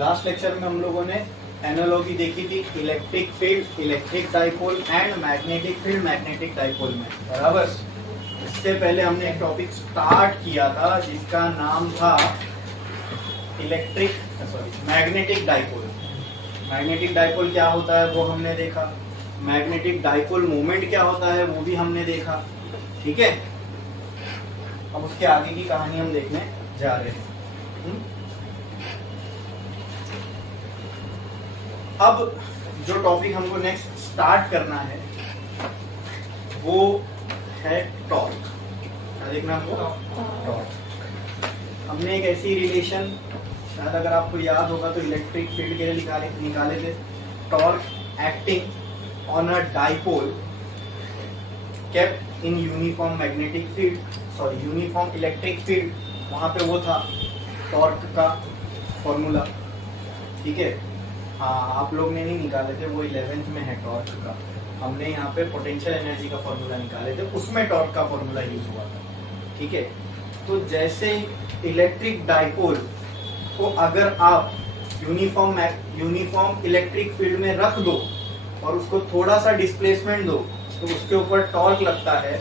Last lecture में हम लोगों ने एनालॉजी देखी थी electric field, electric dipole and magnetic field, magnetic dipole में, बराबर। इससे पहले हमने एक टॉपिक स्टार्ट किया था जिसका नाम था मैग्नेटिक डाइपोल। मैग्नेटिक डाइपोल क्या होता है वो हमने देखा, मैग्नेटिक डाइपोल मोमेंट क्या होता है वो भी हमने देखा, ठीक है। अब उसके आगे की कहानी हम देखने जा रहे हैं। अब जो टॉपिक हमको नेक्स्ट स्टार्ट करना है वो है टॉर्क। क्या देखना हमको? टॉर्क। हमने एक ऐसी रिलेशन, शायद अगर आपको याद होगा तो इलेक्ट्रिक फील्ड के लिए निकाले थे। Torque acting on a dipole kept in uniform magnetic field, sorry uniform electric field, वहां पे वो था टॉर्क का फॉर्मूला, ठीक है। हाँ, आप लोग ने नहीं निकाले थे, वो 11th में है टॉर्क का। हमने यहाँ पे पोटेंशियल एनर्जी का फॉर्मूला निकाले थे, उसमें टॉर्क का फॉर्मूला यूज हुआ था, ठीक है। तो जैसे इलेक्ट्रिक डाइपोल को अगर आप यूनिफॉर्म इलेक्ट्रिक फील्ड में रख दो और उसको थोड़ा सा डिस्प्लेसमेंट दो तो उसके ऊपर टॉर्क लगता है,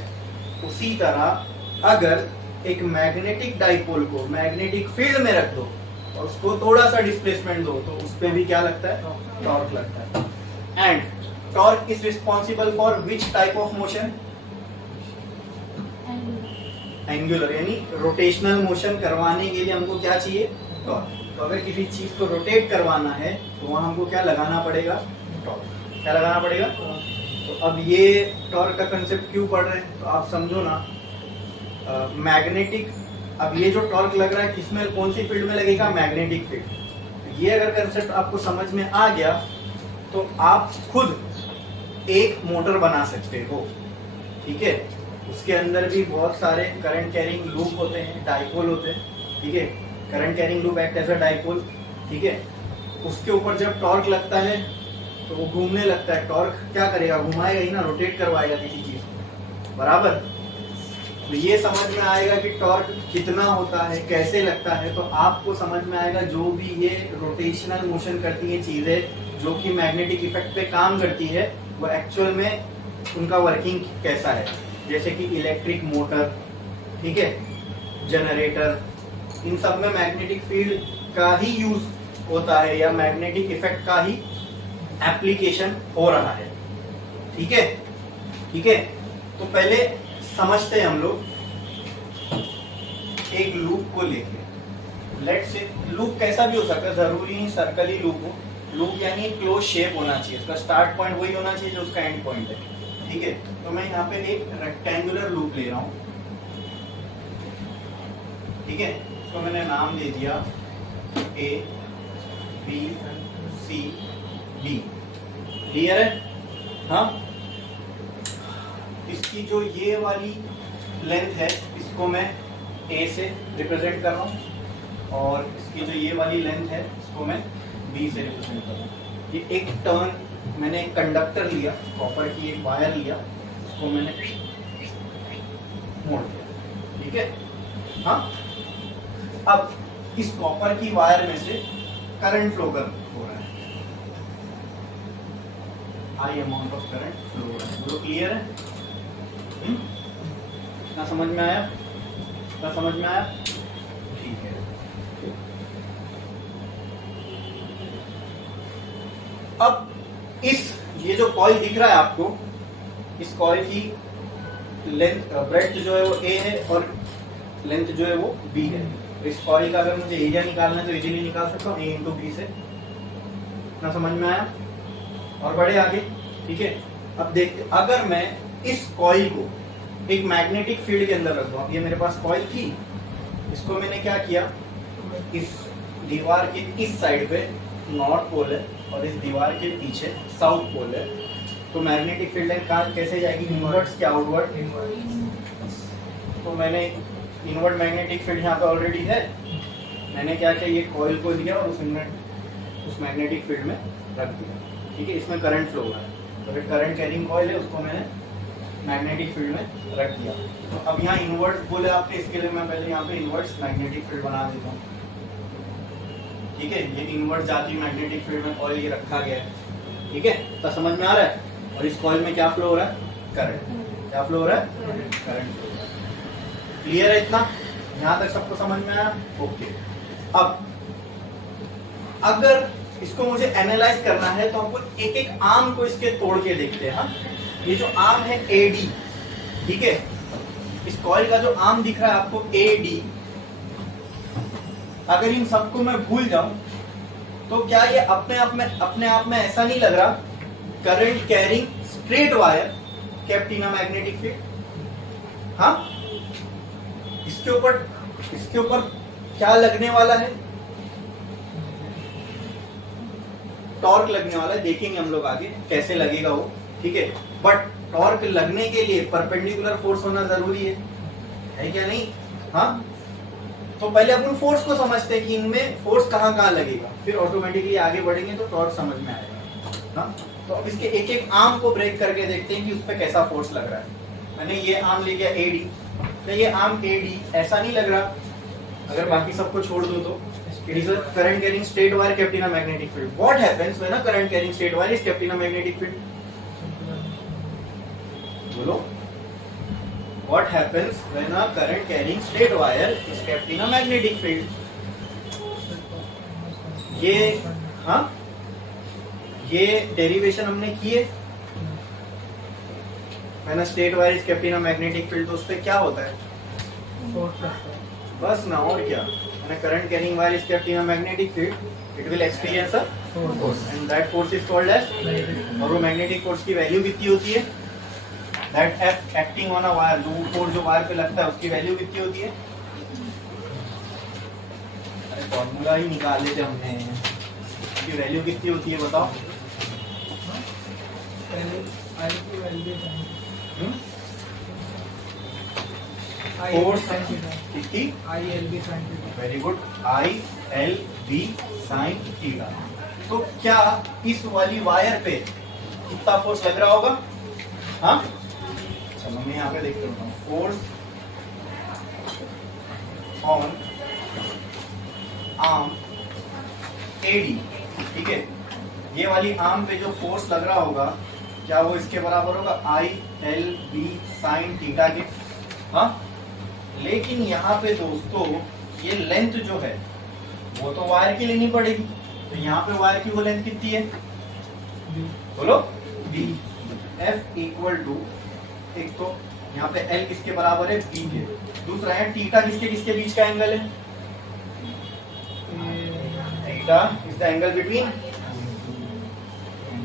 उसी तरह अगर एक मैग्नेटिक डाइपोल को मैग्नेटिक फील्ड में रख दो और उसको थोड़ा सा डिस्प्लेसमेंट दो तो उस पर भी क्या लगता है? टॉर्क लगता है। And torque is responsible for which type of motion? Angular, यानी रोटेशनल मोशन करवाने के लिए हमको क्या चाहिए? टॉर्क। तो अगर किसी चीज को रोटेट करवाना है तो वहां हमको क्या लगाना पड़ेगा? टॉर्क। क्या लगाना पड़ेगा? तो अब ये टॉर्क का कंसेप्ट क्यों पढ़ रहे हैं तो आप समझो ना। मैग्नेटिक, अब ये जो टॉर्क लग रहा है किसमें, कौन सी फील्ड में लगेगा? Magnetic field. ये अगर कंसेप्ट आपको समझ में आ गया तो आप खुद एक मोटर बना सकते हो, ठीक है। उसके अंदर भी बहुत सारे करंट कैरिंग लूप होते हैं, डाइपोल होते हैं, ठीक है। Current carrying loop act as a dipole, ठीक है। उसके ऊपर जब टॉर्क लगता है तो वो घूमने लगता है। टॉर्क क्या करेगा? घुमाएगा ही ना, रोटेट करवाएगा किसी चीज को, बराबर। तो ये समझ में आएगा कि टॉर्क कितना होता है, कैसे लगता है, तो आपको समझ में आएगा जो भी ये रोटेशनल मोशन करती है चीजें जो कि मैग्नेटिक इफेक्ट पे काम करती है वो एक्चुअल में उनका वर्किंग कैसा है। जैसे कि इलेक्ट्रिक मोटर, ठीक है, जनरेटर, इन सब में मैग्नेटिक फील्ड का ही यूज होता है या मैग्नेटिक इफेक्ट का ही एप्लीकेशन हो रहा है, ठीक है, ठीक है। तो पहले समझते हैं हम लोग एक लूप को लेके। लेट से लूप कैसा भी हो सकता है, जरूरी नहीं सर्कल ही लूप हो। लूप यानी क्लोज शेप होना चाहिए, उसका स्टार्ट पॉइंट वही होना चाहिए जो उसका एंड पॉइंट है, ठीक है। तो मैं यहाँ पे एक रेक्टेंगुलर लूप ले रहा हूँ, ठीक है। इसको मैंने नाम दे दिया A B C D, clear है? हाँ, इसकी जो ये वाली लेंथ है इसको मैं A से रिप्रेजेंट कर रहा हूँ और इसकी जो ये वाली लेंथ है इसको मैं B से रिप्रेजेंट कर रहा हूँ। ये एक टर्न, मैंने एक कंडक्टर लिया, कॉपर की एक वायर लिया, उसको मैंने मोड़ दिया, ठीक है। हाँ, अब इस कॉपर की वायर में से करंट फ्लो कर हो रहा है, high amount of current flow हो रहा है। वो क्लियर है? ना समझ में आया? ना समझ में आया? ठीक है। अब ये जो कॉइल दिख रहा है आपको, इस कॉइल की लेंथ, ब्रेड्थ जो है वो A है और लेंथ जो है वो B है। इस कॉइल का अगर मुझे एरिया निकालना है तो इजीली निकाल सकता हूँ A इंटू B से। ना समझ में आया? और बढ़े आगे, ठीक है। अब देखते, अगर मैं इस कॉइल को एक मैग्नेटिक फील्ड के अंदर रख दूं, अब ये मेरे पास कॉइल थी, इसको मैंने क्या किया, इस दीवार के इस साइड पे नॉर्थ पोल है और इस दीवार के पीछे साउथ पोल है, तो मैग्नेटिक फील्ड लाइन कैसे जाएगी? इनवर्ट्स क्या आउटवर्ड? तो मैंने इनवर्ट मैग्नेटिक फील्ड यहाँ पे ऑलरेडी है, मैंने क्या किया, ये कॉइल को लिया और उस मैग्नेटिक फील्ड में रख दिया, ठीक है। इसमें करंट फ्लो हो रहा है, तो करंट कैरिंग कॉइल है, उसको मैंने मैग्नेटिक फील्ड में रख दिया। तो अब यहाँ इनवर्ट बोले आपने, इसके लिए मैं पहले यहाँ पे इनवर्ट्स मैग्नेटिक फील्ड बना देता हूँ। ठीक है, ये इनवर्स जाती मैग्नेटिक फील्ड में कॉइल ये रखा गया है, ठीक है, तो समझ में आ रहा है। और इस कॉइल में क्या फ्लो हो रहा है, करंट, क्या फ्लो हो रहा है, करंट फ्लो हो रहा है। क्लियर है इतना, यहाँ तक सबको समझ में आया, ओके। अब अगर इसको मुझे एनालाइज करना है तो हमको एक एक आर्म को इसके तोड़ के देखते हैं। हाँ, ये जो आर्म है AD, ठीक है, इस कॉइल का जो आर्म दिख रहा है आपको AD, अगर इन सबको मैं भूल जाऊं तो क्या ये अपने आप में ऐसा नहीं लग रहा, current carrying straight wire kept in a magnetic field. हाँ, इसके ऊपर क्या लगने वाला है, टॉर्क लगने वाला है, देखेंगे हम लोग आगे कैसे लगेगा वो, ठीक है। बट टॉर्क लगने के लिए परपेंडिकुलर फोर्स होना जरूरी है क्या नहीं। हाँ, तो पहले अपन फोर्स को समझते हैं कि इनमें फोर्स कहाँ कहाँ लगेगा, फिर ऑटोमेटिकली आगे बढ़ेंगे तो टॉर्क समझ में आएगा। हाँ, तो अब इसके एक एक आर्म को ब्रेक करके देखते हैं कि उस पर कैसा फोर्स लग रहा है। मैंने ये आर्म ले लिया AD, तो ये आर्म AD ऐसा नहीं लग रहा, अगर बाकी सबको छोड़ दो तो it is a current carrying straight wire kept in a magnetic field. What happens when a current carrying straight wire is kept in a magnetic field? बोलो, what happens when a current carrying straight wire is kept in a magnetic field? ये हाँ, ये derivation हमने किए। when a straight wire is kept in a magnetic field तो उस पे क्या होता है, बस ना, और क्या। When a current carrying wire is kept in a magnetic field, it will experience a force, and that force is called as, और वो magnetic force की वैल्यू कितनी होती है, that F acting on a wire, जो force जो wire पे लगता है उसकी वैल्यू कितनी होती है, अरे फॉर्मूला ही निकाल लेते हमने, उसकी वैल्यू कितनी होती है बताओ। फोर्स कितनी, ILB sin theta, very good, ILB sin theta. तो क्या इस वाली वायर पे कितना फोर्स लग रहा होगा। हाँ, चलो मैं यहाँ पे देखते हूँ, फोर्स ऑन आर्म AD, ठीक है, ये वाली आर्म पे जो फोर्स लग रहा होगा क्या वो इसके बराबर होगा ILB sin थीटा के। हाँ, लेकिन यहाँ पे दोस्तों ये लेंथ जो है वो तो वायर की लेनी पड़ेगी, तो यहाँ पे वायर की वो लेंथ कितनी है, बोलो, B। F इक्वल टू, एक तो यहाँ पे L किसके बराबर है, B के, दूसरा है थीटा किसके बीच का एंगल है, theta is the angle between,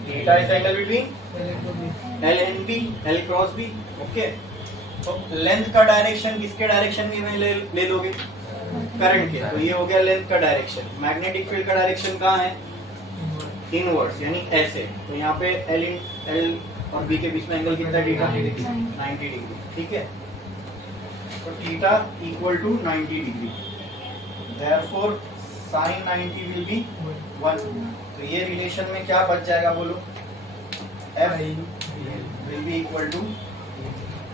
theta is the angle between L and B, L cross B, okay. तो लेंथ का डायरेक्शन किसके डायरेक्शन में ले लोगे, करंट के, तो ये हो गया लेंथ का डायरेक्शन। मैग्नेटिक फील्ड का डायरेक्शन कहाँ है, इनवर्स, यानी ऐसे, तो यहाँ पे L और B के बीच में एंगल कितना है, थीटा 90 डिग्री, ठीक है। तो theta equal to 90 degree, therefore sin 90 will be 1। तो ये रिलेशन में क्या बच जाएगा बोलो, F will be equal to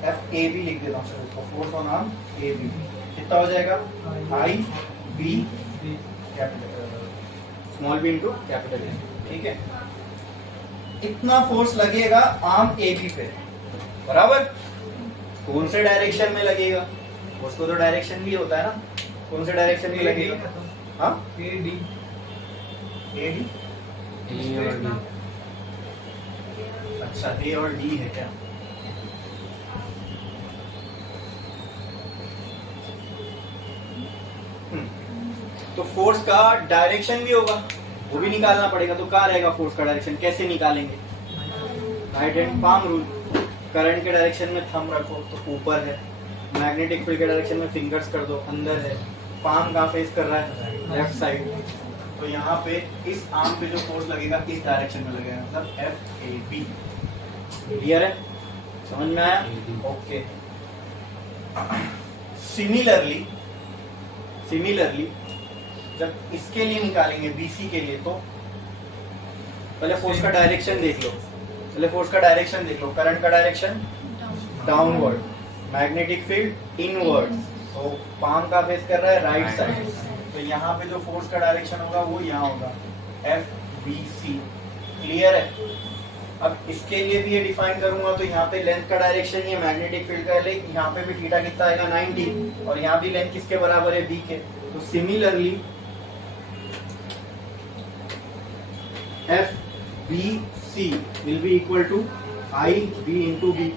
FAB लिख देता हूँ सर इसको, फोर्स ऑन आर्म AB कितना हो जाएगा, IB small b into capital A, ठीक है। इतना फोर्स लगेगा आर्म AB पे, बराबर। कौन से डायरेक्शन में लगेगा, उसको तो डायरेक्शन भी होता है ना, कौन से डायरेक्शन में लगेगा, हाँ AD, अच्छा A और D है क्या, तो फोर्स का डायरेक्शन भी होगा, वो भी निकालना पड़ेगा। तो कहाँ रहेगा फोर्स का डायरेक्शन, कैसे निकालेंगे, right hand palm rule. Current के डायरेक्शन में थंब रखो तो ऊपर है, मैग्नेटिक फील्ड के डायरेक्शन में फिंगर्स कर दो अंदर है, पाम कहाँ फेस कर रहा है, लेफ्ट साइड। तो यहाँ पे इस आर्म पे जो फोर्स लगेगा किस डायरेक्शन में लगेगा, मतलब FAB। क्लियर है, समझ में आया, ओके। सिमिलरली जब इसके लिए निकालेंगे BC के लिए, तो पहले फोर्स का डायरेक्शन देख लो, करंट का direction downward, magnetic field inward, तो पाम का फेस कर रहा है राइट साइड, तो यहाँ पे जो फोर्स का डायरेक्शन होगा वो यहाँ होगा FBC। क्लियर है? अब इसके लिए भी ये डिफाइन करूंगा तो यहाँ पे लेंथ का डायरेक्शन ये मैग्नेटिक फील्ड का है, यहाँ पे भी थीटा कितना आएगा 90 और यहाँ भी लेंथ किसके बराबर है B के। तो similarly FBC will be equal to IB into B।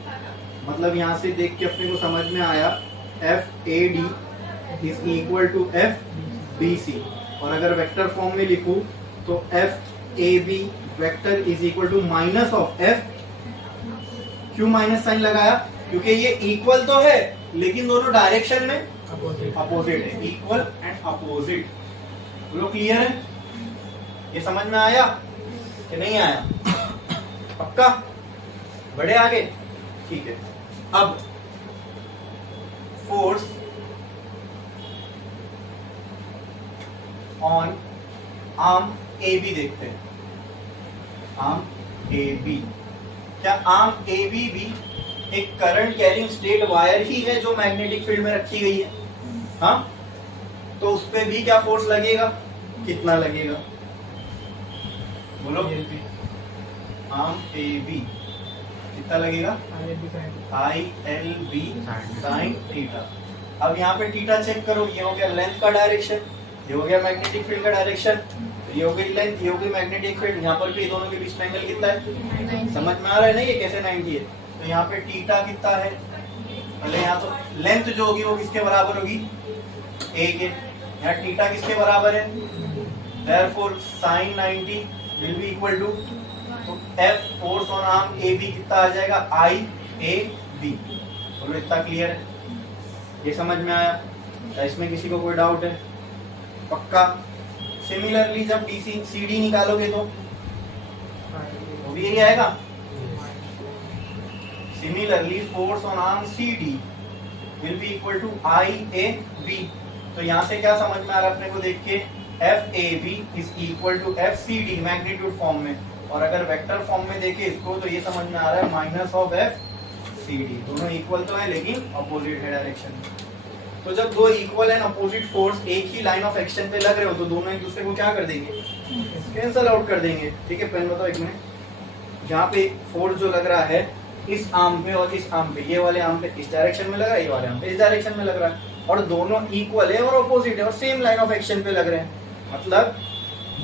मतलब यहाँ से देख के अपने को समझ में आया FAD is equal to FBC। और अगर वेक्टर फॉर्म में लिखूं तो FAB vector is equal to minus of F। क्यों माइनस साइन लगाया? क्योंकि ये इक्वल तो है लेकिन दोनों डायरेक्शन में अपोजिट है, इक्वल एंड अपोजिट। बोलो क्लियर है? ये समझ में आया कि नहीं आया? पक्का? बढ़े आगे? ठीक है। अब फोर्स ऑन आर्म AB देखते हैं। आर्म AB, क्या आर्म AB भी एक करंट कैरिंग स्टेट वायर ही है जो मैग्नेटिक फील्ड में रखी गई है? हाँ, तो उस पे भी क्या फोर्स लगेगा? कितना लगेगा? बोलो। आर्म AB कितना लगेगा? ILB sign theta. अब यहाँ पे थीटा चेक करो, ये हो गया लेंथ का डायरेक्शन, ये हो गया मैग्नेटिक फील्ड का डायरेक्शन, ये हो गई लेंथ, ये हो गई मैग्नेटिक फील्ड। यहाँ पर भी दोनों के बीच में एंगल कितना है? समझ में आ रहा है ना ये कैसे 90 है? तो यहाँ पे थीटा कितना है? पहले यहाँ तो लेंथ जो होगी वो किसके बराबर होगी? A के। यहाँ थीटा किसके बराबर है? Therefore sin 90 will be equal to, तो F force on arm AB कितना आ जाएगा? IAB। बोलो इतना क्लियर है? ये समझ में आया? इसमें किसी को कोई डाउट है? पक्का? सिमिलरली जब CD निकालोगे तो वो भी यही आएगा। Similarly force on arm CD will be equal to IAB। तो यहाँ से क्या समझ में आ रहा है अपने को देख के? FAB is equal to FCD magnitude form में, और अगर वेक्टर फॉर्म में देखे इसको तो ये समझ में आ रहा है माइनस ऑफ FCD। दोनों इक्वल तो है लेकिन अपोजिट है डायरेक्शन। तो जब दो इक्वल एंड अपोजिट फोर्स एक ही लाइन ऑफ एक्शन पे लग रहे हो तो दोनों एक दूसरे को क्या कर देंगे? कैंसल आउट कर देंगे। ठीक है, पेन बताओ एक मिनट। जहाँ पे फोर्स जो लग रहा है इस आर्म पे और इस आर्म पे, ये वाले आर्म पे इस डायरेक्शन में लग रहा है, ये वाले आर्म पे इस डायरेक्शन में लग रहा है, और दोनों इक्वल है और अपोजिट है और सेम लाइन ऑफ एक्शन पे लग रहे हैं। मतलब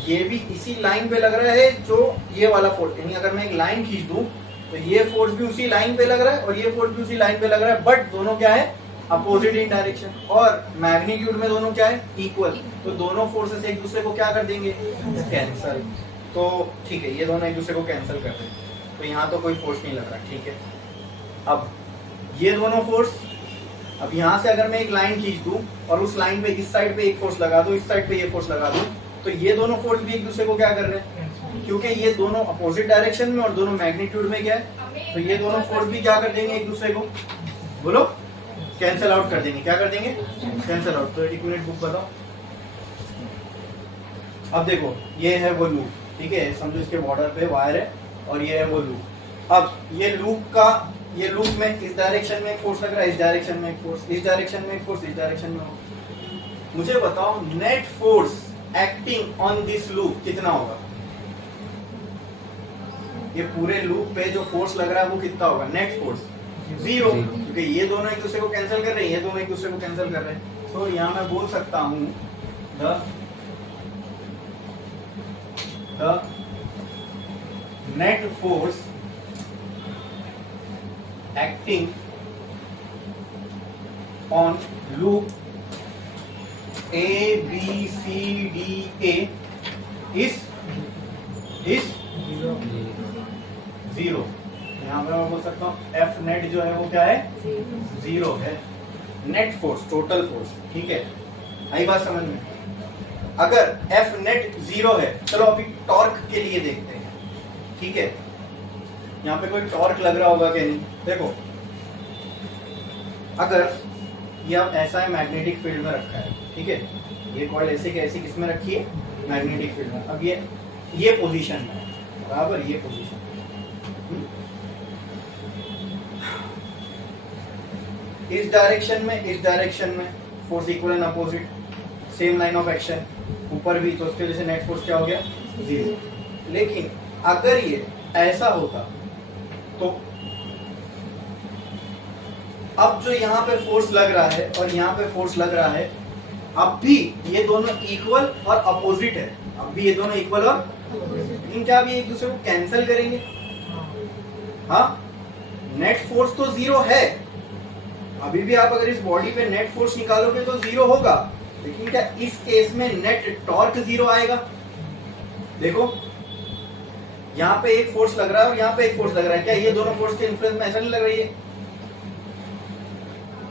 ये भी इसी लाइन पे लग रहा है जो ये वाला फोर्स, यानी अगर मैं एक लाइन खींच दूं तो ये फोर्स भी उसी लाइन पे लग रहा है और ये फोर्स भी उसी लाइन पे लग रहा है, बट दोनों क्या है? Opposite in direction. और मैग्नीट्यूड में दोनों क्या है? इक्वल। तो दोनों फोर्सेस एक दूसरे को क्या कर देंगे? कैंसल। तो ठीक है, ये दोनों एक दूसरे को कैंसिल कर देंगे, तो यहाँ तो कोई फोर्स नहीं लग रहा। ठीक है, अब ये दोनों फोर्स, अब यहाँ से अगर मैं एक लाइन खींच दूं और उस लाइन पे इस साइड पे एक फोर्स लगा दूं, इस साइड पे ये फोर्स लगा दूं, तो ये दोनों फोर्स भी एक दूसरे को क्या कर रहे हैं? क्योंकि ये दोनों अपोजिट डायरेक्शन में और दोनों मैग्नीट्यूड में क्या है, तो ये दोनों फोर्स भी क्या कर देंगे? एक दूसरे को बोलो कैंसिल आउट कर देंगे। क्या कर देंगे? Cancel out. तो एक मिनट बुक बताओ। अब देखो, ये है वो लूप, ठीक है, समझो इसके बॉर्डर पे वायर है और ये है वो लूप। अब ये लूप में इस डायरेक्शन में एक फोर्स लग रहा है, इस डायरेक्शन में एक फोर्स, इस डायरेक्शन में एक फोर्स, इस डायरेक्शन में। मुझे बताओ net force acting on this loop कितना होगा? ये पूरे लूप पे जो फोर्स लग रहा है वो कितना होगा? नेट फोर्स 0, क्योंकि ये दोनों एक दूसरे को कैंसिल कर रहे हैं, ये दोनों एक दूसरे को कैंसिल कर रहे हैं। तो यहाँ मैं बोल सकता हूं the net force acting on loop ABCDA is 0। यहाँ पे मैं बोल सकता हूँ F नेट जो है वो क्या है? 0 है। Net force, total force. ठीक है, आई बात समझ में? अगर F नेट 0 है, चलो अभी टॉर्क के लिए देखते हैं। ठीक है, यहाँ पे कोई टॉर्क लग रहा होगा कि नहीं? देखो, अगर ये अब ऐसा है मैग्नेटिक फील्ड में रखा है, ठीक है, ये कॉइल ऐसे के ऐसे किसमें रखी है? मैग्नेटिक फील्ड में। अब ये पोजीशन है, बराबर, ये पोजीशन। इस डायरेक्शन में force equal and opposite. Same line of action, ऊपर भी, तो उसकी वजह से नेट फोर्स क्या हो गया, 0। लेकिन अगर ये ऐसा होता तो अब जो यहाँ पे फोर्स लग रहा है और यहाँ पे फोर्स लग रहा है, अब भी ये दोनों इक्वल और अपोजिट है, अब भी ये दोनों इक्वल और, लेकिन क्या अभी एक दूसरे को कैंसिल करेंगे? हाँ, नेट फोर्स तो 0 है, अभी भी आप अगर इस बॉडी पे नेट फोर्स निकालोगे तो 0 होगा, लेकिन क्या इस केस में नेट टॉर्क 0 आएगा? देखो यहाँ पे एक फोर्स लग रहा है और यहाँ पे एक फोर्स लग रहा है, क्या ये दोनों फोर्स के इन्फ्लुएंस में ऐसा नहीं लग रही है?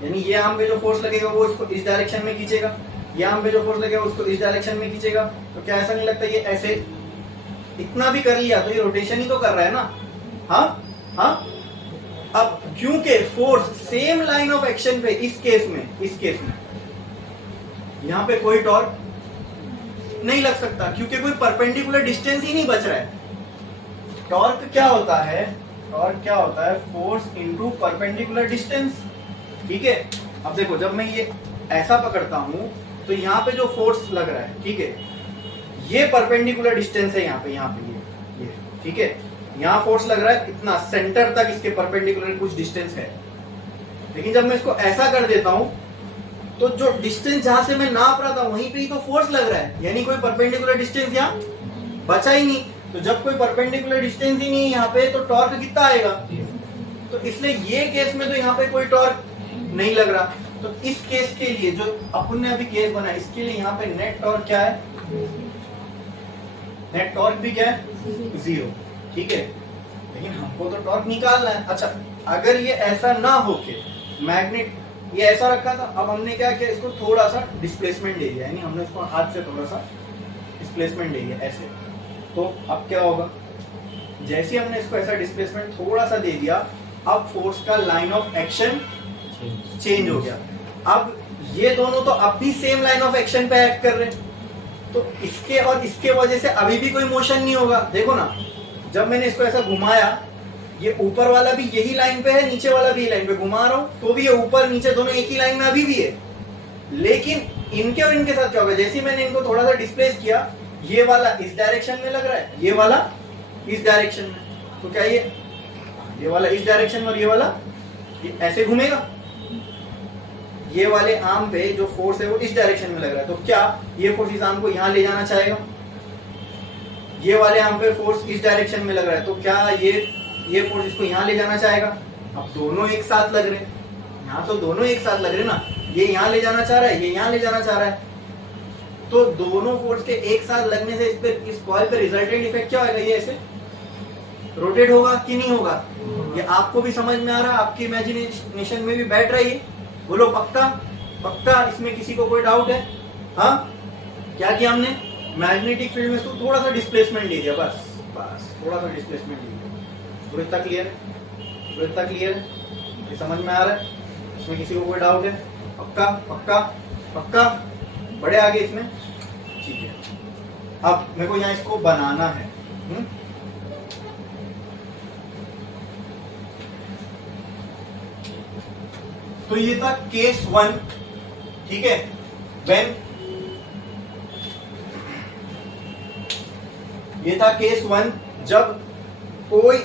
यानी ये आर्म पे जो फोर्स लगेगा वो इसको इस डायरेक्शन में खींचेगा, ये आर्म पे जो फोर्स लगेगा उसको इस डायरेक्शन में खींचेगा, तो क्या ऐसा नहीं लगता ये ऐसे इतना भी कर लिया तो ये रोटेशन ही तो कर रहा है ना? हाँ हाँ। अब क्योंकि force same line of action पे इस केस में यहां पे कोई टॉर्क नहीं लग सकता, क्योंकि कोई परपेंडिकुलर डिस्टेंस ही नहीं बच रहा है। टॉर्क क्या होता है? टॉर्क क्या होता है? Force into perpendicular distance. ठीक है, अब देखो जब मैं ये ऐसा पकड़ता हूं तो यहाँ पे जो फोर्स लग रहा है, ठीक है, ये परपेंडिकुलर डिस्टेंस है यहाँ पे ये, ठीक है, यहाँ फोर्स लग रहा है इतना, सेंटर तक इसके परपेंडिकुलर कुछ डिस्टेंस है। लेकिन जब मैं इसको ऐसा कर देता हूं तो जो डिस्टेंस जहां से मैं नाप रहा था वहीं पे ही तो फोर्स लग रहा है, यानी कोई परपेंडिकुलर डिस्टेंस यहाँ बचा ही नहीं। तो जब कोई परपेंडिकुलर डिस्टेंस ही नहीं है यहाँ पे तो टॉर्क कितना आएगा? तो इसलिए ये केस में तो यहाँ पे कोई टॉर्क नहीं लग रहा। तो इस केस के लिए जो अपन ने अभी केस बनाया, इसके लिए यहाँ पे नेट टॉर्क क्या है? नेट टॉर्क भी क्या है? 0। ठीक है, लेकिन हमको तो टॉर्क निकालना है। अच्छा, अगर ये ऐसा ना होके मैग्नेट ये ऐसा रखा था, अब हमने क्या किया, इसको थोड़ा सा डिस्प्लेसमेंट दे दिया, यानी हमने इसको हाथ से थोड़ा सा डिस्प्लेसमेंट दे दिया ऐसे, तो अब क्या होगा? जैसे हमने इसको ऐसा डिस्प्लेसमेंट थोड़ा सा दे दिया, अब फोर्स का लाइन ऑफ एक्शन चेंज हो गया। अब ये दोनों तो अब भी सेम लाइन ऑफ एक्शन पे एक्ट कर रहे हैं, तो इसके और इसके वजह से अभी भी कोई मोशन नहीं होगा। देखो ना, जब मैंने इसको ऐसा घुमाया, ये ऊपर वाला भी यही लाइन पे है, नीचे वाला भी यही लाइन पे, घुमा रहा हूं तो भी ये ऊपर नीचे दोनों एक ही लाइन में अभी भी है। लेकिन इनके और इनके साथ क्या होगा? जैसे मैंने इनको थोड़ा सा डिस्प्लेस किया, ये वाला इस डायरेक्शन में लग रहा है, ये वाला इस डायरेक्शन में, तो क्या ये वाला इस डायरेक्शन में और ये वाला ये ऐसे घूमेगा। ये वाले आर्म पे जो फोर्स है वो इस डायरेक्शन में लग रहा है, तो क्या ये फोर्स इस आर्म को यहां ले जाना चाहेगा? ये वाले आर्म पे फोर्स इस डायरेक्शन में लग रहा है, तो क्या ये फोर्स इसको यहां ले जाना चाहेगा? अब दोनों एक साथ लग रहे हैं, यहाँ तो दोनों एक साथ लग रहे ना, ये यहां ले जाना चाह रहा है, ये यहां ले जाना चाह रहा है, तो दोनों फोर्स के एक साथ लगने से इस कॉइल पे रिजल्टेंट इफेक्ट क्या होगा? ये ऐसे रोटेट होगा कि नहीं होगा? ये आपको भी समझ में आ रहा है, आपकी इमेजिनेशन में भी बैठ रही है? बोलो पक्का? पक्का, इसमें किसी को कोई डाउट है? हाँ, क्या किया हमने? मैग्नेटिक फील्ड में इसको थोड़ा सा डिस्प्लेसमेंट दे दिया, बस थोड़ा सा डिस्प्लेसमेंट दे दिया। पूरा इतना क्लियर है? पूरा इतना क्लियर है? ये समझ में आ रहा है? इसमें किसी को कोई डाउट है? पक्का पक्का पक्का? बड़े आगे इसमें? ठीक है, अब मेरे को यहाँ इसको बनाना है। तो ये था केस 1, ठीक है, व्हेन ये था केस 1 जब कोई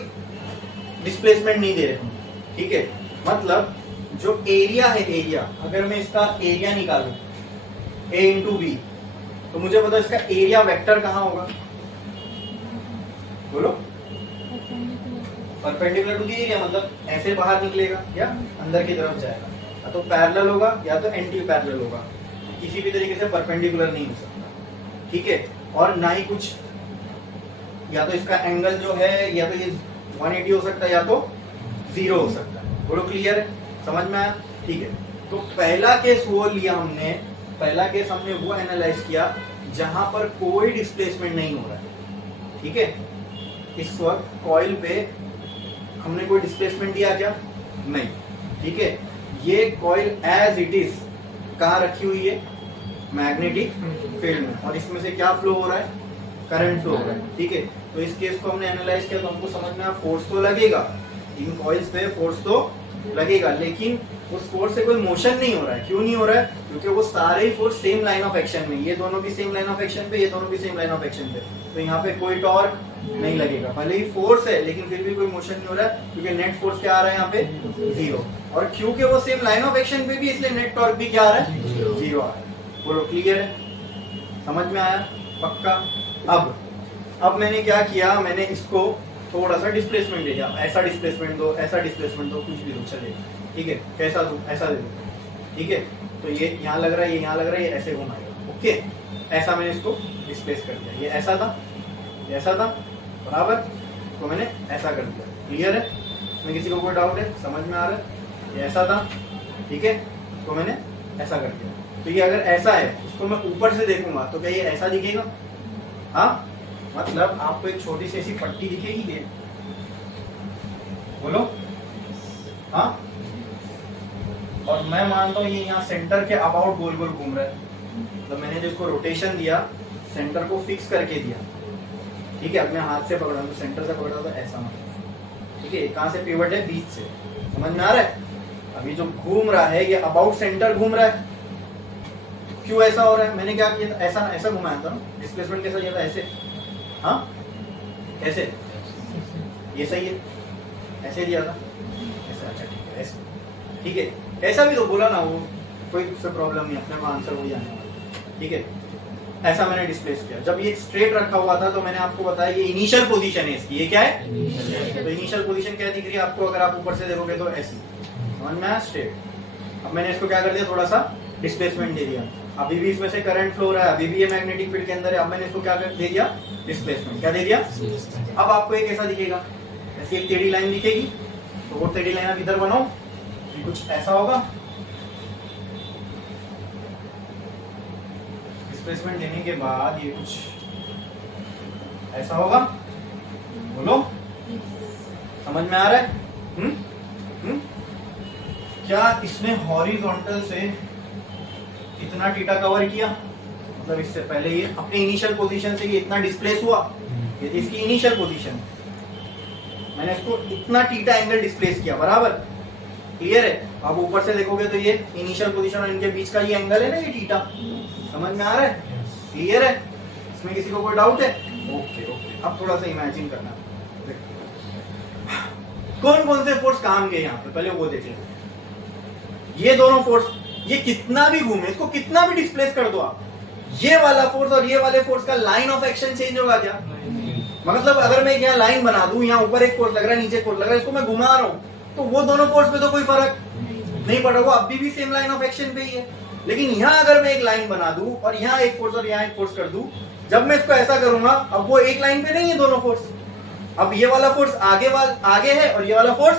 डिस्प्लेसमेंट नहीं दे रहे, ठीक है, मतलब जो एरिया है, एरिया अगर मैं इसका एरिया निकालूं A इंटू बी, तो मुझे बताओ इसका एरिया वेक्टर कहां होगा? बोलो। परपेंडिकुलर टू द एरिया, मतलब ऐसे बाहर निकलेगा या अंदर की तरफ जाएगा, या तो पैरेलल होगा या तो एंटी पैरेलल होगा, किसी भी तरीके से परपेंडिकुलर नहीं हो सकता, ठीक है, और ना ही कुछ, या तो इसका एंगल जो है या तो ये 180 हो सकता है या तो 0 हो सकता है। बोलो क्लियर है? समझ में आया? ठीक है, तो पहला केस वो लिया हमने, पहला केस हमने वो एनालाइज किया जहां पर कोई डिस्प्लेसमेंट नहीं हो रहा है, ठीक है। इस वक्त कॉइल पे हमने कोई डिस्प्लेसमेंट दिया क्या? नहीं, ठीक है। ये कॉइल एज इट इज कहाँ रखी हुई है? मैग्नेटिक फील्ड में, और इसमें से क्या फ्लो हो रहा है? करंट फ्लो हो रहा है, ठीक है। तो इस केस को हमने एनालाइज किया तो हमको समझ में आया फोर्स तो लगेगा, इन कॉइल्स पे फोर्स तो लगेगा, लेकिन उस फोर्स से कोई मोशन नहीं हो रहा है। क्यों नहीं हो रहा है? क्योंकि वो सारे ही force same line of action में, ये दोनों भी सेम लाइन ऑफ एक्शन पे, ये दोनों भी सेम लाइन ऑफ एक्शन पे, तो यहाँ पे कोई टॉर्क नहीं लगेगा। भले ही फोर्स है लेकिन फिर भी कोई मोशन नहीं हो रहा है, क्योंकि नेट फोर्स क्या आ रहा है यहाँ पे? जीरो। और क्योंकि वो सेम लाइन ऑफ एक्शन पे भी, इसलिए नेट टॉर्क भी क्या आ रहा है? जीरो आ रहा है। बोलो क्लियर है? समझ में आया? पक्का? अब मैंने क्या किया, मैंने इसको थोड़ा सा डिस्प्लेसमेंट दे दिया। ऐसा डिस्प्लेसमेंट दो, ऐसा डिस्प्लेसमेंट दो, कुछ भी दो चलेगा, ठीक है? कैसा दो? ऐसा दे दो, ठीक है? तो ये यहाँ लग रहा है, ये यहाँ लग रहा है, ये ऐसे घुमाएगा, ओके? ऐसा मैंने इसको डिस्प्लेस कर दिया। ये ऐसा था, ये ऐसा था, बराबर? तो मैंने ऐसा कर दिया। क्लियर है? इसमें किसी को कोई डाउट है? समझ में आ रहा है? ये ऐसा था, ठीक है? तो मैंने ऐसा कर दिया। तो ये अगर ऐसा है, इसको मैं ऊपर से देखूंगा तो क्या ये ऐसा दिखेगा? हाँ, मतलब आपको एक छोटी सी ऐसी पट्टी दिखेगी ये, बोलो हाँ? और मैं मानता हूँ ये यहाँ सेंटर के अबाउट गोल गोल घूम रहा है। तो मैंने जिसको रोटेशन दिया, सेंटर को फिक्स करके दिया, ठीक है? अपने हाथ से पकड़ा तो सेंटर से पकड़ा तो ऐसा मतलब, ठीक है? कहाँ से पिवट है? बीच से। समझ में आ रहा है? अभी जो घूम रहा है ये अबाउट सेंटर घूम रहा है। क्यों ऐसा हो रहा है? मैंने क्या किया था? ऐसा ऐसा घुमाया था। डिस्प्लेसमेंट कैसा दिया था? ऐसे। हाँ, कैसे? ये सही है, ऐसे दिया था, ऐसा। अच्छा ठीक है, ऐसे, ठीक है? ऐसा भी तो बोला ना, वो कोई उससे प्रॉब्लम नहीं, अपने को आंसर वही आने वाला, ठीक है? ऐसा मैंने डिस्प्लेस किया। जब ये स्ट्रेट रखा हुआ था तो मैंने आपको बताया ये इनिशियल पोजीशन है इसकी। ये क्या है? तो इनिशियल पोजीशन क्या दिख रही है आपको? अगर आप ऊपर से देखोगे तो ऐसी, समझ में आया? स्ट्रेट। अब मैंने इसको क्या कर दिया? थोड़ा सा डिस्प्लेसमेंट दे दिया। अभी भी इसमें से करंट फ्लो रहा है, अभी भी ये मैग्नेटिक फील्ड के अंदर है। अब मैंने इसको क्या दे दिया? डिस्प्लेसमेंट। क्या दे दिया? अब आपको एक ऐसा दिखेगा, ऐसी एक टेढ़ी लाइन दिखेगी। तो वो टेढ़ी लाइन आप इधर बनाओ, ये कुछ ऐसा होगा। डिस्प्लेसमेंट देने के बाद ये कुछ ऐसा होगा। बोलो, समझ में आ रहा है? क्या इसने हॉरिजॉन्टल से इतना थीटा कवर किया? मतलब इससे पहले ये अपने इनिशियल पोजीशन से ये इतना डिस्प्लेस हुआ, ये इसकी इनिशियल पोजीशन, मैंने इसको इतना थीटा एंगल डिस्प्लेस किया, बराबर? क्लियर है? आप ऊपर से देखोगे तो ये इनिशियल पोजीशन और इनके बीच का ये एंगल है ना, ये थीटा। समझ में आ रहा है? क्लियर है? इसमें किसी को कोई डाउट है? Okay okay. अब थोड़ा सा इमेजिन करना, कौन कौन से फोर्स काम के यहाँ पे, पहले वो देख लेते हैं। ये दोनों फोर्स, ये कितना भी घूमे, इसको कितना भी डिस्प्लेस कर दो आप, ये वाला फोर्स और ये वाले फोर्स का लाइन ऑफ एक्शन चेंज होगा क्या? मतलब अगर मैं यहाँ लाइन बना दूं, यहाँ ऊपर एक फोर्स लग रहा है, नीचे एक फोर्स लग रहा है, इसको मैं घुमा रहा हूँ, तो वो दोनों फोर्स पे तो कोई फर्क नहीं पड़ा, वो अभी भी सेम लाइन ऑफ एक्शन पे ही है। लेकिन यहाँ अगर मैं एक लाइन बना दूं और यहाँ एक फोर्स और यहाँ एक फोर्स कर दूं, जब मैं इसको ऐसा करूंगा, अब वो एक लाइन पे नहीं है दोनों फोर्स। अब ये वाला फोर्स आगे है और ये वाला फोर्स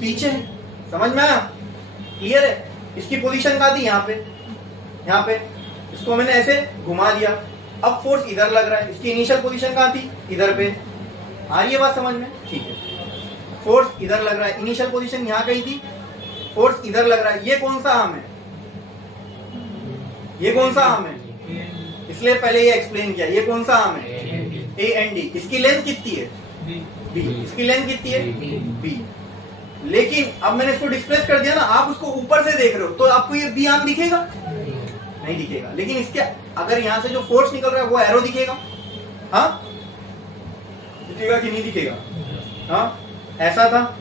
पीछे है। समझ में आया? क्लियर है? इसकी पोजीशन कहाँ थी? यहाँ पे, यहाँ पे। इसको मैंने ऐसे घुमा दिया, अब फोर्स इधर लग रहा है। इसकी इनिशियल पोजीशन कहाँ थी? इधर पे। आ रही है बात समझ में? ठीक है, फोर्स इधर लग रहा है, इनिशियल पोजीशन यहाँ कहीं थी, फोर्स इधर लग रहा है। ये कौन सा आर्म है? ये कौन सा आर्म है? इसलिए पहले ये एक्सप्लेन किया, ये कौन सा आर्म है? A and D. इसकी लेंथ कितनी है? बी। इसकी लेंथ कितनी है? बी। लेकिन अब मैंने इसको डिस्प्लेस कर दिया ना, आप उसको ऊपर से देख रहे हो तो आपको ये बी आर्म दिखेगा? नहीं दिखेगा। लेकिन इसके अगर यहां से जो फोर्स निकल रहा है वो एरो दिखेगा। हाँ, दिखेगा कि नहीं दिखेगा? हाँ, ऐसा था,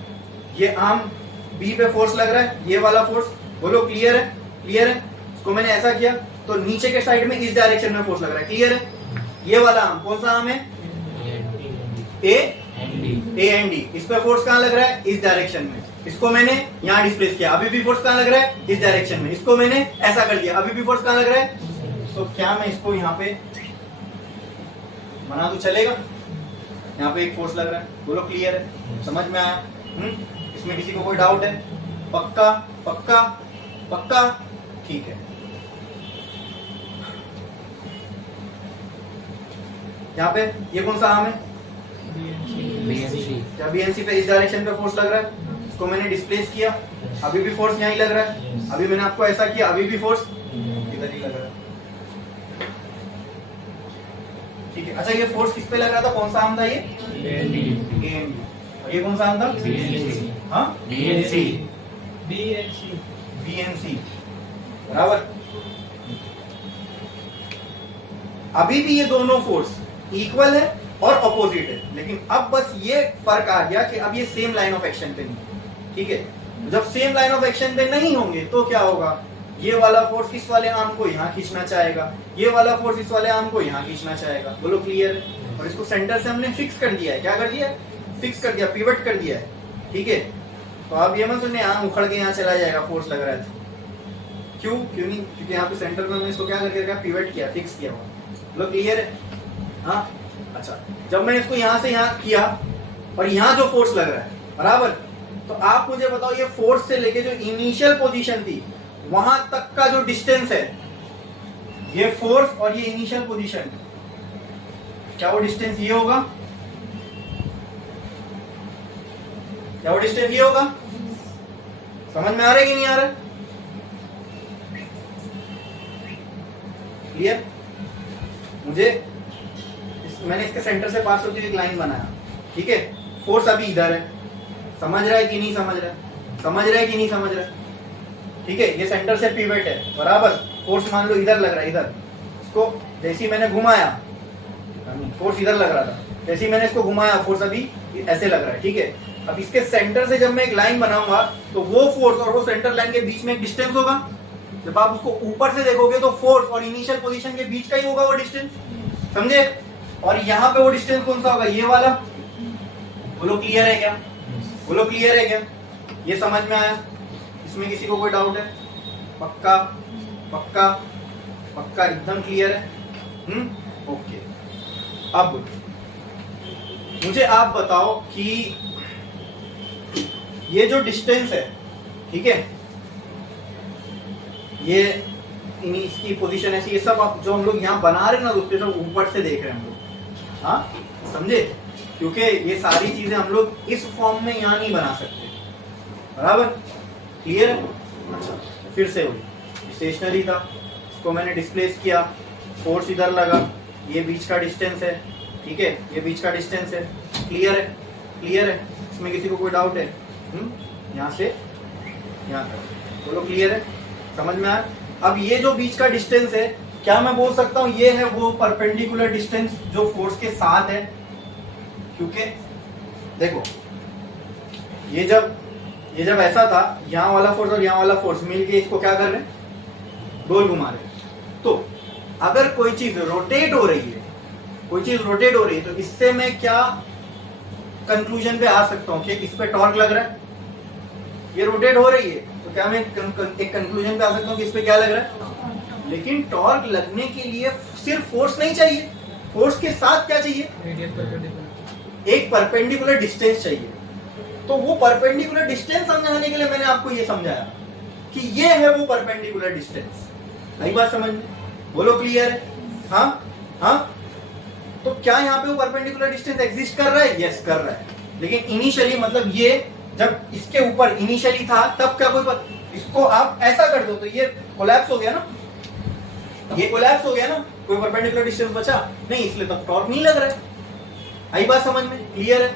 ये आर्म बी पे फोर्स लग रहा है, ये वाला फोर्स। बोलो क्लियर है? क्लियर है? इसको मैंने ऐसा किया तो नीचे के साइड में इस डायरेक्शन में फोर्स लग रहा है। क्लियर है? ये वाला आर्म कौन सा आर्म है? A and D. इस पे फोर्स कहां लग रहा है? इस डायरेक्शन में। इसको मैंने यहाँ डिस्प्लेस किया, अभी भी फोर्स कहां लग रहा है? इस डायरेक्शन में। इसको मैंने ऐसा कर दिया, अभी भी फोर्स कहां लग रहा है? तो क्या मैं इसको यहाँ पे बना दूं, चलेगा? यहाँ पे एक फोर्स लग रहा है। बोलो क्लियर है? समझ में आया? इसमें किसी को कोई डाउट है? पक्का पक्का पक्का? ठीक है। यहाँ पे ये कौन सा आर्म है? क्या बीएनसी पे इस डायरेक्शन पे फोर्स लग रहा है? इसको मैंने डिस्प्लेस किया, अभी भी फोर्स यहाँ ही लग रहा है। अभी मैंने आपको ऐसा किया, अभी भी फोर्स इधर ही लग रहा है। ठीक है। अच्छा, ये फोर्स किस पे लग रहा था? कौन सा आर्म था ये? और ये कौन सा आर्म था? हाँ, बीएनसी। VNC बराबर। अभी भी ये दोनों फोर्स इक्वल है और अपोजिट है, लेकिन अब बस ये फर्क आ गया कि अब ये सेम लाइन ऑफ एक्शन पे नहीं है, ठीक है। जब सेम लाइन ऑफ एक्शन पे नहीं होंगे तो क्या होगा, ये वाला फोर्स इस वाले आर्म को यहाँ खींचना चाहेगा, ये वाला फोर्स इस वाले आर्म को यहाँ खींचना चाहेगा। बोलो क्लियर है। और इसको सेंटर से हमने फिक्स कर दिया है, क्या कर दिया है, फिक्स कर दिया, पिवट कर दिया है, ठीक है। तो आप ये मत सुनिए यहाँ उखड़ के यहाँ चला जाएगा, फोर्स लग रहा है। क्यों नहीं, क्योंकि यहाँ पे सेंटर में हमने इसको क्या करके रखा, पिवट किया, फिक्स किया हुआ। बोलो क्लियर है। हाँ अच्छा, जब मैंने इसको यहाँ से यहाँ किया और यहाँ जो फोर्स लग रहा है बराबर, तो आप मुझे बताओ ये फोर्स से लेके जो इनिशियल पोजीशन थी वहां तक का जो डिस्टेंस है, ये फोर्स और ये इनिशियल पोजीशन, क्या वो डिस्टेंस ये होगा, क्या वो डिस्टेंस ये होगा? समझ में आ रहा है कि नहीं आ रहा है? क्लियर? मैंने इसके सेंटर से पास होती हुई एक लाइन बनाया, ठीक है। फोर्स अभी इधर है, समझ रहा है कि नहीं समझ रहा है, समझ रहा है कि नहीं समझ रहा है, ठीक है। ये सेंटर से पिवट है बराबर, फोर्स मान लो इधर लग रहा है, इधर। इसको जैसे ही मैंने घुमाया, फोर्स इधर लग रहा था, जैसे ही मैंने इसको घुमाया फोर्स अभी ऐसे लग रहा है, ठीक है। अब इसके सेंटर से जब मैं एक लाइन बनाऊंगा तो वो फोर्स और वो सेंटर लाइन के बीच में एक डिस्टेंस होगा। जब आप उसको ऊपर से देखोगे तो फोर्स और इनिशियल पोजीशन के बीच का ही होगा वो डिस्टेंस, समझे। और यहाँ पे वो डिस्टेंस कौन सा होगा, ये वाला। बोलो क्लियर है क्या, बोलो क्लियर है क्या, ये समझ में आया? इसमें किसी को कोई डाउट है? पक्का पक्का पक्का एकदम क्लियर है। ओके। अब मुझे आप बताओ कि ये जो डिस्टेंस है, ठीक है, ये इसकी पोजीशन ऐसी, ये सब आप जो हम लोग यहाँ बना रहे हैं ना दोस्तों, सब ऊपर से देख रहे हैं हम लोग, हाँ समझे। क्योंकि ये सारी चीजें हम लोग इस फॉर्म में यहाँ नहीं बना सकते, बराबर। क्लियर है? अच्छा, फिर से वही स्टेशनरी था, इसको मैंने डिस्प्लेस किया, फोर्स इधर लगा, ये बीच का डिस्टेंस है, ठीक है, ये बीच का डिस्टेंस है। क्लियर है? क्लियर है? इसमें किसी को कोई डाउट है? यहाँ से यहाँ तक, बोलो क्लियर है, समझ में आया? अब ये जो बीच का डिस्टेंस है, क्या मैं बोल सकता हूँ ये है वो परपेंडिकुलर डिस्टेंस जो फोर्स के साथ है? क्योंकि देखो ये जब ऐसा था, यहाँ वाला फोर्स और यहाँ वाला फोर्स मिलके इसको क्या कर रहे हैं, गोल घुमा रहे हैं। तो अगर कोई चीज रोटेट हो रही है, कोई चीज रोटेट हो रही है, तो इससे मैं क्या कंक्लूजन पे आ सकता हूँ कि इस पे टॉर्क लग रहा है, ये रोटेट हो रही है, तो क्या मैं एक कंक्लूजन पे आ सकता हूँ कि इस पे क्या लग रहा है। लेकिन टॉर्क लगने के लिए सिर्फ फोर्स नहीं चाहिए, फोर्स के साथ क्या चाहिए, एक परपेंडिकुलर डिस्टेंस चाहिए। तो वो परपेंडिकुलर डिस्टेंस समझाने के लिए मैंने आपको ये समझाया कि ये है वो परपेंडिकुलर डिस्टेंस। नई बात समझ में? बोलो क्लियर है? हाँ। तो क्या यहाँ पे वो परपेंडिकुलर डिस्टेंस एग्जिस्ट कर रहा है? यस कर रहा है। लेकिन इनिशियली, मतलब ये जब इसके ऊपर इनिशियली था तब क्या कोई इसको आप ऐसा कर दो तो ये कोलैप्स हो गया ना, ये कोलैप्स हो गया ना, कोई परपेंडिकुलर डिस्टेंस बचा नहीं, इसलिए तब टॉर्क नहीं लग रहा है। आई बात समझ में? क्लियर है?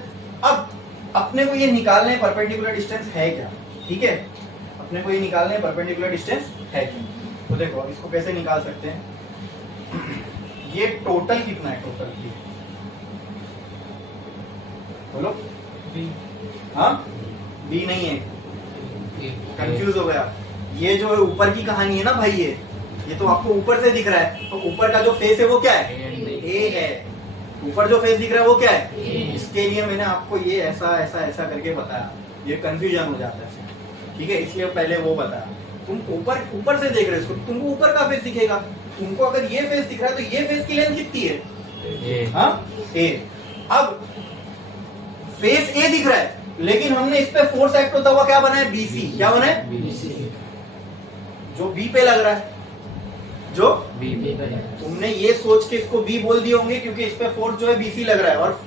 अब अपने को ये निकालना है परपेंडिकुलर डिस्टेंस है क्या, ठीक है, अपने को ये निकालना है परपेंडिकुलर डिस्टेंस है क्या। तो देखो अब इसको कैसे निकाल सकते हैं, ये टोटल कितना है, टोटल बोलो। हाँ बी नहीं है, कंफ्यूज हो गया। ये जो ऊपर की कहानी है ना भाई, ये तो आपको ऊपर से दिख रहा है, तो ऊपर का जो फेस है वो क्या है, ए है। ऊपर जो फेस दिख रहा है वो क्या है, इसके लिए मैंने आपको ये ऐसा ऐसा ऐसा करके बताया, ये कंफ्यूजन हो जाता है, ठीक है, इसलिए पहले वो बताया। तुम ऊपर से देख रहे हो इसको, तुमको ऊपर का फेस दिखेगा, तुमको अगर ये फेस दिख रहा है तो ये फेस की लेंथ कितनी है, हाँ ए। अब फेस ए दिख रहा है, लेकिन हमने इस पे फोर्स एक्ट होता हुआ क्या बना है, बीसी। क्या बना है, बीसी, जो बी पे लग रहा है, जो बी पे। तुमने ये सोच के इसको बी बोल दिए होंगे क्योंकि इस पे फोर्स जो है बीसी लग रहा है, और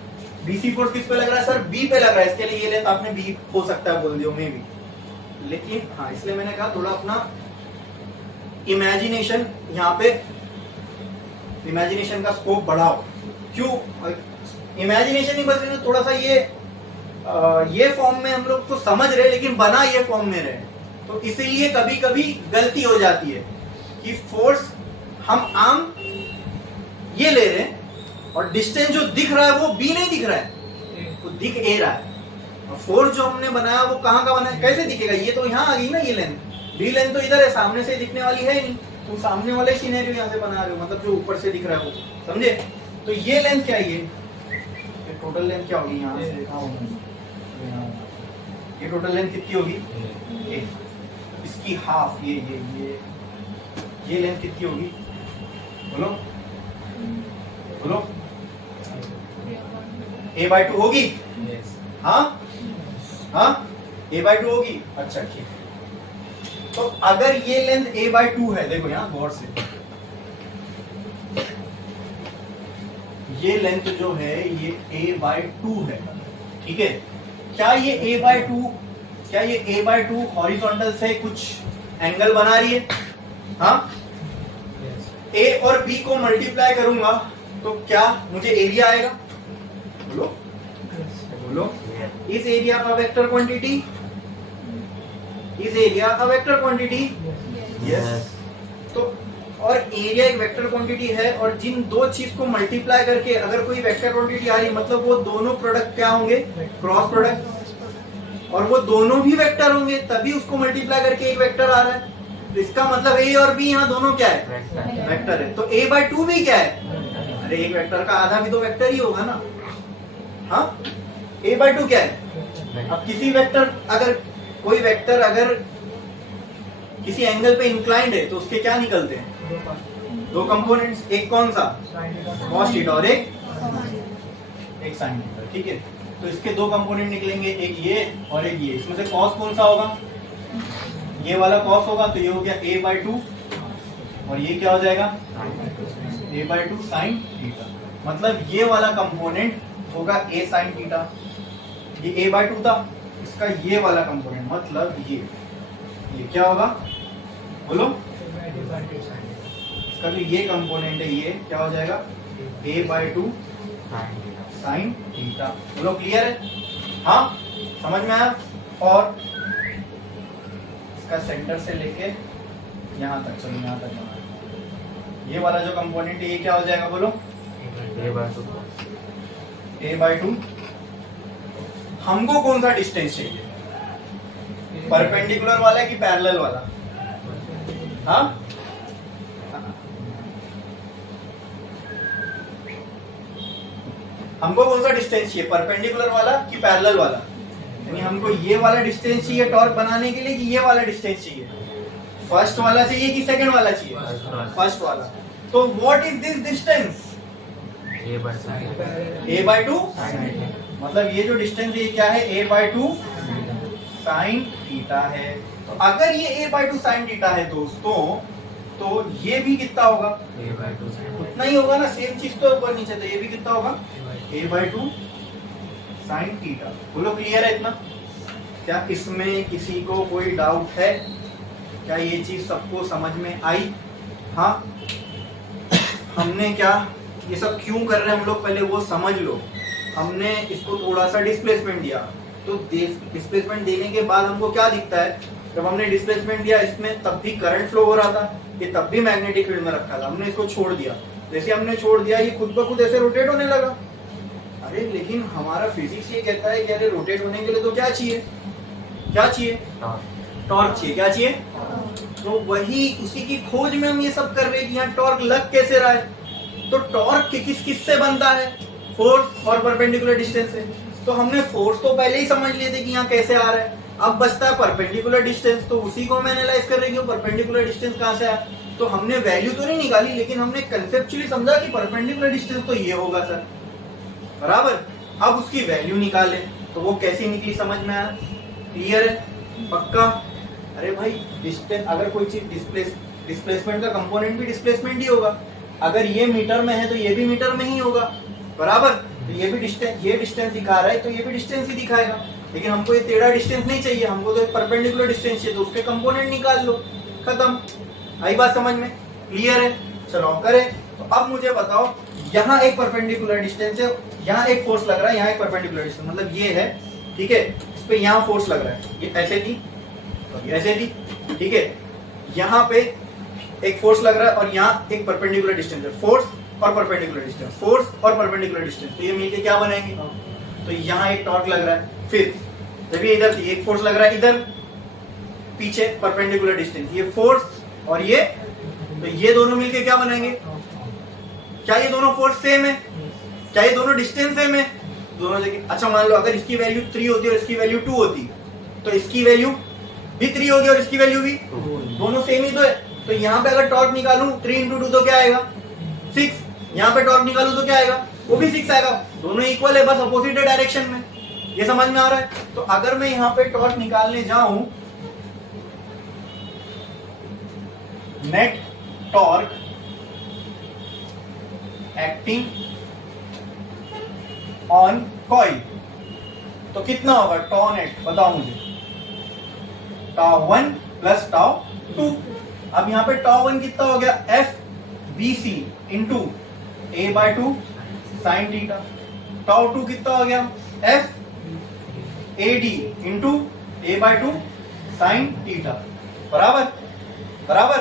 बीसी फोर्स किस पे लग रहा है सर, बी पे लग रहा है, इसके लिए ये लेंथ आपने बी हो सकता है बोल दियो मे भी। लेकिन हाँ, इसलिए मैंने कहा थोड़ा अपना इमेजिनेशन यहाँ पे, इमेजिनेशन का स्कोप बढ़ाओ। क्यों इमेजिनेशन ही बस, थोड़ा सा ये फॉर्म में हम लोग तो समझ रहे, लेकिन बना ये फॉर्म में रहे, तो इसीलिए कभी कभी गलती हो जाती है कि फोर्स हम आम ये ले रहे हैं और डिस्टेंस जो दिख रहा है वो बी नहीं दिख रहा है, वो दिख ए रहा है। और फोर्स जो हमने बनाया वो कहाँ का बना है, कैसे दिखेगा, ये तो यहाँ आ गई ना, ये लेंथ, बी लेंथ तो इधर है, सामने से दिखने वाली है नहीं, तो सामने वाले सीनेरियो यहाँ से बना रहे हो, मतलब जो ऊपर से दिख रहा है वो, समझे। तो ये लेंथ क्या है, ये टोटल लेंथ क्या होगी, यहाँ से कहाँ होगी, ये टोटल लेंथ कितनी होगी, इसकी हाफ, ये लेंथ कितनी होगी, बोलो बोलो, a/2 होगी, हाँ हाँ a/2 होगी। अच्छा ठीक, तो अगर ये लेंथ a/2 है, देखो यहाँ गौर से, ये लेंथ जो है ये a/2 है, ठीक है। क्या ये a/2 हॉरिजॉन्टल से कुछ एंगल बना रही है, हाँ। a और b को मल्टीप्लाई करूंगा तो क्या मुझे एरिया आएगा, बोलो बोलो, इस एरिया का वेक्टर क्वांटिटी, इस एरिया का वेक्टर क्वांटिटी, यस। तो और एरिया एक वेक्टर क्वांटिटी है, और जिन दो चीज को मल्टीप्लाई करके अगर कोई वेक्टर क्वांटिटी आ रही, मतलब वो दोनों प्रोडक्ट क्या होंगे, क्रॉस प्रोडक्ट, और वो दोनों भी वेक्टर होंगे, तभी उसको मल्टीप्लाई करके एक वेक्टर आ रहा है। तो इसका मतलब a और b यहाँ दोनों क्या है, वेक्टर है। तो a/2 भी क्या है, अरे एक वेक्टर का आधा भी तो वेक्टर ही होगा ना, हाँ। a/2 क्या है, अब किसी वेक्टर, अगर कोई वेक्टर अगर किसी एंगल पे इंक्लाइंड है तो उसके क्या निकलते हैं, दो कंपोनेंट्स, एक कौन सा, cos थीटा और एक sin थीटा, ठीक है। तो इसके दो कंपोनेंट निकलेंगे, एक ये और एक ये। इसमें से cos कौन सा होगा, ये वाला cos होगा, तो ये हो गया a/2, और ये क्या हो जाएगा, a/2 sin थीटा। मतलब ये वाला कंपोनेंट होगा a sin थीटा, ये a/2 था, इसका ये वाला कंपोनेंट मतलब ये क्या होगा, बोलो, इसका जो ये कंपोनेंट है ये क्या हो जाएगा, a/2 sin थीटा। बोलो क्लियर है, हाँ, समझ में आया। और इसका सेंटर से लेके यहाँ तक, चलो यहाँ तक बना, ये वाला जो कंपोनेंट है ये क्या हो जाएगा, बोलो, a/2। हमको कौन सा डिस्टेंस चाहिए, परपेंडिकुलर वाला कि पैरेलल वाला, हाँ। हमको कौन सा डिस्टेंस चाहिए, परपेंडिकुलर वाला कि पैरेलल वाला, यानी हमको ये वाला डिस्टेंस चाहिए टॉर्क बनाने के लिए कि ये वाला डिस्टेंस चाहिए, फर्स्ट वाला चाहिए कि सेकंड वाला चाहिए, फर्स्ट वाला। तो what is this distance, a/2, मतलब ये जो डिस्टेंस है ये क्या है, a/2 sin थीटा है। तो अगर ये a/2 sin थीटा है दोस्तों, तो ये भी कितना होगा, उतना ही होगा ना, सेम चीज तो ऊपर नीचे, तो ये भी कितना होगा, a/2 sin थीटा। बोलो क्लियर है इतना, क्या इसमें किसी को कोई डाउट है, क्या ये चीज सबको समझ में आई, हाँ। हमने क्या ये सब क्यों कर रहे हैं हम लोग, पहले वो समझ लो। हमने इसको थोड़ा सा डिस्प्लेसमेंट दिया, तो डिस्प्लेसमेंट देने के बाद हमको क्या दिखता है, जब हमने डिस्प्लेसमेंट दिया इसमें तब भी करंट फ्लो हो रहा था, ये तब भी मैग्नेटिक फील्ड में रखा था, हमने इसको छोड़ दिया, जैसे हमने छोड़ दिया ये खुद ब खुद ऐसे रोटेट होने लगा। अरे लेकिन हमारा फिजिक्स ये कहता है कि अरे रोटेट होने के लिए तो क्या चाहिए, क्या चाहिए, टॉर्क चाहिए, क्या चाहिए। तो वही उसी की खोज में हम ये सब कर रहे हैं कि यहाँ टॉर्क लग कैसे रहा है। तो टॉर्क किस किस से बनता है, फोर्स और परपेंडिकुलर डिस्टेंस से। तो हमने फोर्स तो पहले ही समझ लिए थे कि यहाँ कैसे आ रहा है, अब बचता है परपेंडिकुलर डिस्टेंस, तो उसी को हम एनालाइज कर रहे हैं कि परपेंडिकुलर डिस्टेंस कहाँ से आया। तो हमने वैल्यू तो नहीं निकाली, लेकिन हमने कंसेप्चुअली समझा कि परपेंडिकुलर डिस्टेंस तो ये होगा सर, बराबर। अब उसकी वैल्यू निकाले तो वो कैसी निकली, समझ में आया, क्लियर है, पक्का। अरे भाई डिस्टेंस, अगर कोई चीज डिस्प्लेसमेंट का कंपोनेंट भी डिस्प्लेसमेंट ही होगा, अगर ये मीटर में है तो ये भी मीटर में ही होगा, बराबर। तो ये भी डिस्टेंस, ये डिस्टेंस दिखा रहा है तो ये भी डिस्टेंस ही दिखाएगा, लेकिन हमको ये टेढ़ा डिस्टेंस नहीं चाहिए, हमको तो परपेंडिकुलर डिस्टेंस चाहिए, तो उसके कंपोनेंट निकाल लो, खत्म। आई बात समझ में, क्लियर है। चलो करें। तो अब मुझे बताओ, यहाँ एक परपेंडिकुलर डिस्टेंस है, यहाँ एक फोर्स लग रहा है, यहाँ एक परपेंडिकुलर डिस्टेंस, मतलब ये है, ठीक है, इस पे यहाँ फोर्स लग रहा है, ये ऐसे थी और ये ऐसे थी, ठीक है, यहाँ पे एक फोर्स लग रहा है और यहाँ एक परपेंडिकुलर डिस्टेंस है, फोर्स और परपेंडिकुलर डिस्टेंस, फोर्स और परपेंडिकुलर डिस्टेंस, तो ये मिलके क्या बनाएंगे, तो यहाँ एक टॉर्क लग रहा है। फिर जब ये इधर एक फोर्स लग रहा है इधर पीछे परपेंडिकुलर डिस्टेंस, ये फोर्स और ये, तो ये दोनों मिलके क्या बनाएंगे, क्या ये दोनों फोर्स सेम है, क्या ये दोनों डिस्टेंस सेम है, दोनों जगह। अच्छा मान लो अगर इसकी वैल्यू 3 होती और इसकी वैल्यू 2 होती, तो इसकी वैल्यू भी 3 होगी और इसकी वैल्यू भी, दोनों सेम ही तो है। तो यहाँ पे अगर टॉर्क निकालूं 3 इंटू 2 तो क्या आएगा 6, यहाँ पे टॉर्क निकालूं तो क्या आएगा, वो भी 6 आएगा, दोनों इक्वल है, बस अपोजिट डायरेक्शन में। ये समझ में आ रहा है। तो अगर मैं यहाँ पे टॉर्क निकालने जाऊं, net torque acting on coil, तो कितना होगा टॉ नेट, बताओ मुझे, टाउ 1 प्लस टाउ 2। अब यहाँ पे टाउ 1 कितना हो गया, F B C into A by 2 sine theta, tau 2 कितना हो गया, F A D into A by 2 sine theta, बराबर बराबर।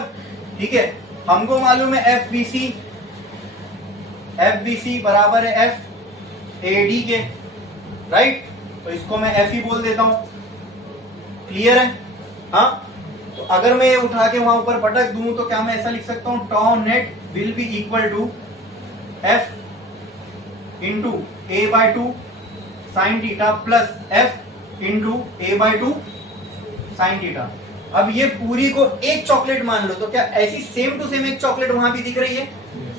ठीक है, हमको मालूम है एफ बी सी बराबर है एफ ए डी के, राइट, तो इसको मैं एफ ही बोल देता हूं, क्लियर है। हाँ, तो अगर मैं ये उठा के वहां ऊपर पटक दूं तो क्या मैं ऐसा लिख सकता हूं, tau net will be equal to F into A by 2 sine theta plus F into A by 2 sine theta. अब ये पूरी को एक चॉकलेट मान लो, तो क्या ऐसी सेम टू सेम एक चॉकलेट वहां भी दिख रही है,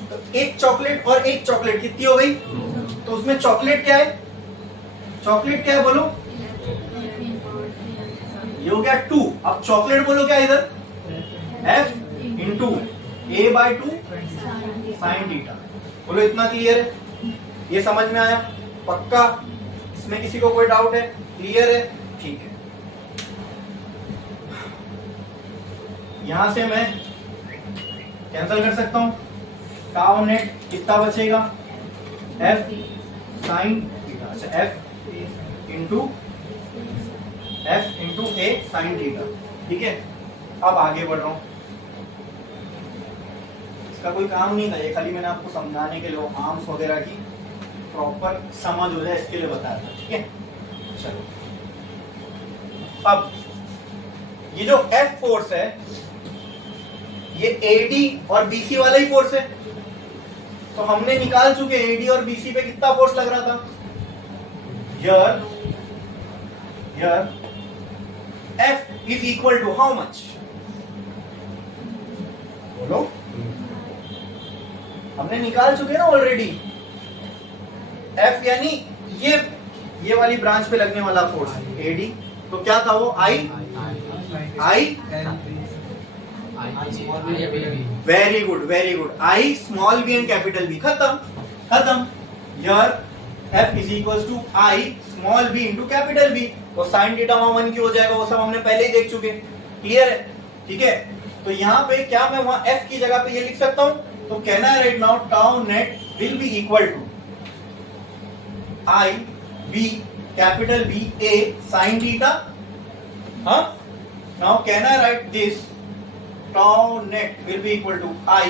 तो एक चॉकलेट और एक चॉकलेट कितनी हो गई, तो उसमें चॉकलेट क्या है, चॉकलेट क्या है बोलो, ये हो गया 2। अब चॉकलेट बोलो क्या इधर, F into A by 2 sine theta, बोलो इतना क्लियर है, ये समझ में आया पक्का, इसमें किसी को कोई डाउट है, क्लियर है, ठीक है। यहां से मैं कैंसिल कर सकता हूं, टाउ नेट कितना बचेगा, एफ साइन थीटा, अच्छा एफ इंटू ए साइन थीटा, ठीक है। अब आगे बढ़ रहा हूं, इसका कोई काम नहीं था, ये खाली मैंने आपको समझाने के लिए आर्म्स वगैरह की प्रॉपर समझ हो जाए इसके लिए बताया था, ठीक है। चलो अब ये जो एफ फोर्स है ये एडी और बीसी वाला ही फोर्स है, तो हमने निकाल चुके एडी और बीसी पे कितना फोर्स लग रहा था, here F is equal to how much, बोलो, हमने निकाल चुके ना ऑलरेडी, एफ यानी ये वाली ब्रांच पे लगने वाला फोर्स एडी, तो क्या था वो I very good I small B and capital B, खत्म। यार F is equal to I small B into capital B, तो साइन थीटा वहां 1 की हो जाएगा, वो सब हमने पहले ही देख चुके, क्लियर है, ठीक है। तो यहाँ पे क्या मैं वहां एफ की जगह पे ये लिख सकता हूं, तो कहना है right now tau net will be equal to I B capital B A sine theta, हाँ, नाउ कहना है right this tau net will be equal to I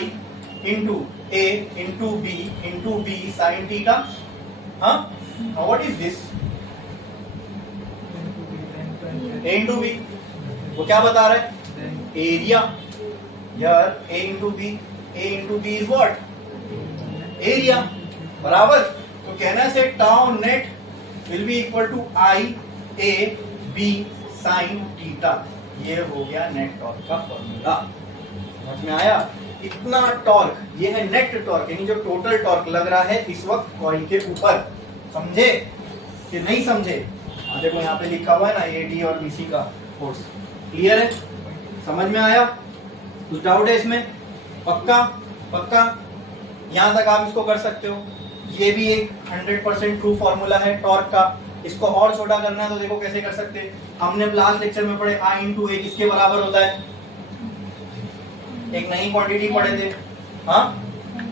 into A into B sin theta, huh? Now what is this, A into B, वो क्या बता रहा है, area, यार A into B is what, area, बराबर। तो कहना से tau net will be equal to I A B sin theta, ये हो गया नेट टॉर्क का फॉर्मूला, समझ में आया। इतना टॉर्क, ये है नेट टॉर्क, यानी जो टोटल टॉर्क लग रहा है इस वक्त कॉइल के ऊपर, समझे कि नहीं समझे, देखो यहाँ पे लिखा हुआ है ना एडी और बीसी का फोर्स, क्लियर है, समझ में आया, कुछ डाउट है इसमें, पक्का, यहां तक आप इसको कर सकते हो। ये भी एक 100% ट्रू फॉर्मूला है टॉर्क का, इसको और छोटा करना है तो देखो कैसे कर सकते हैं, हमने लास्ट लेक्चर में पढ़े I इंटू ए किसके बराबर होता है, एक नई क्वांटिटी पढ़े थे, हाँ,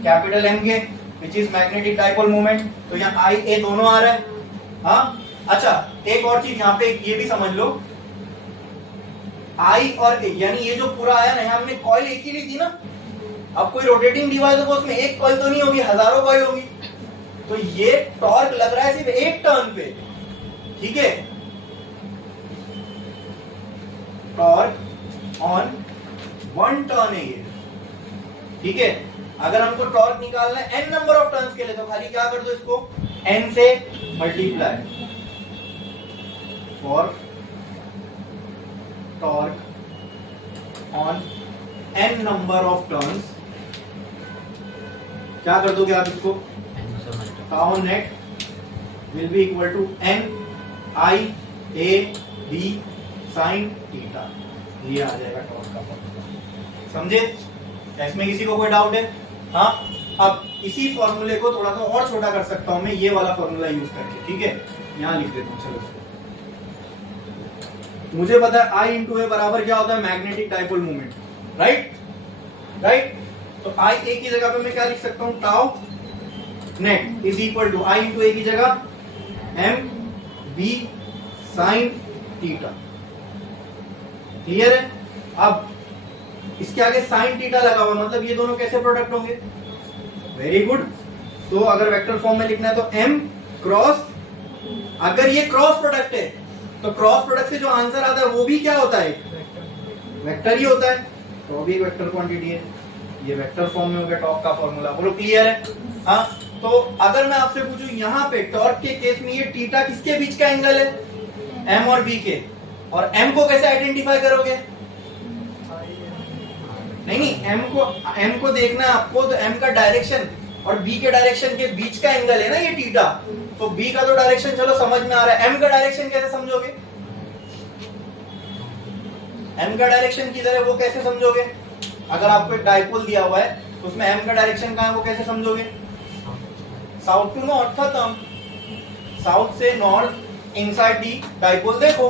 कैपिटल एम के, which is magnetic dipole moment, तो यहाँ आई ए दोनों आ रहा है, हाँ। अच्छा एक और चीज यहाँ पे ये भी समझ लो, आई और ए, यानी ये जो पूरा आया ना, यहाँ हमने कॉइल एक ही ली थी ना। अब कोई रोटेटिंग डिवाइस होगा उसमें एक कॉइल तो नहीं होगी, हजारों कॉइल होगी। तो ये टॉर्क लग रहा है सिर्फ एक टर्न पे, ठीक है। टॉर्क ऑन वन टर्न है ये, ठीक है। अगर हमको टॉर्क निकालना है n नंबर ऑफ टर्न्स के लिए, तो खाली क्या कर दो, इसको n से multiply for torque on n number of turns. क्या कर दोगे आप इसको, tau net will be equal to n i a b sin theta. ये आ जाएगा टॉर्क का फॉर्मूला, समझे। इसमें किसी को कोई डाउट है? हाँ, अब इसी फॉर्मूले को थोड़ा सा और छोटा कर सकता हूं मैं ये वाला फॉर्मूला यूज करके, ठीक है। यहां लिख देता हूं, चलो। मुझे पता है I इंटू ए बराबर क्या होता है, magnetic dipole moment, right right. तो I ए की जगह पे मैं क्या लिख सकता हूं, tau net is equal to I into A की जगह m b sine theta. Clear है? अब इसके आगे साइन थीटा लगा हुआ, मतलब ये दोनों कैसे प्रोडक्ट होंगे, वेरी गुड। तो अगर वेक्टर फॉर्म में लिखना है तो m क्रॉस, अगर ये क्रॉस प्रोडक्ट है तो क्रॉस प्रोडक्ट से जो आंसर आता है वो भी क्या होता है, वेक्टर ही होता है। तो भी वेक्टर क्वांटिटी है, ये वेक्टर फॉर्म में हो गया टॉर्क का फॉर्मूला। बोलो क्लियर है? हाँ। तो अगर मैं आपसे पूछूं यहाँ पे टॉर्क के केस में ये थीटा किसके बीच का एंगल है, m और b के, और m को कैसे आइडेंटिफाई करोगे? नहीं, m को देखना है आपको, तो m का डायरेक्शन और b के डायरेक्शन के बीच का एंगल है ना ये थीटा। तो b का तो डायरेक्शन चलो समझ में आ रहा है, m का डायरेक्शन कैसे समझोगे? m का डायरेक्शन किधर है वो कैसे समझोगे? अगर आपको एक डाइपोल दिया हुआ है तो उसमें m का डायरेक्शन कहाँ है वो कैसे समझोगे? साउथ टू नॉर्थ था टर्म, साउथ से नॉर्थ इनसाइड दी डाइपोल। देखो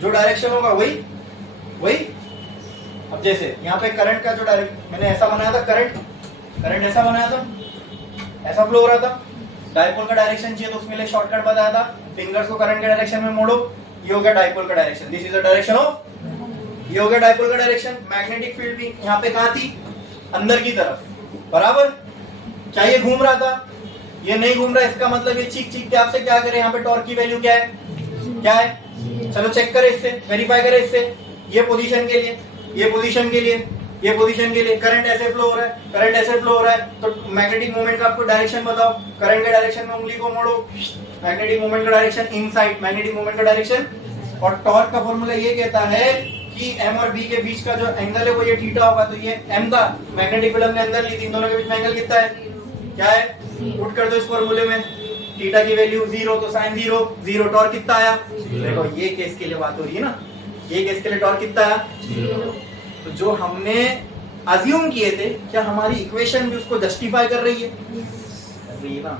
जो डायरेक्शन होगा वही। अब जैसे यहाँ पे करंट का जो डायरेक्ट मैंने ऐसा बनाया था, करंट ऐसा बनाया था, ऐसा फ्लो हो रहा था। डाइपोल का डायरेक्शन चाहिए तो उसके लिए शॉर्टकट बताया था, फिंगर्स को करंट के डायरेक्शन में मोड़ो, ये हो गया डाइपोल का direction, this is the direction of, ये हो गया डाइपोल का डायरेक्शन। मैग्नेटिक फील्ड भी यहाँ पे कहाँ थी, अंदर की तरफ, बराबर। क्या ये घूम रहा था, ये नहीं घूम रहा, इसका मतलब ये चीख के आपसे क्या करे, यहाँ पे टॉर्क की वैल्यू क्या है, चलो चेक करें इससे, वेरीफाई करें इससे। ये पोजीशन के लिए, ये पोजीशन के लिए, ये पोजीशन के लिए करंट ऐसे फ्लो हो रहा है, करंट ऐसे फ्लो हो रहा है, तो मैग्नेटिक मोमेंट का आपको डायरेक्शन बताओ, करंट के डायरेक्शन में उंगली को मोड़ो, मैग्नेटिक मोमेंट का डायरेक्शन इनसाइड, मैग्नेटिक मोमेंट का डायरेक्शन। और टॉर्क का फॉर्मूला ये कहता है कि m और b के बीच का जो एंगल है वो ये थीटा होगा। तो ये m का मैग्नेटिक फील्ड हमने अंदर ली थी, इन दोनों के बीच में एंगल कितना है, क्या है, पुट कर दो इस फॉर्मूले में। थीटा की वैल्यू 0, तो साइन 0, टॉर्क कितना आया, देखो ये केस के लिए बात हो रही है ना, ये केस के लिए टॉर्क कितना आया, 0। तो जो हमने अज्यूम किए थे, क्या हमारी इक्वेशन भी उसको जस्टिफाई कर रही है ना।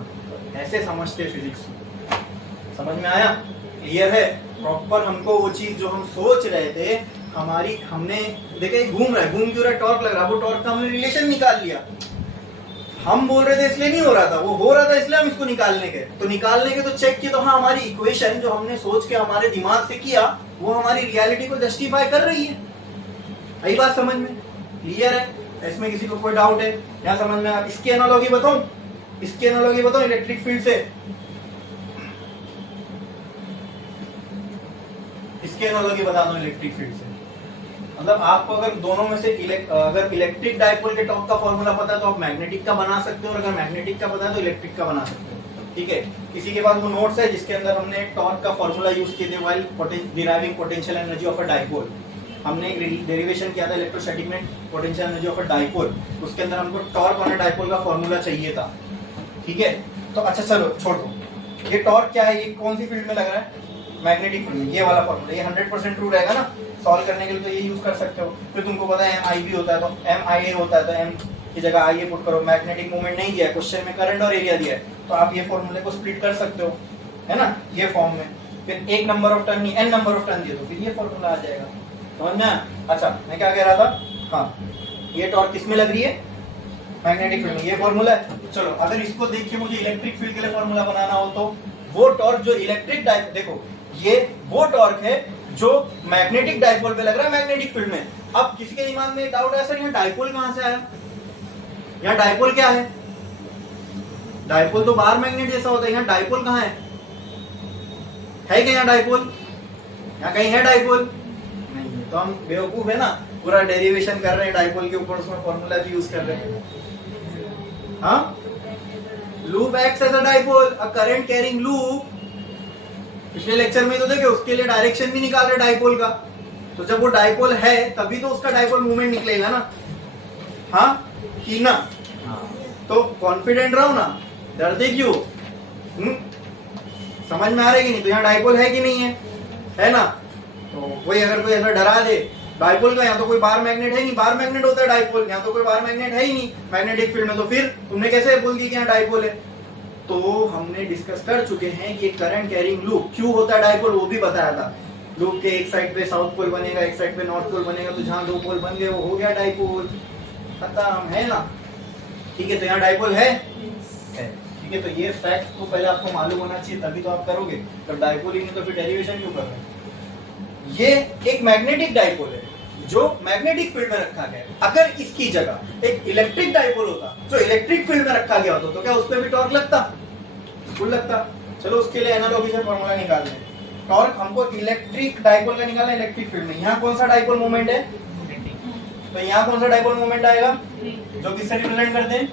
ऐसे समझते फिजिक्स, समझ में आया, क्लियर है। प्रॉपर हमको वो चीज जो हम सोच रहे थे, हमने देखे घूम रहा है, घूम क्यों रहा है, टॉर्क लग रहा है, वो टॉर्क का हमने रिलेशन निकाल लिया। हम बोल रहे थे इसलिए नहीं हो रहा था, वो हो रहा था इसलिए हम इसको निकालने के, तो चेक किया, तो हाँ हमारी इक्वेशन जो हमने सोच के हमारे दिमाग से किया वो हमारी रियलिटी को जस्टिफाई कर रही है। आई बात समझ में, क्लियर है? इसमें किसी को कोई डाउट है यहाँ समझ में? आप इसकी एनालॉजी बताऊं, इलेक्ट्रिक फील्ड से, इसकी एनालॉजी बता दो इलेक्ट्रिक फील्ड से। मतलब आपको अगर दोनों में से अगर इलेक्ट्रिक डाइपोल के टॉर्क का फॉर्मूला पता है तो आप मैग्नेटिक का बना सकते हो, और अगर मैग्नेटिक का पता है तो इलेक्ट्रिक का बना सकते हो, ठीक है। किसी के पास वो नोट्स है जिसके अंदर हमने टॉर्क का फॉर्मूला यूज किए थे while deriving potential energy of a dipole. हमने एक डेरिवेशन किया था इलेक्ट्रोस्टैटिक में, potential energy of a dipole, उसके अंदर हमको टॉर्क ऑन अ डाइपोल का फॉर्मूला चाहिए था, ठीक है। तो अच्छा चलो छोड़ दो, ये टॉर्क क्या है, ये कौन सी फील्ड में लग रहा है, मैग्नेटिक फील्ड में। ये वाला फॉर्मूला ये 100% ट्रू रहेगा ना, सॉल्व करने के लिए तो ये यूज कर सकते हो। फिर तुमको पता है MIB होता है तो MIA होता है, तो M की जगह IA पुट करो। मैग्नेटिक मोमेंट नहीं दिया है क्वेश्चन में, करंट और एरिया दिया है, तो आप ये फॉर्मूले को स्प्लिट कर सकते हो, है ना, ये फॉर्म में। फिर एक नंबर ऑफ टर्न नहीं n नंबर ऑफ टर्न दिए तो फिर ये फॉर्मूला आ जाएगा, समझ में? अच्छा मैं क्या कह रहा था, हाँ ये टॉर्क किसमें लग रही है, मैग्नेटिक फील्ड में, ये फॉर्मूला है। चलो अगर इसको देखिए मुझे इलेक्ट्रिक फील्ड के लिए फॉर्मूला बनाना हो तो वो टॉर्क जो इलेक्ट्रिक देखो ये वो टॉर्क है जो मैग्नेटिक डाइपोल पे लग रहा है मैग्नेटिक फील्ड में। अब किसी के दिमाग में डाउट है, सर यहाँ डाइपोल कहां से आया? यहाँ डाइपोल क्या है? डाइपोल तो बाहर मैग्नेट जैसा होता है, यहाँ डाइपोल कहाँ है क्या यहाँ डाइपोल? यहाँ कहीं है डाइपोल? नहीं है। तो हम बेवकूफ है ना, पूरा डेरिवेशन कर रहे हैं डाइपोल के ऊपर, उसमें फॉर्मूला भी यूज कर रहे हैं। हाँ, loop acts as a dipole, a current carrying loop. पिछले लेक्चर में तो देखे उसके लिए डायरेक्शन भी निकाल रहे डाइपोल का। तो जब वो डाइपोल है तभी तो उसका डाइपोल मूवमेंट निकलेगा ना। हाँ कि ना? तो कॉन्फिडेंट रहो ना, डरते क्यों? समझ में आ रहा है कि नहीं? तो यहाँ डाइपोल है कि नहीं है ना? तो कोई अगर कोई ऐसा डरा दे डाइपोल का, यहाँ तो कोई बाहर मैग्नेट है नहीं, बाहर मैग्नेट होता है डाइपोल, यहाँ तो कोई बाहर मैग्नेट है ही नहीं मैग्नेटिक फील्ड में, तो फिर तुमने कैसे बोल दिया कि यहाँ डाइपोल है? तो हमने डिस्कस कर चुके हैं कि करंट कैरिंग लूप क्यों होता है डाइपोल, वो भी बताया था। लूप के एक साइड पे साउथ पोल बनेगा, एक साइड पे नॉर्थ पोल बनेगा, तो जहां 2 पोल बन गए वो हो गया डाइपोल, खत्म, है ना? ठीक है, तो यहाँ डाइपोल है। ठीक है, तो ये फैक्ट तो पहले आपको मालूम होना चाहिए, तभी तो आप करोगे। तो डाइपोल ही नहीं तो फिर डेरिवेशन क्यों कर रहे हैं? ये एक मैग्नेटिक डाइपोल है जो मैग्नेटिक फील्ड में रखा गया है। अगर इसकी जगह एक इलेक्ट्रिक डाइपोल होता जो इलेक्ट्रिक फील्ड में रखा गया होता तो क्या उस पर भी टॉर्क लगता? बिल्कुल लगता। चलो उसके लिए एनालॉजी से फॉर्मूला निकाल लें। टॉर्क हमको इलेक्ट्रिक डाइपोल का निकालना है इलेक्ट्रिक फील्ड में। यहाँ कौन सा डाइपोल मोमेंट है? तो यहाँ कौन सा डाइपोल मोमेंट आएगा जो किससे रिप्रेजेंट करते हैं?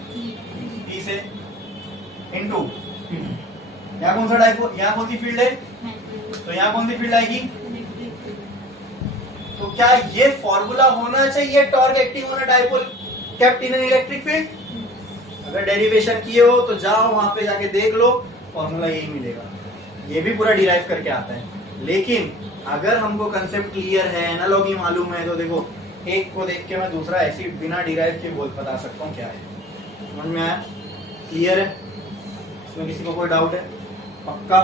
P से इनटू। यहाँ कौन सा डाइपोल, यहाँ कौन सी फील्ड है? तो यहाँ कौन सी फील्ड आएगी? तो क्या ये फॉर्मूला होना चाहिए torque acting on a dipole kept in an electric field? अगर डेरिवेशन किए हो तो जाओ वहां पे जाके देख लो, फॉर्मूला यही मिलेगा। ये भी पूरा डिराइव करके आता है। लेकिन अगर हमको कंसेप्ट क्लियर है, एनालॉजी मालूम है, तो देखो एक को देख के मैं दूसरा ऐसी बिना डिराइव के बोल बता सकता हूँ क्या है। समझ में आया? क्लियर है? इसमें किसी को कोई डाउट है? पक्का?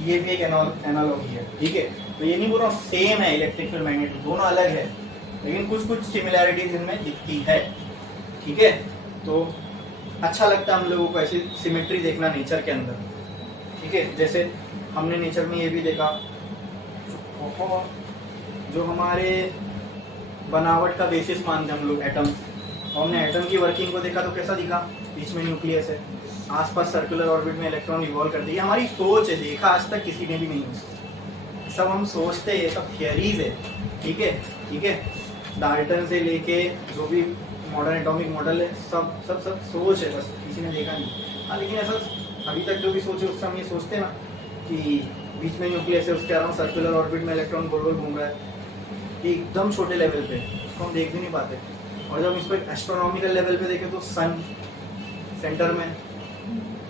ये भी एक एनालॉजी है। ठीक है, तो ये नहीं बोल रहा हूँ सेम है इलेक्ट्रिक फील्ड मैग्नेटिक, दोनों अलग है, लेकिन कुछ कुछ सिमिलैरिटीज इनमें दिखती है। ठीक है, तो अच्छा लगता है हम लोगों को ऐसी सिमेट्री देखना नेचर के अंदर। ठीक है, जैसे हमने नेचर में ये भी देखा, जो हमारे बनावट का बेसिस मानते हम लोग एटम, और हमने एटम की वर्किंग को देखा तो कैसा दिखा? बीच में न्यूक्लियस है, आसपास सर्कुलर ऑर्बिट में इलेक्ट्रॉन रिवॉल्व करते हैं। ये हमारी सोच है, देखा आज तक किसी ने भी नहीं हो, सब हम सोचते हैं, ये सब थियरीज है। ठीक है, ठीक है, डाल्टन से लेके जो भी मॉडर्न एटॉमिक मॉडल है सब सब सब सोच है, बस किसी ने देखा नहीं। हाँ, लेकिन ऐसा अभी तक जो भी सोचे उससे हम ये सोचते हैं ना कि बीच में न्यूक्लियस है, उसके अराउंड सर्कुलर ऑर्बिट में इलेक्ट्रॉन गोल गोल घूम रहा है, ये एकदम छोटे लेवल पे उसको हम देख भी नहीं पाते। और जब इसको एस्ट्रोनॉमिकल लेवल पे देखें तो सन सेंटर में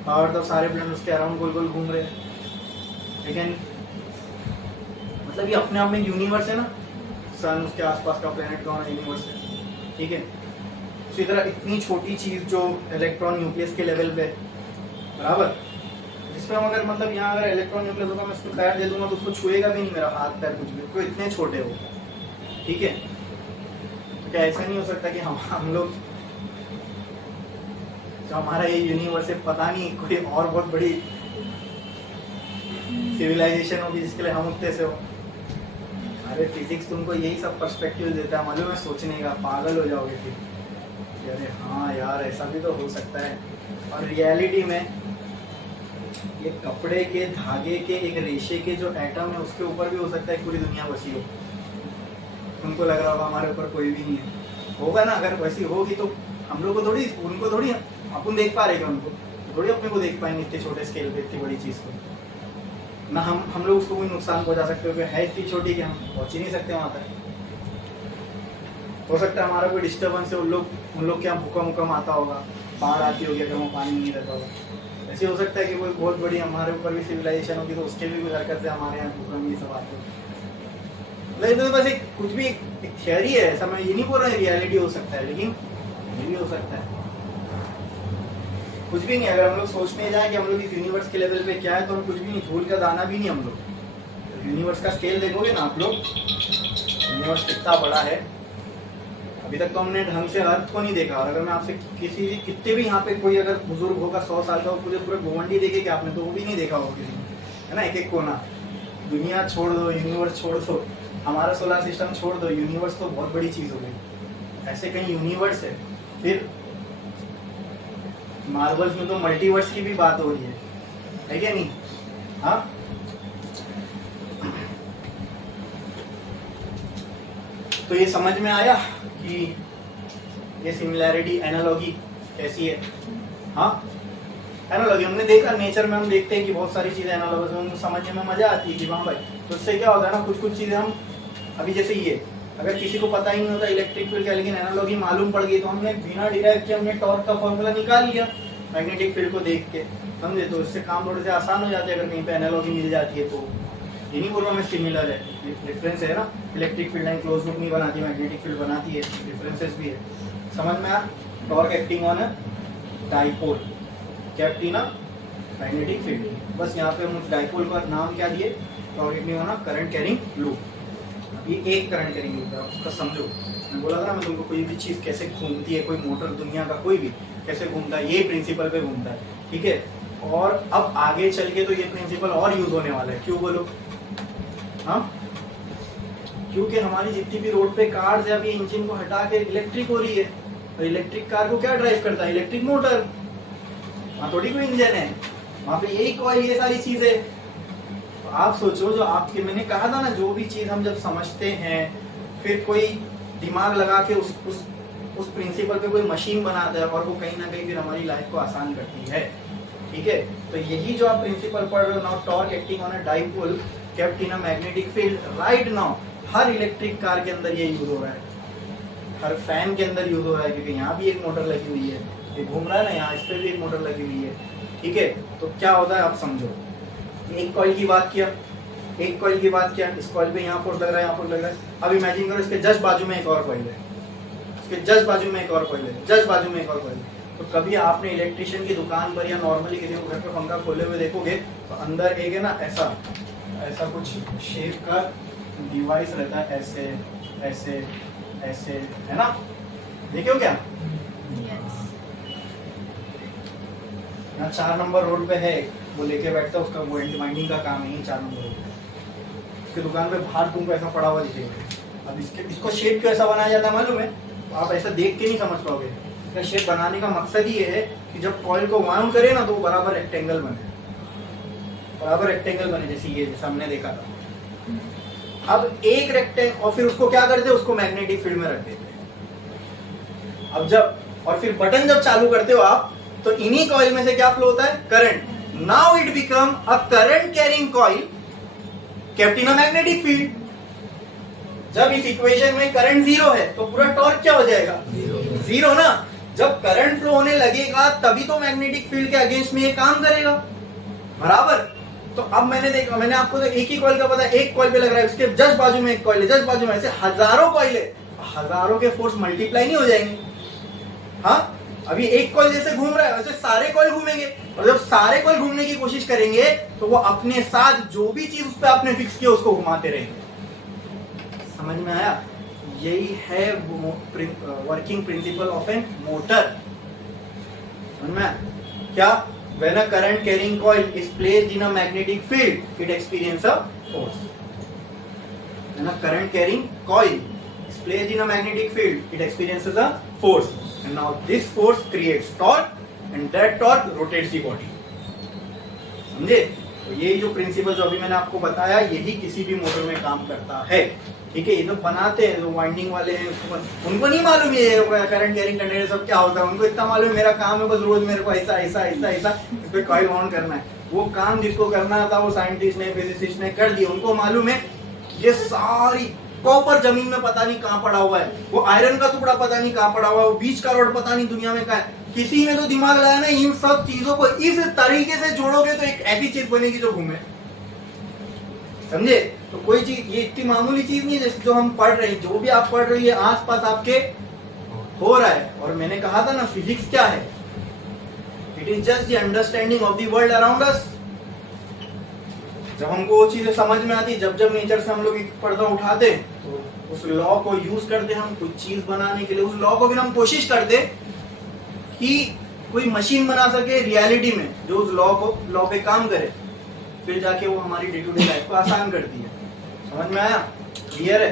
और तब सारे प्लैनेट उसके अराउंड गोल गोल घूम रहे हैं। लेकिन मतलब ये अपने आप में यूनिवर्स है ना, सन उसके आसपास का प्लैनेट कौन है? यूनिवर्स है। ठीक है, उसी तरह इतनी छोटी चीज जो इलेक्ट्रॉन न्यूक्लियस के लेवल पे, बराबर, जिसपे हम अगर मतलब यहाँ अगर इलेक्ट्रॉन न्यूक्लियस होगा मैं उसको पैर दे दूंगा तो उसको छुएगा भी नहीं मेरा हाथ पैर कुछ भी, कोई इतने छोटे हो। ठीक है, तो क्या ऐसा नहीं हो सकता कि हम लोग जो हमारा ये यूनिवर्स है पता नहीं कोई और बहुत बड़ी सिविलाइजेशन होगी जिसके लिए हम उतने से हो? अरे फिजिक्स तुमको यही सब पर्सपेक्टिव देता है, मालूम है, सोचने का, पागल हो जाओगे फिर। अरे हाँ यार, ऐसा भी तो हो सकता है। और रियलिटी में ये कपड़े के धागे के एक रेशे के जो एटम है उसके ऊपर भी हो सकता है पूरी दुनिया बसी हो। उनको लग रहा होगा हमारे ऊपर कोई भी नहीं है, होगा ना? अगर वैसी होगी तो हम लोग को थोड़ी, उनको थोड़ी अपन देख पा रहे हैं, उनको थोड़ी अपने को देख पाएंगे इतने छोटे स्केल पे इतनी बड़ी चीज़ को ना। हम लोग उसको कोई नुकसान पहुंचा सकते हो, है इतनी छोटी कि हम पहुंच ही नहीं सकते वहाँ तक। हो सकता है हमारा कोई डिस्टर्बेंस है, उन लोग के यहाँ भूकंप आता होगा, बाढ़ आती होगी अगर वहाँ पानी नहीं रहता होगा। ऐसे हो सकता है कि कोई बहुत बड़ी हमारे ऊपर भी सिविलाइजेशन होगी तो उसके भी कुछ हरकत से हमारे यहाँ भूकंप ये सब आते हैं। तो बस एक कुछ भी एक थियरी है, ऐसा मैं ये नहीं बोल रहा रियलिटी हो सकता है, लेकिन ये भी हो सकता है कुछ भी नहीं। अगर हम लोग सोचने जाए कि हम लोग इस यूनिवर्स के लेवल पे क्या है तो हम कुछ भी नहीं, धूल का दाना भी नहीं हम लोग। यूनिवर्स का स्केल देखोगे ना आप लोग, यूनिवर्स कितना बड़ा है। अभी तक तो हमने ढंग से अर्थ को नहीं देखा। और अगर मैं आपसे किसी भी कितने भी यहाँ पे कोई अगर बुजुर्ग होगा 100 साल का, पूरे पूरे गोवंडी देखे क्या आपने, तो वो भी नहीं देखा होगा किसी ने, है ना? एक एक कोना, दुनिया छोड़ दो, यूनिवर्स छोड़ दो, हमारा सोलर सिस्टम छोड़ दो, यूनिवर्स तो बहुत बड़ी चीज हो गई, ऐसे कहीं यूनिवर्स है, फिर मार्वल्स में तो मल्टीवर्स की भी बात हो रही है क्या नहीं? हाँ, तो ये समझ में आया कि ये सिमिलैरिटी एनालॉजी कैसी है? हाँ, एनालॉजी हमने देखा, नेचर में हम देखते हैं कि बहुत सारी चीजें एनालॉगस में समझने में मजा आती है कि वहाँ भाई, तो उससे क्या होता है ना, कुछ कुछ चीजें हम अभी जैसे ये, अगर किसी को पता ही नहीं होता इलेक्ट्रिक फील्ड क्या, लेकिन एनालॉजी मालूम पड़ गई तो हमने बिना डिराइव किए हमने टॉर्क का फॉर्मूला निकाल लिया मैग्नेटिक फील्ड को देख के, समझे? तो इससे काम थोड़े से आसान हो जाते हैं अगर कहीं पे एनालॉजी मिल जाती है तो। ये नहीं बोल रहा मैं सिमिलर है, डिफरेंस है ना, electric field line close loop नहीं बनाती, मैग्नेटिक फील्ड बनाती है, डिफरेंसेस भी है। समझ में आ? Torque acting on a dipole kept in a magnetic field. बस यहाँ पे हम उस डाइपोल का नाम क्या दिए? Torque acting on a current carrying loop. ये एक करंट कैरिंग लूप है, उसका समझो। मैं बोला था ना मैं तुमको, कोई भी चीज कैसे घूमती है, कोई मोटर दुनिया का कोई भी कैसे घूमता है, ये प्रिंसिपल पे घूमता है, ठीक है? और अब आगे चल के तो ये प्रिंसिपल और यूज होने वाला है, क्यों बोलो? हाँ, क्योंकि हमारी जितनी भी रोड पे कार्स है, अभी इंजन को हटा के इलेक्ट्रिक हो रही है, और इलेक्ट्रिक कार को क्या ड्राइव करता है? Electric motor. वहां थोड़ी कोई इंजन है, वहां पे यही कॉइल, ये सारी चीजें। तो आप सोचो, जो आपके मैंने कहा था ना, जो भी चीज हम जब समझते हैं, फिर कोई दिमाग लगा के उस प्रिंसिपल पे कोई मशीन बनाता है, और वो कहीं ना कहीं फिर हमारी लाइफ को आसान करती है, ठीक है? तो यही जो आप प्रिंसिपल पढ़ रहे हो now, torque acting on a dipole kept in a magnetic field, right now her electric car के अंदर ये यूज हो रहा है, हर फैन के अंदर यूज हो रहा है, क्योंकि यहाँ भी एक मोटर लगी हुई है, ये घूम रहा है ना, यहाँ इस पे भी एक मोटर लगी हुई है, ठीक है? तो क्या होता है आप समझो, एक कॉइल की बात किया, एक कॉइल की बात किया, इस कॉइल पे यहाँ फोर्स लग रहा है, यहाँ फोर्स लग रहा है। अब इमेजिन करो इसके जस्ट बाजू में एक और कॉइल है, इसके जस्ट बाजू में एक और कॉइल है, जस्ट बाजू में एक और कॉइल है। तो कभी आपने इलेक्ट्रिशियन की दुकान पर या नॉर्मली किसी को घर पे पंखा खोले हुए देखोगे, तो अंदर एक है ना ऐसा कुछ शेप का डिवाइस रहता है, ऐसे ऐसे ऐसे, है ना? देखे हो क्या? यहाँ 4 नंबर रोड पे है, वो लेके बैठता है, उसका वाइंडिंग का काम है, 4 नंबर रोड पे। उसकी दुकान पे बाहर तुमको ऐसा पड़ा हुआ दिखेगा। अब इसको शेप क्यों ऐसा बनाया जाता है मालूम है? तो आप ऐसा देख के नहीं समझ पाओगे। इसका शेप बनाने का मकसद ये है कि जब कॉइल को वाउंड करे ना, तो वो बराबर रेक्टेंगल बने, बराबर रेक्टेंगल बने, जैसे ये जैसा हमने देखा था। अब एक रेक्टेंगल, और फिर उसको क्या करते हैं? उसको मैग्नेटिक फील्ड में रख देते हैं। अब जब, और फिर बटन जब चालू करते हो आप, तो इन्हीं कॉइल में से क्या फ्लो होता है? Current. Now it become a current carrying coil kept in a magnetic field. जब इस इक्वेशन में करंट 0 है, तो पूरा टॉर्क क्या हो जाएगा? 0 ना। जब करंट फ्लो होने लगेगा, तभी तो मैग्नेटिक फील्ड के अगेंस्ट में ये काम करेगा, बराबर? तो अब मैंने आपको तो एक ही कॉइल का पता है, एक कॉइल पे लग रहा है, उसके जस्ट बाजू में एक कॉइल है, जस्ट बाजू में, ऐसे हजारों कॉइल है, हजारों के फोर्स मल्टीप्लाई नहीं हो जाएंगे? हाँ, अभी एक कॉइल जैसे घूम रहा है, वैसे सारे कॉइल घूमेंगे, और जब सारे कॉइल घूमने की कोशिश करेंगे, तो वो अपने साथ जो भी चीज उस पर आपने फिक्स किया उसको घुमाते रहेंगे। समझ में आया? यही है working principle of an motor. समझ में आया क्या? When a current carrying coil is placed in a magnetic field, it experiences a force. When a current carrying coil is placed in a magnetic field, it experiences a force. And now this force creates torque, and that torque rotates the body. समझे? तो ये जो principal जो अभी मैंने आपको बताया, यही किसी भी मोटर में काम करता है, ठीक है? ये तो बनाते हैं, जो वाइंडिंग वाले हैं, उनको नहीं मालूम ये करंट कैरिंग कंडक्टर सब क्या होता है। उनको इतना मालूम है मेरा काम है बस रोज मेरे को ऐसा ऐसा ऐसा ऐसा इस पे कॉइल वाउंड करना है। वो काम जिसको करना था वो साइंटिस्ट ने, फिजिसिस्ट ने कर दिया। उनको मालूम है ये सारी कॉपर जमीन में पता नहीं कहाँ पड़ा हुआ है, वो आयरन का टुकड़ा पता नहीं कहाँ पड़ा हुआ है, वो बीच का रोड पता नहीं दुनिया में कहाँ है। किसी ने तो दिमाग लगाया ना, इन सब चीजों को इस तरीके से जोड़ोगे तो एक ऐसी चीज बनेगी जो घूमे। समझे? तो कोई चीज ये इतनी मामूली चीज नहीं है जो हम पढ़ रहे हैं। जो भी आप पढ़ रही है आसपास आपके हो रहा है। और मैंने कहा था ना, फिजिक्स क्या है? It is just the understanding of the world around us. जब हमको वो चीजें समझ में आती, जब नेचर से हम लोग एक पर्दा उठाते, तो उस लॉ को यूज करते हम कोई चीज बनाने के लिए। उस लॉ को फिर हम कोशिश करते कि कोई मशीन बना सके रियलिटी में, जो उस लॉ पे काम करे, फिर जाके वो हमारी डे टू डे लाइफ को आसान करती है। समझ में आया? क्लियर है?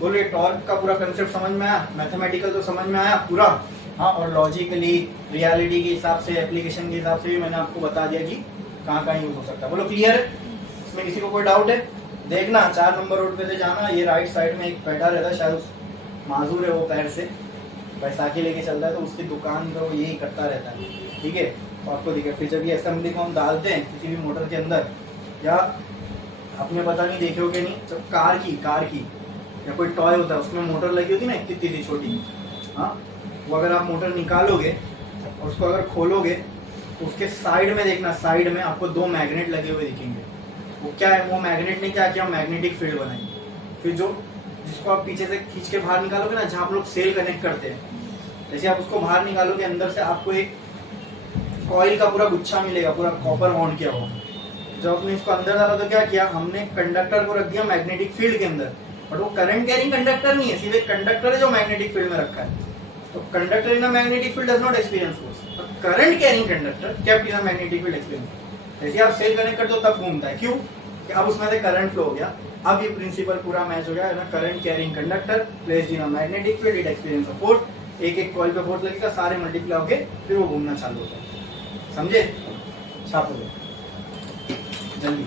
बोलिए टॉर्क का पूरा कंसेप्ट समझ में आया, मैथमेटिकल तो समझ में आया पूरा, हाँ, और लॉजिकली रियलिटी के हिसाब से, एप्लीकेशन के हिसाब से भी मैंने आपको बता दिया कि कहाँ कहाँ यूज हो सकता है। बोलो क्लियर है? इसमें किसी को कोई डाउट है? देखना 4 नंबर रोड पे से जाना, ये राइट साइड में एक बैठा रहता है, शायद उस माजूर है वो पैर से बैसाखी लेके चलता है, तो उसकी दुकान पर वो यही करता रहता है, ठीक है? तो आपको दिखे फिर जब ये असेंबली को हम डालते हैं किसी भी मोटर के अंदर, या आपने पता नहीं देखे हो कि नहीं, जब कार की या कोई टॉय होता है उसमें मोटर लगी होती है ना कितनी सी छोटी, हाँ, वो अगर आप मोटर निकालोगे और उसको अगर खोलोगे तो उसके साइड में देखना, साइड में आपको 2 मैग्नेट लगे हुए दिखेंगे। वो क्या है? वो मैग्नेट ने क्या किया, मैग्नेटिक फील्ड बनाई। फिर जो जिसको आप पीछे से खींच के बाहर निकालोगे ना, जहाँ आप लोग सेल कनेक्ट करते हैं, जैसे आप उसको बाहर निकालोगे, अंदर से आपको एक कॉइल का पूरा गुच्छा मिलेगा, पूरा कॉपर बाउंड किया हुआ। जब आपने इसको अंदर डाला तो क्या किया, हमने कंडक्टर को रख दिया मैग्नेटिक फील्ड के अंदर, बट वो करंट कैरिंग कंडक्टर नहीं है, सिर्फ एक कंडक्टर है जो मैग्नेटिक फील्ड में रखा है। तो conductor in a magnetic field does not experience force, current carrying conductor kept in a magnetic field experience. जैसे आप सेल कनेक्ट करते हो तब घूमता है, क्यों? कि अब उसमें से करंट फ्लो हो गया। अब ये प्रिंसिपल पूरा मैच हो गया ना, current carrying conductor placed in a magnetic field, it experience a force, एक कॉइल पे फोर्स लगेगा, सारे मल्टीप्लाई होके फिर वो घूमना चालू होता है। समझे? छापोगे जल्दी।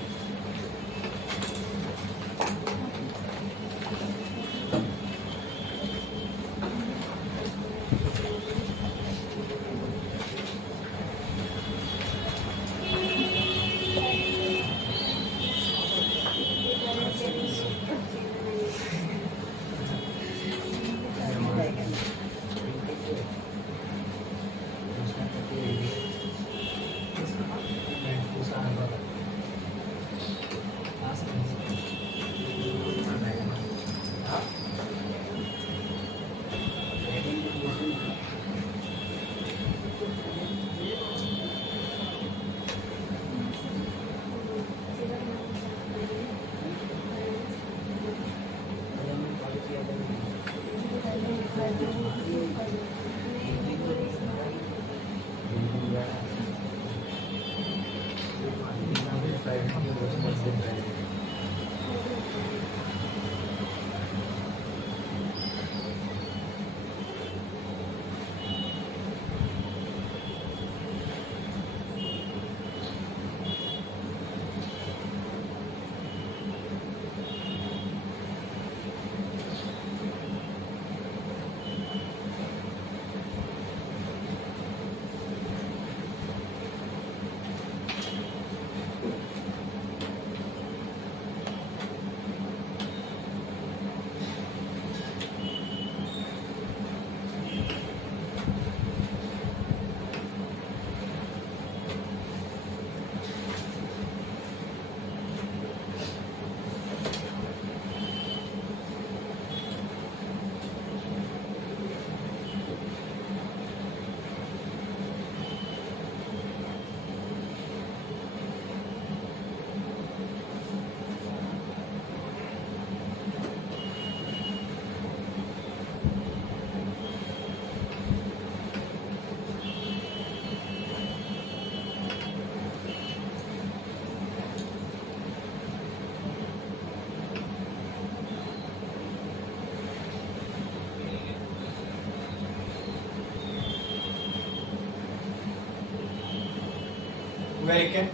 Very good.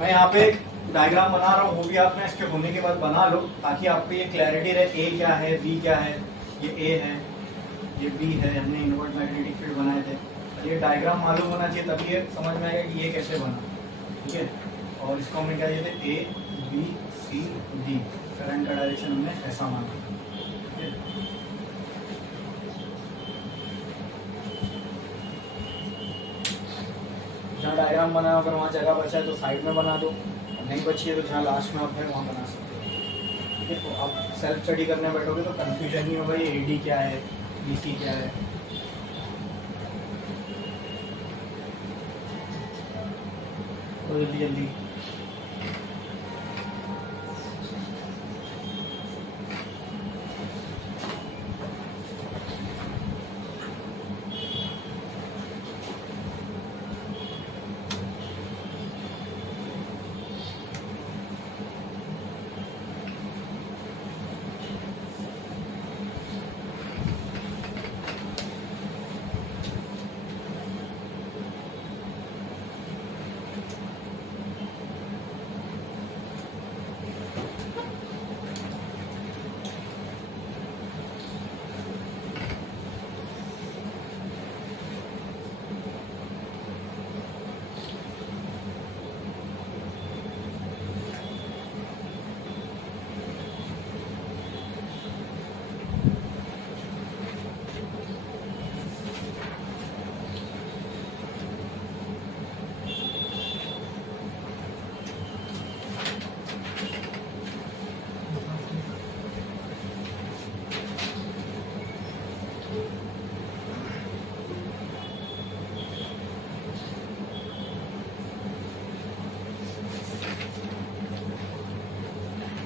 मैं यहाँ पे डायग्राम बना रहा हूँ, वो भी आपने इसके होने के बाद बना लो ताकि आपको ये क्लैरिटी रहे, ए क्या है, बी क्या है, ये ए है, ये बी है, हमने इनवर्ट मैग्नेटिक फील्ड बनाए थे। ये डायग्राम मालूम होना चाहिए तभी ये समझ में आएगा कि ये कैसे बना, ठीक है। और इसको हमने क्या दिया था, A B C D, current का डायरेक्शन हमने ऐसा माना, ठीक है। जहाँ डायग्राम बना अगर वहाँ जगह बचा है तो साइड में बना दो, नहीं बची है तो जहाँ लास्ट में आप है वहाँ बना सकते हो, ठीक है। तो आप सेल्फ स्टडी करने बैठोगे तो कंफ्यूजन नहीं होगा, ये एडी क्या है, बीसी क्या है। तो जल्दी जल्दी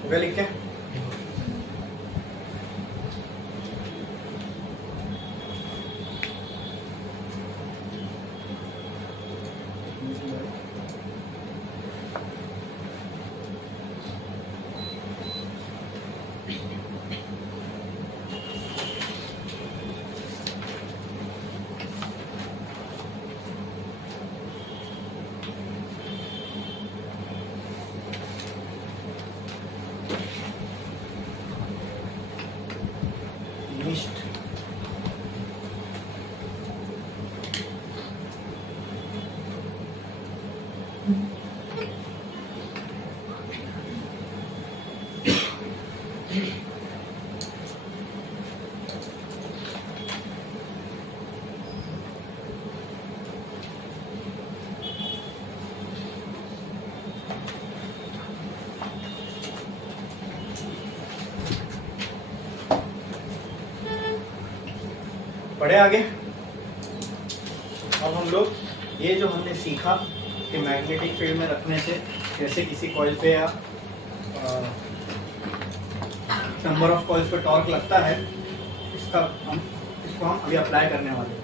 हो गया लिख के। बढ़े आगे। अब हम लोग ये जो हमने सीखा कि मैग्नेटिक फील्ड में रखने से कैसे किसी कॉइल पे या नंबर ऑफ कॉइल्स पे टॉर्क लगता है, इसको हम अभी अप्लाई करने वाले हैं,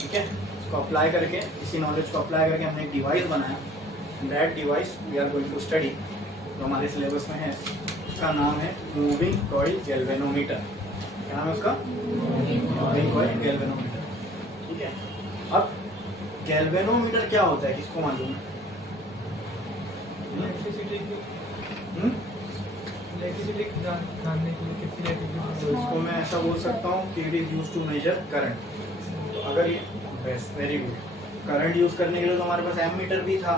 ठीक है। इसको अप्लाई करके, इसी नॉलेज को अप्लाई करके हमने एक डिवाइस बनाया। That device we are going to study, जो हमारे सिलेबस में है। उसका नाम है मूविंग कॉइल गैल्वेनोमीटर। क्या नाम है उसका? मूविंग कॉइल गैल्वेनोमीटर, ठीक है। अब गैल्वेनोमीटर क्या होता है, किसको मालूम है? तो इसको मैं ऐसा बोल सकता हूँ कि it is use to measure current. तो अगर ये वेरी गुड, करंट यूज करने के लिए तो हमारे पास एमीटर भी था,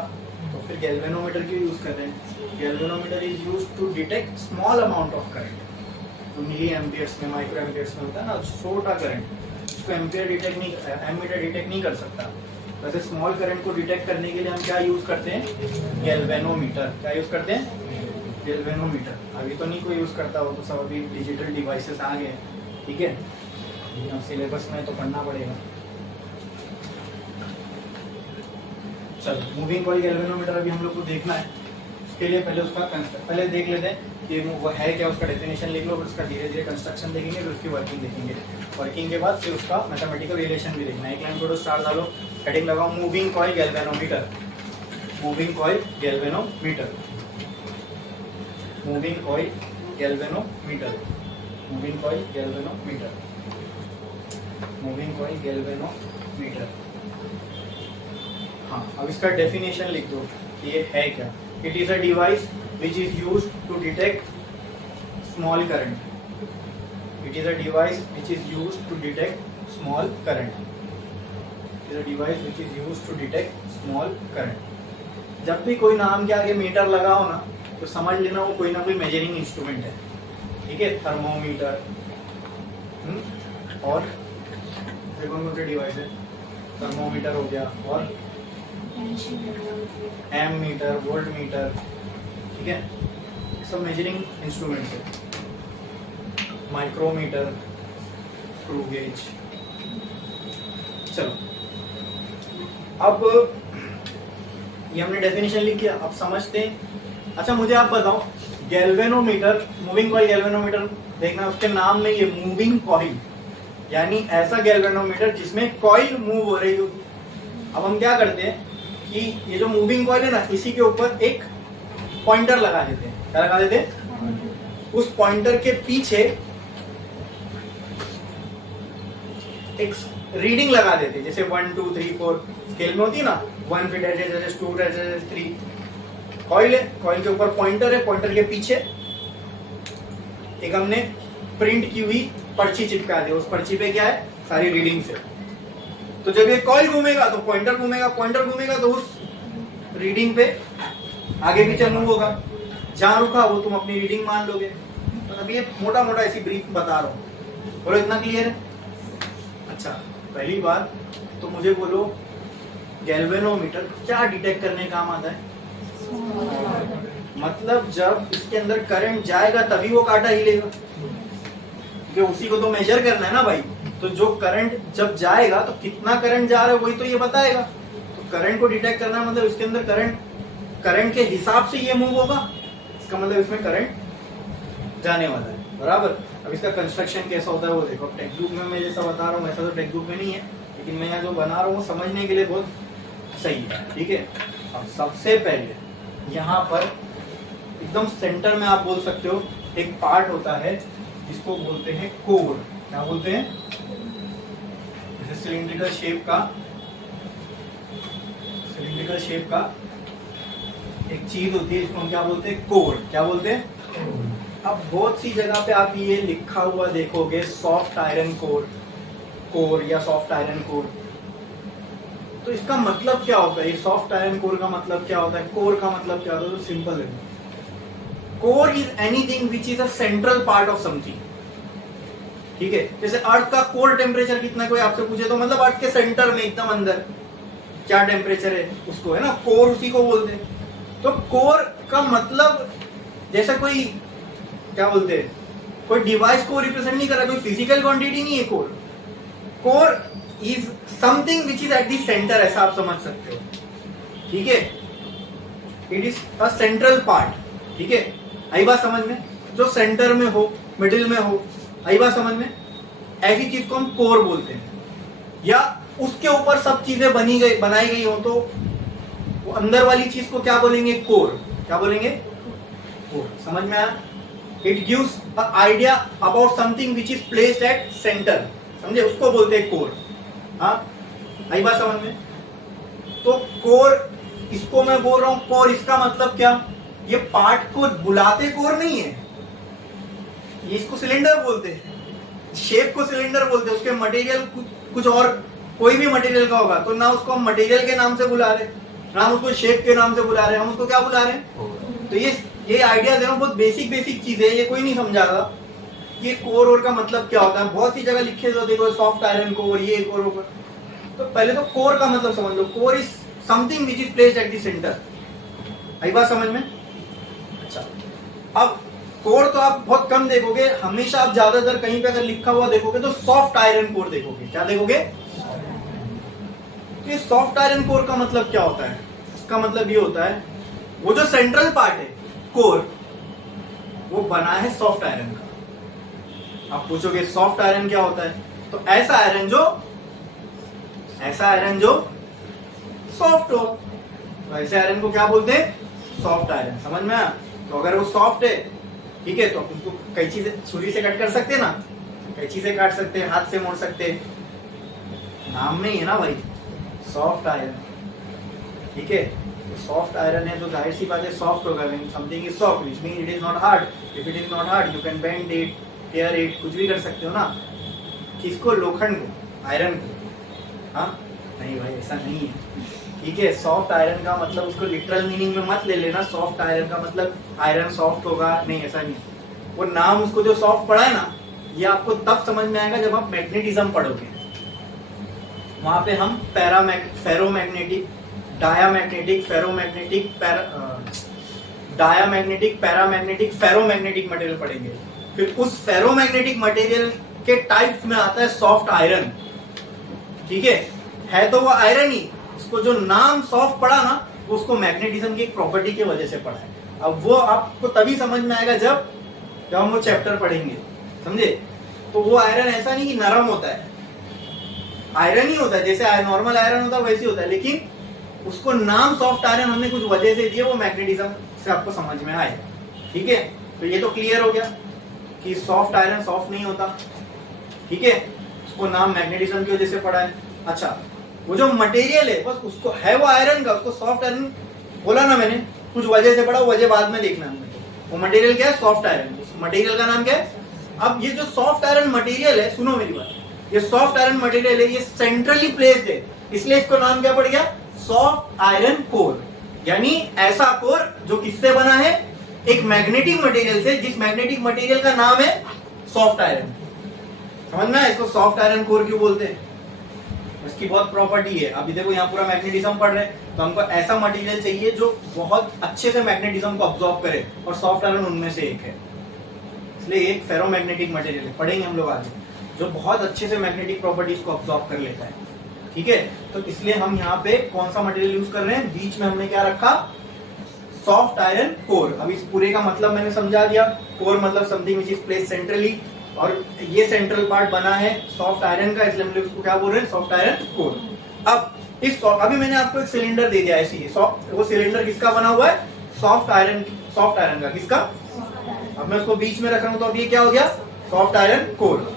तो फिर गैल्वेनोमीटर क्यों यूज कर रहे हैं? Galvanometer is use to detect small amount of current. तो मिली एम्पियर्स में, माइक्रो एम्पियर्स में होता है ना छोटा करंट, इसको एम्पियर डिटेक्ट नहीं, एमीटर डिटेक्ट नहीं कर सकता। वैसे स्मॉल करंट को डिटेक्ट करने के लिए हम क्या यूज करते हैं? गैल्वेनोमीटर। क्या यूज करते हैं? गैल्वेनोमीटर। अभी तो नहीं कोई यूज करता, वो तो सब अभी डिजिटल डिवाइसेस आ गए, ठीक है। अब सिलेबस में तो पढ़ना पड़ेगा। चलो, मूविंग कॉइल गैल्वेनोमीटर अभी हम लोग को देखना है। उसके लिए पहले उसका पहले देख लेते हैं कि वो है क्या, उसका डेफिनेशन लिख लो, फिर उसका धीरे धीरे कंस्ट्रक्शन देखेंगे, फिर उसकी वर्किंग देखेंगे। वर्किंग के बाद फिर उसका मैथमेटिकल रिलेशन भी देखना है। एक लाइन फोटो स्टार डालो, हेडिंग लगाओ moving coil galvanometer. Moving coil galvanometer, moving coil galvanometer, moving coil galvanometer, moving coil galvanometer. हाँ, अब इसका डेफिनेशन लिख दो कि ये है क्या। It is a device which is used to detect small current. It is a device which is used to detect small current. It is a device which is used to detect small current. जब भी कोई नाम के आगे metre लगा हो ना तो समझ लेना वो कोई ना कोई मेजरिंग इंस्ट्रूमेंट है, ठीक है। थर्मोमीटर और कौन कौन से डिवाइस है, थर्मोमीटर हो गया और एम मीटर, वोल्ट मीटर, ठीक है, ये सब मेजरिंग इंस्ट्रूमेंट्स है। Micrometer, screw gauge. चलो अब ये हमने डेफिनेशन लिख किया, अब समझते हैं। अच्छा मुझे आप बताओ, गैल्वेनोमीटर, मूविंग कॉइल गैल्वेनोमीटर, देखना उसके नाम में ये मूविंग कॉइल, यानी ऐसा गैल्वेनोमीटर जिसमें कॉइल मूव हो रही हो। अब हम क्या करते हैं कि ये जो मूविंग कॉइल है ना, इसी के ऊपर एक पॉइंटर लगा देते हैं। क्या लगा देते हैं? उस पॉइंटर के पीछे एक रीडिंग लगा देते हैं, जैसे 1 2 3 4 स्केल में होती है ना, 1 फीट एच 2 एच 3। कॉइल है, कॉइल के ऊपर पॉइंटर है, पॉइंटर के पीछे एक हमने प्रिंट की हुई पर्ची चिपका दी, उस पर्ची पे क्या है, सारी रीडिंग्स है। तो जब ये कॉइल घूमेगा तो पॉइंटर घूमेगा, पॉइंटर घूमेगा तो उस रीडिंग पे आगे पीछे मूव होगा। जहां रुका वो तुम अपनी रीडिंग मान लोगे। तो अभी ये मोटा मोटा ऐसी ब्रीफ बता रहा हूँ, बोलो इतना क्लियर है? अच्छा पहली बात तो मुझे बोलो, गैल्वेनोमीटर क्या डिटेक्ट करने काम आता है? मतलब जब इसके अंदर करंट जाएगा तभी वो कांटा हिलेगा, क्योंकि उसी को तो मेजर करना है ना भाई। तो जो करंट जब जाएगा तो कितना करंट जा रहा है वही तो ये बताएगा। तो करंट को डिटेक्ट करना मतलब इसके अंदर करंट के हिसाब से ये मूव होगा, इसका मतलब इसमें करंट जाने वाला है, बराबर। अब इसका कंस्ट्रक्शन कैसा होता है वो देखो। टेक्स्ट बुक में मैं जैसा बता रहा हूँ वैसा तो टेक्स्ट बुक में नहीं है, लेकिन मैं यहाँ जो बना रहा हूँ समझने के लिए बहुत सही है, ठीक है। अब सबसे पहले यहाँ पर एकदम सेंटर में आप बोल सकते हो एक पार्ट होता है जिसको बोलते हैं कोर। क्या बोलते हैं? जैसे सिलिंड्रिकल शेप का एक चीज होती है, इसको हम क्या बोलते हैं? कोर। क्या बोलते हैं? अब बहुत सी जगह पे आप ये लिखा हुआ देखोगे, सॉफ्ट आयरन कोर या सॉफ्ट आयरन कोर। तो इसका मतलब क्या होता है? ये सॉफ्ट आयरन कोर का मतलब क्या होता है? कोर का मतलब क्या होता है? तो सिंपल है, core is anything which is a central part of something, ठीक है। जैसे अर्थ का कोर टेम्परेचर कितना कोई आपसे पूछे तो मतलब अर्थ के सेंटर में एकदम अंदर क्या टेम्परेचर है उसको, है ना, कोर उसी को बोलते हैं। तो कोर का मतलब जैसा कोई क्या बोलते हैं, कोई डिवाइस को रिप्रेजेंट नहीं कर रहा, कोई फिजिकल क्वांटिटी नहीं है core. Core is something which is eight the centre, ऐसा आप समझ सकते हो, ठीक है। It is a central part, ठीक है। आई बात समझ में? जो सेंटर में हो, मिडिल में हो, आई बात समझ में? ऐसी चीज को हम कोर बोलते हैं। या उसके ऊपर सब चीजें बनाई गई हो तो वो अंदर वाली चीज को क्या बोलेंगे? कोर। क्या बोलेंगे? कोर। समझ में आया? It gives a idea about something which is placed at centre, समझे, उसको बोलते हैं कोर। हाँ, आई बात समझ में? तो कोर, इसको मैं बोल रहा हूं कोर, इसका मतलब क्या? ये पार्ट को बुलाते कोर नहीं है, ये इसको सिलेंडर बोलते हैं, शेप को सिलेंडर बोलते हैं। उसके मटेरियल कुछ और कोई भी मटेरियल का होगा तो ना उसको हम मटेरियल के नाम से बुला रहे, ना उसको शेप के नाम से बुला रहे, हम उसको क्या बुला रहे हैं? तो ये आइडिया दे रहा हूँ, बहुत बेसिक चीज है, ये कोई नहीं समझा रहा ये कोर और का मतलब क्या होता है। बहुत सी जगह लिखे हुए देखो, सॉफ्ट आयरन कोर, ये कोर। तो पहले तो कोर का मतलब समझ लो। Core is something which is placed at the centre. आई बात समझ में? अच्छा, अब कोर तो आप बहुत कम देखोगे, हमेशा आप ज्यादातर कहीं पे अगर लिखा हुआ देखोगे तो सॉफ्ट आयरन कोर देखोगे। क्या देखोगे? तो ये सॉफ्ट आयरन कोर का मतलब क्या होता है? इसका मतलब ये होता है वो जो सेंट्रल पार्ट है कोर, वो बना है सॉफ्ट आयरन का। आप पूछोगे सॉफ्ट आयरन क्या होता है? तो ऐसा आयरन जो सॉफ्ट हो, तो ऐसे आयरन को क्या बोलते हैं? Soft iron. समझ में आया? तो अगर वो सॉफ्ट है, ठीक है, तो उसको कैंची से, छुरी से कट कर सकते हैं ना, कैंची से काट सकते हैं, हाथ से मोड़ सकते हैं, नाम में ही है ना भाई, सॉफ्ट आयरन, ठीक है। तो सॉफ्ट आयरन है तो जाहिर सी बात है सॉफ्ट होगा। Something is soft which mean it is not hard. If it is not hard you can bend it, tear कुछ भी कर सकते हो ना। किसको? लोखंड को, आयरन को। हाँ नहीं भाई ऐसा नहीं है, ठीक है। सॉफ्ट आयरन का मतलब उसको लिटरल मीनिंग में मत ले लेना, सॉफ्ट आयरन का मतलब आयरन सॉफ्ट होगा, नहीं ऐसा नहीं। वो नाम उसको जो सॉफ्ट पढ़ा है ना, ये आपको तब समझ में आएगा जब आप मैग्नेटिज्म पढ़ोगे। वहां पे हम ferromagnetic, diamagnetic, ferromagnetic, diamagnetic, paramagnetic, ferromagnetic material पढ़ेंगे। फिर उस फेरोमैग्नेटिक मटेरियल के टाइप्स में आता है सॉफ्ट आयरन, ठीक है तो वो आयरन ही, उसको जो नाम सॉफ्ट पढ़ा ना, वो उसको मैग्नेटिज्म की एक प्रॉपर्टी की वजह से पढ़ा है। अब वो आपको तभी समझ में आएगा जब हम वो चैप्टर पढ़ेंगे, समझे। तो वो आयरन ऐसा नहीं कि नरम होता है, आयरन ही होता है, जैसे नॉर्मल आयरन होता है वैसे होता है, लेकिन उसको नाम सॉफ्ट आयरन हमने कुछ वजह से दिया, वो मैग्नेटिज्म से आपको समझ में आएगा, ठीक है। तो ये तो क्लियर हो गया कि सॉफ्ट आयरन सॉफ्ट नहीं होता, ठीक है, उसको नाम मैग्नेटिज्म की वजह से पढ़ा है। अच्छा, वो जो मटेरियल है बस उसको है वो आयरन का, उसको सॉफ्ट आयरन बोला ना मैंने, कुछ वजह से पढ़ा, वो वजह बाद में देखना है। वो मटेरियल क्या है? Soft iron. उस मटेरियल का नाम क्या है? अब ये जो सॉफ्ट आयरन मटेरियल है, सुनो मेरी बात, ये सॉफ्ट आयरन मटेरियल है, ये सेंट्रली प्लेस्ड है, इसलिए इसको नाम क्या पड़ गया? Soft iron core. यानी ऐसा कोर जो किससे बना है? एक मैग्नेटिक मटेरियल से, जिस मैग्नेटिक मटेरियल का नाम है सॉफ्ट आयरन। समझना है इसको सॉफ्ट आयरन कोर क्यों बोलते हैं? इसकी बहुत प्रॉपर्टी है। अभी देखो यहाँ पूरा मैग्नेटिज्म पढ़ रहे हैं, तो हमको ऐसा मटेरियल चाहिए जो बहुत अच्छे से मैग्नेटिज्म को अब्सॉर्ब करे, और सॉफ्ट आयरन उनमें से एक है। इसलिए एक फेरोमैग्नेटिक मटेरियल है, पढ़ेंगे हम लोग आगे, जो बहुत अच्छे से मैग्नेटिक प्रॉपर्टीज को अब्सॉर्ब कर लेता है, ठीक है। तो इसलिए हम यहाँ पे कौन सा मटेरियल यूज कर रहे हैं? बीच में हमने क्या रखा? Soft iron core. अब इस पूरे का मतलब मैंने समझा दिया। कोर मतलब something which is placed centrally, और ये सेंट्रल पार्ट बना है सॉफ्ट आयरन का, इसलिए हम लोग उसको क्या बोल रहे हैं? Soft iron core. अब अभी मैंने आपको एक सिलेंडर दे दिया ऐसी, वो सिलेंडर किसका बना हुआ है? सॉफ्ट आयरन का। किसका? अब मैं उसको बीच में रख रहा हूं, तो अब ये क्या हो गया? Soft iron core.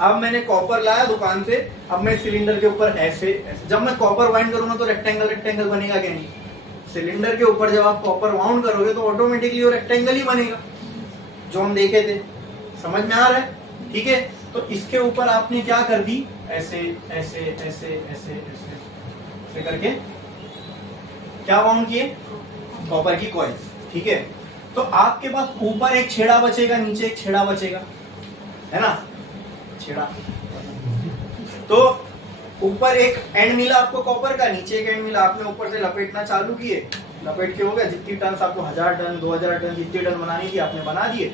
अब मैंने कॉपर लाया दुकान से, अब मैं सिलेंडर के ऊपर ऐसे, जब मैं कॉपर वाइंड करूंगा तो रेक्टेंगल बनेगा क्या? नहीं। सिलेंडर के ऊपर जब आप कॉपर वाउंड करोगे तो ऑटोमेटिकली वो रेक्टेंगल ही बनेगा, जो हम देखे थे। समझ में आ रहा है? ठीक है। तो इसके ऊपर आपने क्या कर दी? ऐसे ऐसे ऐसे ऐसे ऐसे ऐसे करके क्या वाउंड किए? कॉपर की कॉइल्स, ठीक है। तो आपके पास ऊपर एक छेड़ा बचेगा, नीचे एक छेड़ा बचेगा, है ना? छेड़ा। तो ऊपर एक एंड मिला आपको कॉपर का, नीचे एक एंड मिला। आपने ऊपर से लपेटना चालू किए, लपेट के हो गया, जितनी टन आपको 1000 टन 2000 टन जितनी टन बनानी थी आपने बना दिए।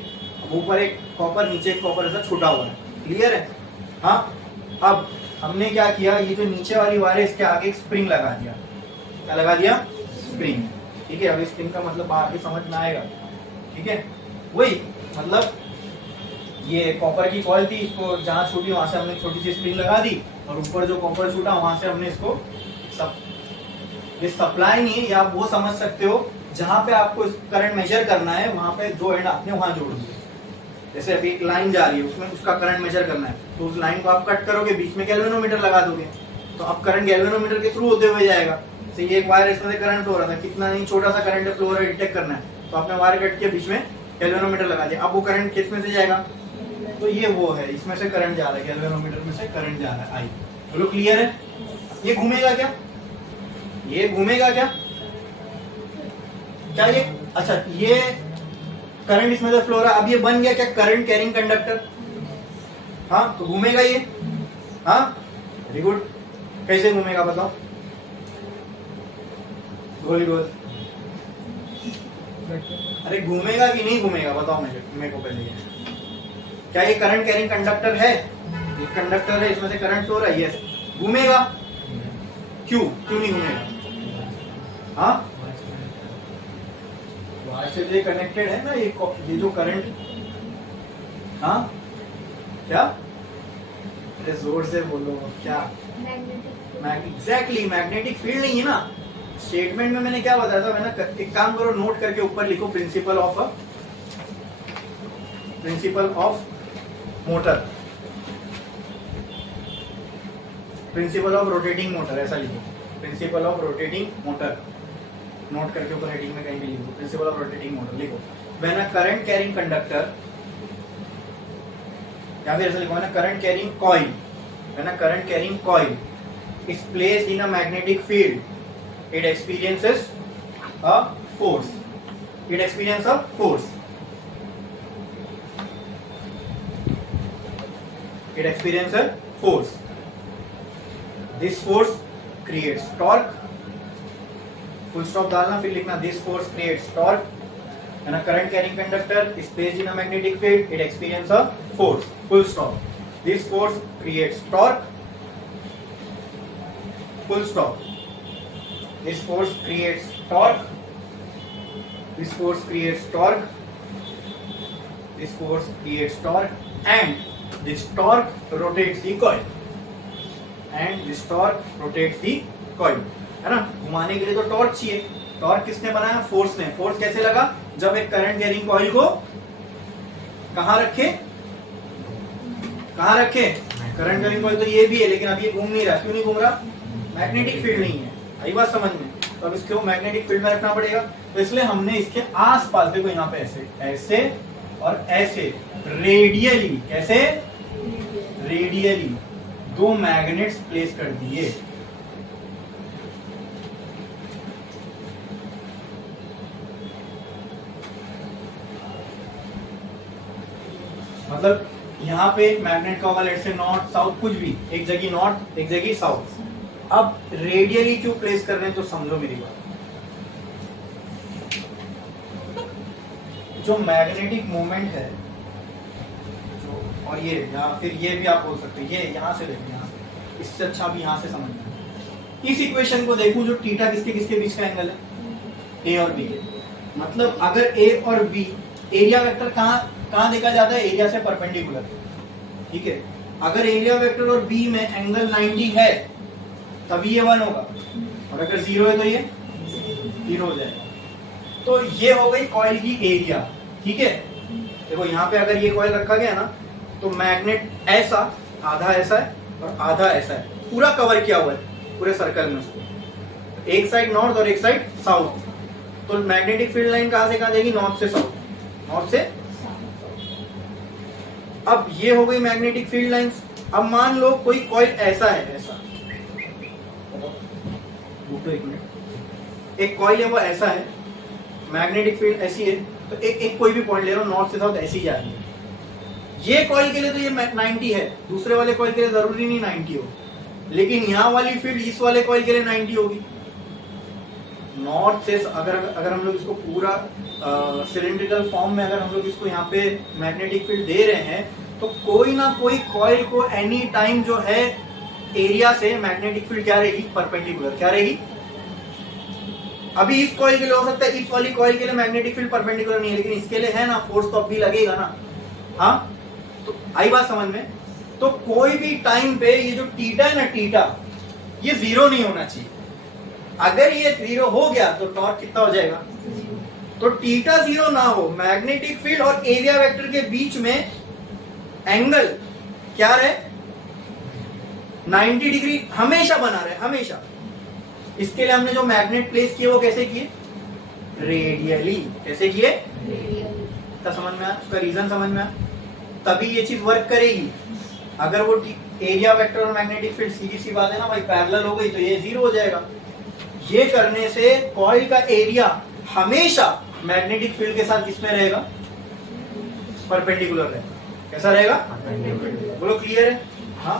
ऊपर एक कॉपर, नीचे एक कॉपर, ऐसा छूटा हुआ है। क्लियर है? हाँ। अब हमने क्या किया, ये जो नीचे वाली वायर है इसके आगे एक स्प्रिंग लगा दिया। क्या लगा दिया? स्प्रिंग, ठीक है। अब स्प्रिंग का मतलब आगे समझ में आएगा, ठीक है। वही मतलब ये कॉपर की कॉइल थी, इसको जहां छूटी वहां से हमने छोटी सी स्प्रिंग लगा दी, और ऊपर जो कॉपर छूटा वहां से हमने इसको ये सप्लाई नहीं है, या आप वो समझ सकते हो जहां पे आपको करंट मेजर करना है, वहां पे दो एंड आपने वहां जोड़ दिए। जैसे अभी एक लाइन जा रही है, उसमें उसका करंट मेजर करना है, तो उस लाइन को आप कट करोगे, बीच में गैल्वेनोमीटर लगा दोगे, तो अब करंट गैल्वेनोमीटर के थ्रू होते हुए जाएगा। तो ये एक वायर, इसमें से करंट फ्लो हो रहा था, कितना नहीं छोटा सा करंट फ्लो हो रहा है, डिटेक्ट करना है, तो आपने वायर कट किया, बीच में गैल्वेनोमीटर लगा दिया। अब वो करंट किस में से जाएगा? तो ये वो है, इसमें से करंट जा रहा है, गैल्वेनोमीटर में से करंट जा रहा है। आई बोलो क्लियर है? ये घूमेगा क्या? ये घूमेगा क्या? क्या ये? अच्छा, ये करंट इसमें से फ्लो हो रहा है, अब ये बन गया क्या? Current carrying conductor. हाँ, तो घूमेगा ये। हाँ, वेरी गुड। कैसे घूमेगा बताओ? गोल गोल। अरे घूमेगा कि नहीं घूमेगा बताओ मेरे को पहले ये। क्या ये करंट कैरिंग कंडक्टर है? ये कंडक्टर है, इसमें से करंट फ्लो हो रहा है, यस। घूमेगा? क्यों नहीं घूमेगा? हाँ, वायर से ये कनेक्टेड है ना, ये जो करंट। हाँ, क्या? अरे जोर से बोलो क्या? एग्जैक्टली, मैग्नेटिक फील्ड नहीं है ना। स्टेटमेंट में मैंने क्या बताया था? मैंने एक काम करो, नोट करके ऊपर लिखो, principle of motor, principle of rotating motor, ऐसा लिखो, principle of rotating motor. Note करके ऊपर हेडिंग में कहीं भी लिखो, प्रिंसिपल ऑफ रोटेटिंग मोटर लिखो। When a current carrying conductor या फिर ऐसा लिखो है ना, करंट कैरिंग कॉइल है ना, current carrying coil is placed in a magnetic field, it experiences a force, it experiences a force, it experiences a force, this force creates torque, full stop डालना, फिर लिखना this force creates torque, and a current carrying conductor is placed in a magnetic field, it experiences a force, full stop, this force creates torque, full stop, this force creates torque, this force creates torque, this force creates torque, and this torque rotates the coil, and this torque rotates the coil, है ना। घुमाने के लिए तो torque चाहिए, torque किसने बनाया? Force ने। फोर्स कैसे लगा? जब एक करंट कैरिंग कॉइल को कहां रखे, कहां रखे? करंट कैरिंग कॉइल तो ये भी है, लेकिन अब ये घूम नहीं रहा। क्यों नहीं घूम रहा? मैग्नेटिक फील्ड नहीं है। आई बात समझ में? तो अब इसको मैग्नेटिक फील्ड में रखना पड़ेगा, तो इसलिए हमने इसके आसपास, देखो यहाँ पे ऐसे ऐसे और ऐसे रेडियली, कैसे रेडियली दो मैग्नेट्स प्लेस कर दिए। मतलब यहाँ पे मैग्नेट का होगा लेट से नॉर्थ साउथ, कुछ भी, एक जगह नॉर्थ एक जगह साउथ। अब रेडियली क्यों प्लेस कर रहे हैं तो समझो मेरी बात। जो मैग्नेटिक मोमेंट है जो, और ये या फिर ये भी आप बोल सकते हैं, ये यहां से देखो, यहां से, इससे अच्छा भी यहां से समझना। इस इक्वेशन को देखूं, जो थीटा किसके किसके बीच का एंगल है? ए और बी। मतलब अगर ए और बी, एरिया वेक्टर कहां देखा जाता है? एरिया से परपेंडिकुलर, ठीक है। अगर एरिया वेक्टर और बी में एंगल 90 है तभी ये 1 होगा, और अगर 0 है तो ये 0 हो जाएगा। तो ये हो गई कॉइल की एरिया, ठीक है। देखो यहाँ पे अगर ये कॉइल रखा गया ना, तो मैग्नेट ऐसा, आधा ऐसा है और आधा ऐसा है, पूरा कवर किया हुआ है पूरे सर्कल में उसको, एक साइड नॉर्थ और एक साइड साउथ। तो मैग्नेटिक फील्ड लाइन कहां से कहां जाएगी? नॉर्थ से साउथ, नॉर्थ से। अब ये हो गई मैग्नेटिक फील्ड लाइंस। अब मान लो कोई कॉइल ऐसा है, ऐसा, एक मिनट, एक कॉइल है वो ऐसा है, मैग्नेटिक फील्ड ऐसी है, तो एक कोई भी पॉइंट ले रहा हूं, नॉर्थ से साउथ ऐसी जा रही है। ये कॉइल के लिए तो ये 90 है, दूसरे वाले कॉइल के लिए जरूरी नहीं 90 हो, लेकिन यहाँ वाली फील्ड इस वाले कॉइल के लिए 90 होगी। नॉर्थ से अगर हम लोग इसको पूरा सिलिंड्रिकल फॉर्म में अगर हम लोग इसको यहाँ पे मैग्नेटिक फील्ड दे रहे हैं, तो कोई ना कोई कॉइल को एनी टाइम जो है एरिया से मैग्नेटिक फील्ड क्या रहेगी? परपेंडिकुलर। क्या रहेगी? अभी इस कॉइल के लिए हो सकता है, इस वाली कॉइल के लिए मैग्नेटिक फील्ड परपेंडिकुलर नहीं है, लेकिन इसके लिए है ना, फोर्स तो अब भी लगेगा ना। हाँ, तो आई बात समझ में? तो कोई भी टाइम पे ये जो थीटा है ना, थीटा, ये 0 नहीं होना चाहिए। अगर ये 0 हो गया तो टॉर्क कितना हो जाएगा? तो थीटा 0 ना हो, मैग्नेटिक फील्ड और एरिया वेक्टर के बीच में एंगल क्या रहे? 90 डिग्री हमेशा बना रहे, हमेशा। इसके लिए हमने जो मैग्नेट प्लेस किए वो कैसे किए? रेडियली। कैसे किए? रेडियली। समझ में आया? उसका रीजन समझ में आया? तभी ये चीज वर्क करेगी। अगर वो एरिया वेक्टर और मैग्नेटिक फील्ड, सीधी सी बात है ना भाई, पैरेलल हो गई तो ये 0 हो जाएगा। ये करने से कॉइल का एरिया हमेशा मैग्नेटिक फील्ड के साथ किसमें रहेगा? परपेंडिकुलर रहेगा। कैसा रहेगा? बोलो, क्लियर है? हाँ,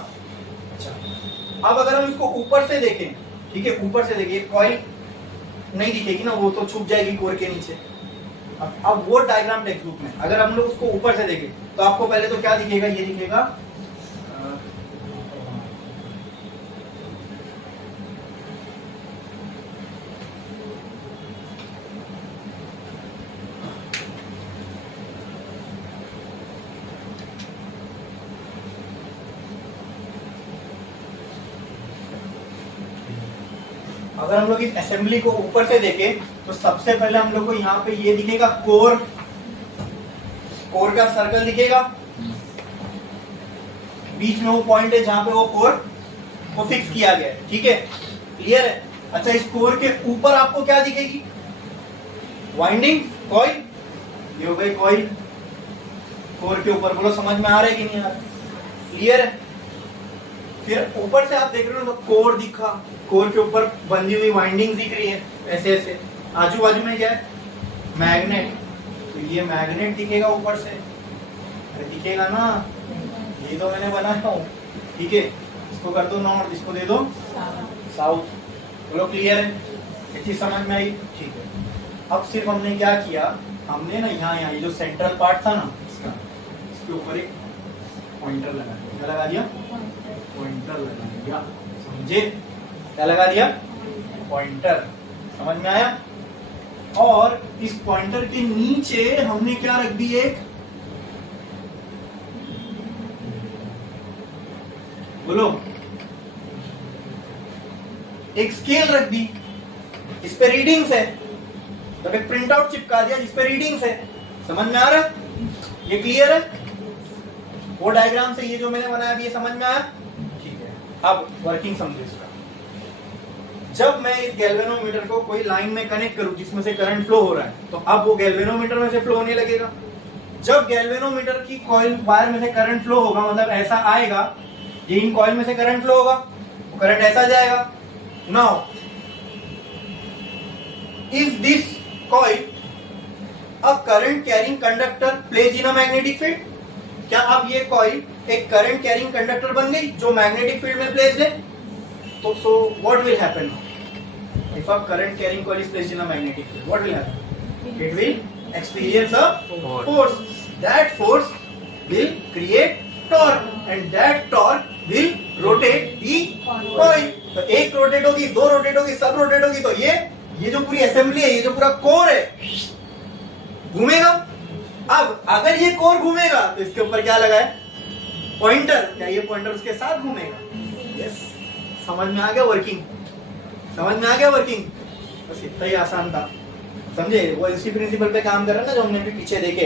अच्छा। अब अगर हम इसको ऊपर से देखें, ठीक है, ऊपर से देखिए, कॉइल नहीं दिखेगी ना, वो तो छुप जाएगी कोर के नीचे। अब वो डायग्राम टेक्स्ट बुक में अगर हम लोग उसको ऊपर से देखें तो आपको पहले तो क्या दिखेगा? ये दिखेगा, अगर हम लोग इस असेंबली को ऊपर से देखें तो सबसे पहले हम लोग को यहाँ पे ये दिखेगा कोर, कोर का सर्कल दिखेगा, बीच में वो पॉइंट है जहां पे वो कोर को फिक्स किया गया है, ठीक है, क्लियर है? अच्छा, इस कोर के ऊपर आपको क्या दिखेगी? Winding, coil. ये हो गई कॉइल कोर के ऊपर। बोलो, समझ में आ रहा है कि नहीं आ रहा? क्लियर है? फिर ऊपर से आप देख रहे हो तो कोर दिखा, कोर के ऊपर बंधी हुई वाइंडिंग दिख रही है ऐसे ऐसे, आजू बाजू में क्या है? मैग्नेट। तो ये मैग्नेट दिखेगा ऊपर से, अरे दिखेगा ना, ये तो मैंने बनाया हूँ, ठीक है। इसको कर दो नॉर्थ, इसको दे दो साउथ। बोलो क्लियर है? ये चीज समझ में आई? ठीक है। अब सिर्फ हमने क्या किया, हमने ना यहाँ ये जो सेंट्रल पार्ट था ना इसका, इसके ऊपर एक पॉइंटर लगा दिया। क्या लगा दिया? पॉइंटर लगा दिया। समझे? क्या लगा दिया? पॉइंटर। समझ में आया? और इस पॉइंटर के नीचे हमने क्या रख दी? एक, बोलो, एक स्केल रख दी, इस पे रीडिंग्स है, तो एक प्रिंट आउट चिपका दिया जिस पे रीडिंग्स है। समझ में आ रहा है? ये क्लियर है? वो डायग्राम से ये जो मैंने बनाया अभी ये समझ में आया? ठीक है। अब वर्किंग समझो इसका। जब मैं इस गैल्वेनोमीटर को कोई लाइन में कनेक्ट करूं जिसमें से करंट फ्लो हो रहा है, तो अब वो गैल्वेनोमीटर में से फ्लो होने लगेगा। जब गैल्वेनोमीटर की कॉइल वायर में से करंट फ्लो होगा, मतलब ऐसा आएगा, ये इन कॉइल में से करंट फ्लो होगा, वो करंट ऐसा जाएगा। Now is this coil a current carrying conductor placed in a magnetic field? क्या अब ये कॉइल एक करंट कैरिंग कंडक्टर बन गई जो मैग्नेटिक फील्ड में प्लेस्ड है? तो so what will happen if a current carrying coil is placed in a magnetic field? What will happen? It will experience a force. That force will create torque, and that torque will rotate the coil. तो एक rotate होगी, दो rotate होगी, सब rotate होगी, तो ये जो पूरी असेंबली है, ये जो पूरा कोर है, घूमेगा। अब अगर ये कोर घूमेगा तो इसके ऊपर क्या लगा है? पॉइंटर। क्या ये पॉइंटर उसके साथ घूमेगा? यस। समझ में आ गया वर्किंग? समझ में आ गया वर्किंग? बस इतना ही आसान था, समझे? वो इसी प्रिंसिपल पे काम कर रहा है ना जो हमने भी पीछे देखे।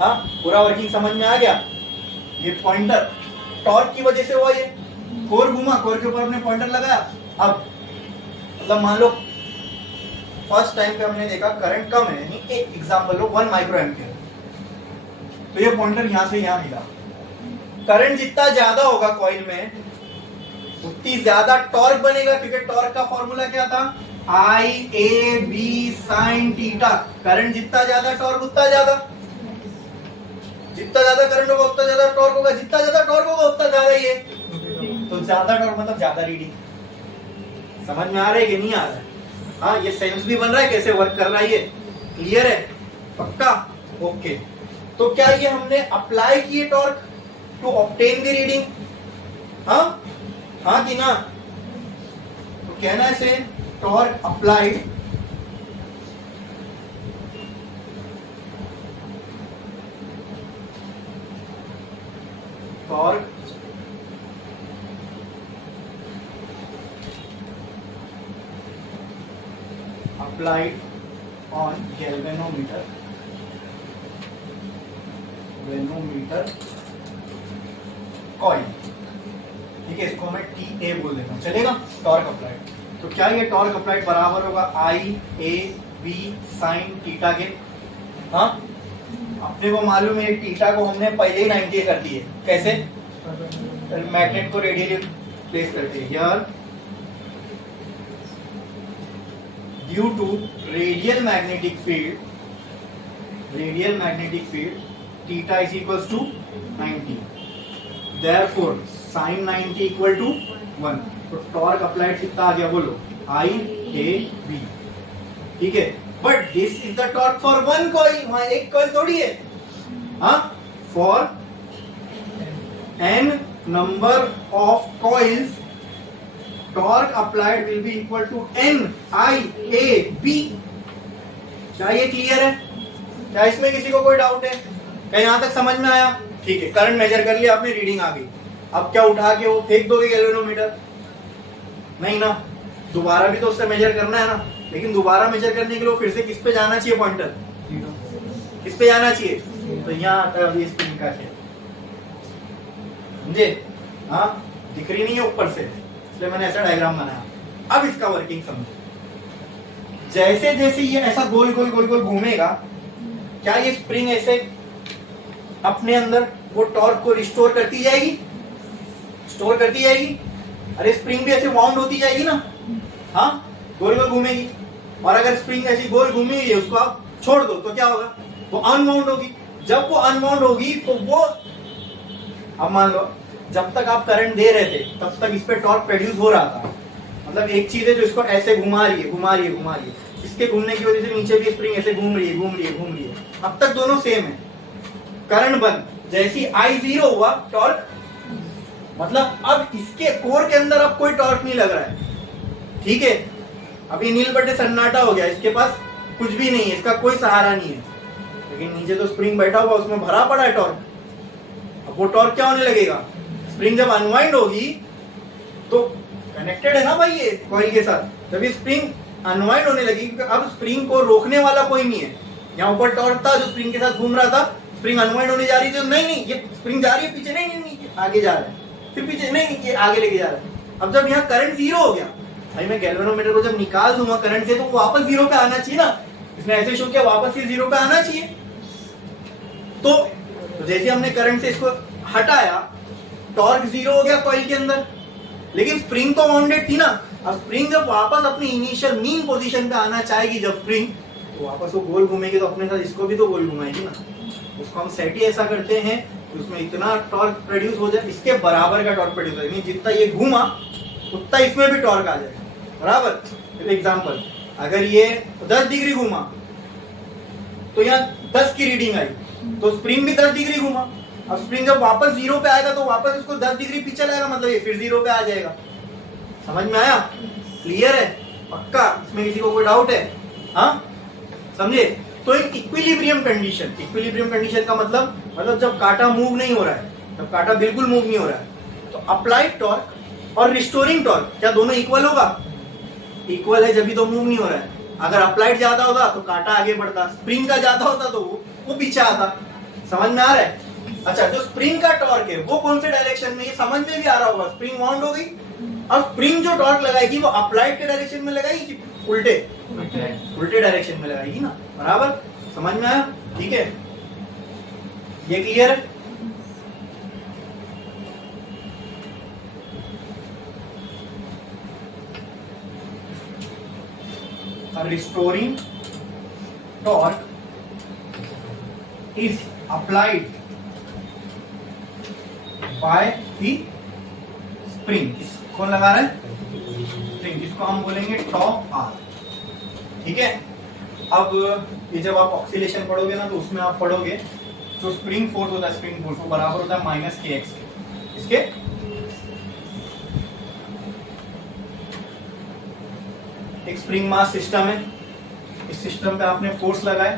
हाँ, पूरा वर्किंग समझ में आ गया? ये पॉइंटर टॉर्क की वजह से हुआ, ये कोर घूमा, कोर के ऊपर हमने पॉइंटर लगाया। अब मतलब मान लो फर्स्ट टाइम पे हमने देखा करंट कम है, यानी एक एग्जांपल लो 1 माइक्रो एम्पियर, तो ये पॉइंटर यहां से यहां हिला। करंट जितना ज्यादा होगा कॉइल में उतनी ज्यादा टॉर्क बनेगा, क्योंकि टॉर्क का फॉर्मूला क्या था? I A B sine theta. Current जितना ज्यादा टॉर्क उतना ज्यादा, जितना ज्यादा करंट होगा उतना ज्यादा टॉर्क होगा, जितना ज्यादा टॉर्क होगा उतना ज्यादा ये, तो ज्यादा टॉर्क मतलब ज्यादा रीडिंग। समझ में आ रहा है कि नहीं आ रहा है? हाँ, ये सेंस भी बन रहा है कैसे वर्क कर रहा है ये? क्लियर है? पक्का? ओके। तो क्या ये हमने अप्लाई किए torque to obtain the reading? हाँ हाँ कि ना? तो कहना है से torque applied torque applied on galvanometer coil, ठीक है? इसको मैं TA बोल देता हूं, चलेगा? Torque applied. तो क्या ये टॉर्क अप्लाइड बराबर होगा आई ए बी साइन थीटा के? हाँ, अपने को मालूम है थीटा को हमने पहले ही 90 कर दी है। कैसे? मैग्नेट को रेडियली प्लेस करते हैं। Here due to radial magnetic field theta is equals to 90, therefore sin 90 equal to 1। तो टॉर्क अप्लाइड कितना आ गया? बोलो आई ए बी, ठीक है? But this is the torque for one coil, वहां एक कॉइल थोड़ी है। हाँ, for n number of coils torque applied will be equal to n i a b। क्या ये क्लियर है? क्या इसमें किसी को कोई डाउट है? क्या यहां तक समझ में आया? ठीक है। करंट मेजर कर लिया आपने, रीडिंग आ गई। अब क्या उठा के वो फेंक दोगे गैल्वेनोमीटर? नहीं ना, दोबारा भी तो उससे मेजर करना है ना। लेकिन दोबारा मेजर करने के लिए फिर से किस पे जाना चाहिए? पॉइंटर किस पे जाना चाहिए? तो यहाँ आता है स्प्रिंग का शेप, समझे? हाँ, दिख रही नहीं है ऊपर से, इसलिए मैंने ऐसा डायग्राम बनाया। अब इसका वर्किंग समझो। जैसे जैसे ये ऐसा गोल गोल गोल गोल घूमेगा, क्या ये स्प्रिंग ऐसे अपने अंदर वो टॉर्क को रिस्टोर करती जाएगी? स्टोर करती जाएगी। अरे स्प्रिंग भी ऐसे वाउंड होती जाएगी ना, हाँ, गोल गोल घूमेगी। और अगर स्प्रिंग ऐसी गोल घूमी हुई है उसको आप छोड़ दो तो क्या होगा, वो अनवाउंड होगी। जब वो अनवाउंड होगी तो वो, अब मान लो जब तक आप करंट दे रहे थे तब तक इस पे टॉर्क प्रोड्यूस हो रहा था। मतलब एक चीज है जो इसको ऐसे घुमा रही है, घुमा रही है, घुमा रही है, इसके घूमने की वजह से नीचे भी स्प्रिंग ऐसे घूम रही है, घूम रही है, घूम रही है। अब तक दोनों सेम है। करंट बंद, जैसी आई जीरो हुआ टॉर्क, मतलब अब इसके कोर के अंदर अब कोई टॉर्क नहीं लग रहा है, ठीक है। अभी नील बटे सन्नाटा हो गया, इसके पास कुछ भी नहीं है, इसका कोई सहारा नहीं है। लेकिन नीचे तो स्प्रिंग बैठा हुआ, उसमें भरा पड़ा है टॉर्क। अब वो टॉर्क क्या होने लगेगा, स्प्रिंग जब अनवाइंड होगी तो कनेक्टेड है ना भाई ये कॉइल के साथ, जब ये स्प्रिंग अनवाइंड होने लगी, क्योंकि अब स्प्रिंग को रोकने वाला कोई नहीं है। यहाँ ऊपर टॉर्क था जो स्प्रिंग के साथ घूम रहा था, स्प्रिंग अनवाइंड होने जा रही थी, तो नहीं ये स्प्रिंग जा रही है पीछे, नहीं आगे जा रहा है, फिर पीछे, नहीं ये आगे लेके जा रहा है। अब जब यहाँ करंट जीरो हो गया, भाई मैं गैल्वेनोमीटर को जब निकाल दूंगा करंट से तो वापस जीरो पे आना चाहिए ना। इसने ऐसे शो किया, वापस ये जीरो पे आना चाहिए। तो जैसे हमने करंट से इसको हटाया, टॉर्क जीरो हो गया कॉइल के अंदर, लेकिन स्प्रिंग तो वाउंडेड थी ना। अब स्प्रिंग जब वापस अपनी इनिशियल मीन पोजीशन पे आना चाहेगी जब स्प्रिंग, तो वापस वो गोल घूमेगी, तो अपने साथ इसको भी तो गोल घुमाएगी ना। उसको हम सेट ही ऐसा करते हैं कि उसमें इतना टॉर्क प्रोड्यूस हो जाए, इसके बराबर का टॉर्क प्रोड्यूस हो जाए, जितना ये घूमा उतना इसमें भी टॉर्क आ जाए, बराबर। एग्जाम्पल, अगर ये 10 डिग्री घूमा तो यहाँ 10 की रीडिंग आई, तो स्प्रिंग भी 10 डिग्री घूमा। अब स्प्रिंग जब वापस जीरो पे आएगा तो वापस इसको 10 डिग्री पीछे लाएगा, मतलब ये फिर जीरो पे आ जाएगा। समझ में आया, क्लियर है, पक्का, इसमें किसी को कोई डाउट है, हाँ समझे। तो एक इक्विलिब्रियम कंडीशन, इक्विलिब्रियम कंडीशन का मतलब जब कांटा मूव नहीं हो रहा है, जब कांटा बिल्कुल मूव नहीं हो रहा है, तो अप्लाइड टॉर्क और रिस्टोरिंग टॉर्क क्या दोनों इक्वल होगा, इक्वल है जब भी तो मूव नहीं हो रहा है। अगर अप्लाइड ज्यादा होता तो कांटा आगे बढ़ता, स्प्रिंग का ज्यादा होता तो वो पीछे आता। समझ में आ रहा है। अच्छा, जो स्प्रिंग का टॉर्क है वो कौन से डायरेक्शन में, ये समझ में भी आ रहा होगा। स्प्रिंग वाउंड हो गई, अब स्प्रिंग जो टॉर्क लगाएगी वो अप्लाइड के डायरेक्शन में लगाएगी कि उल्टे डायरेक्शन में लगाएगी ना, बराबर। समझ में आया, ठीक है, ये क्लियर है। Restoring torque is applied by the spring। कौन लगा रहा है, स्प्रिंग, जिसको हम बोलेंगे टॉर्क आर, ठीक है। अब ये जब आप ऑक्सीलेशन पढ़ोगे ना तो उसमें आप पढ़ोगे जो स्प्रिंग फोर्स होता है, स्प्रिंग फोर्स वो बराबर होता है माइनस के एक्स के। इसके एक स्प्रिंग मास सिस्टम है, इस सिस्टम पे आपने फोर्स लगाए,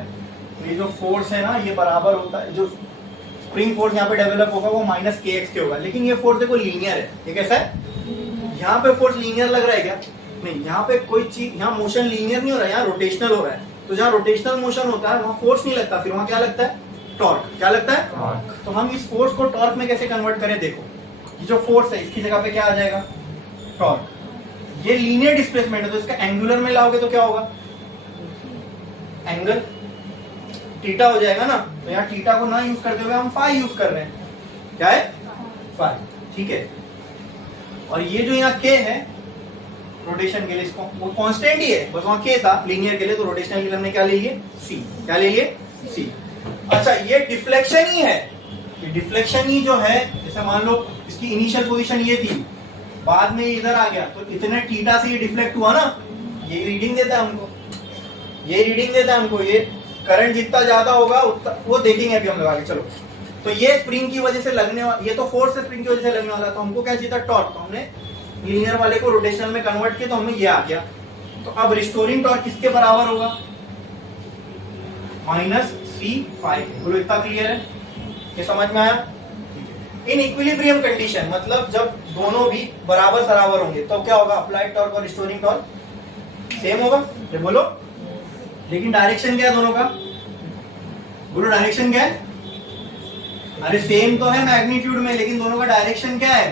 तो ये जो फोर्स है ना ये बराबर होता है, जो स्प्रिंग फोर्स यहाँ पे डेवलप होगा वो माइनस के एक्स के होगा। लेकिन ये फोर्स देखो लीनियर है, ये कैसा है, यहाँ पे फोर्स लीनियर लग रहा है क्या, नहीं, यहाँ पे कोई चीज, यहाँ मोशन लीनियर नहीं हो रहा है, यहाँ रोटेशनल हो रहा है। तो जहाँ रोटेशनल मोशन होता है वहाँ फोर्स नहीं लगता, फिर वहाँ क्या लगता है, टॉर्क। क्या लगता है, टॉर्क। तो हम इस फोर्स को टॉर्क में कैसे कन्वर्ट करें, देखो ये जो फोर्स है इसकी जगह पे क्या आ जाएगा, टॉर्क। ये लीनियर डिस्प्लेसमेंट है तो इसका एंगुलर में लाओगे तो क्या होगा, एंगल थीटा हो जाएगा ना। तो यहाँ थीटा को ना यूज करते हुए हम फाई यूज कर रहे हैं, क्या है, फाई, ठीक है। और ये जो यहाँ के है रोटेशन के लिए, इसको वो कांस्टेंट ही है, बस वहाँ के था लीनियर के लिए, तो रोटेशनल के लिए हमने क्या ले लिए, सी। क्या ले लिए, सी। अच्छा, ये डिफ्लेक्शन ही है, ये डिफ्लेक्शन ही जो है, जैसे मान लो इसकी इनिशियल पोजीशन ये थी, बाद में इधर आ गया, तो इतने थीटा से ये डिफ्लेक्ट हुआ ना, ये रीडिंग देता है हमको, ये रीडिंग देता है हमको। ये करंट जितना ज्यादा होगा उतना, वो देखेंगे अभी हम लगा के, चलो। तो ये स्प्रिंग की वजह से लगने वाला, ये तो फोर्स है स्प्रिंग की वजह से लगने वाला, तो हमको क्या चाहिए था, टॉर्क। तो हमने लीनियर वाले को रोटेशनल में कन्वर्ट किया तो हमें ये आ गया। तो अब रिस्टोरिंग टॉर्क किसके बराबर होगा, माइनस सी फाई। बोलो इतना क्लियर है, ये समझ में आया। इन इक्विलिब्रियम कंडीशन मतलब जब दोनों भी बराबर बराबर होंगे तो क्या होगा, अप्लाइड टॉर्क और रिस्टोरिंग टॉर्क सेम होगा। ये बोलो, लेकिन डायरेक्शन क्या है दोनों का, बोलो डायरेक्शन क्या है, अरे सेम तो है मैग्नीट्यूड में, लेकिन दोनों का डायरेक्शन क्या है,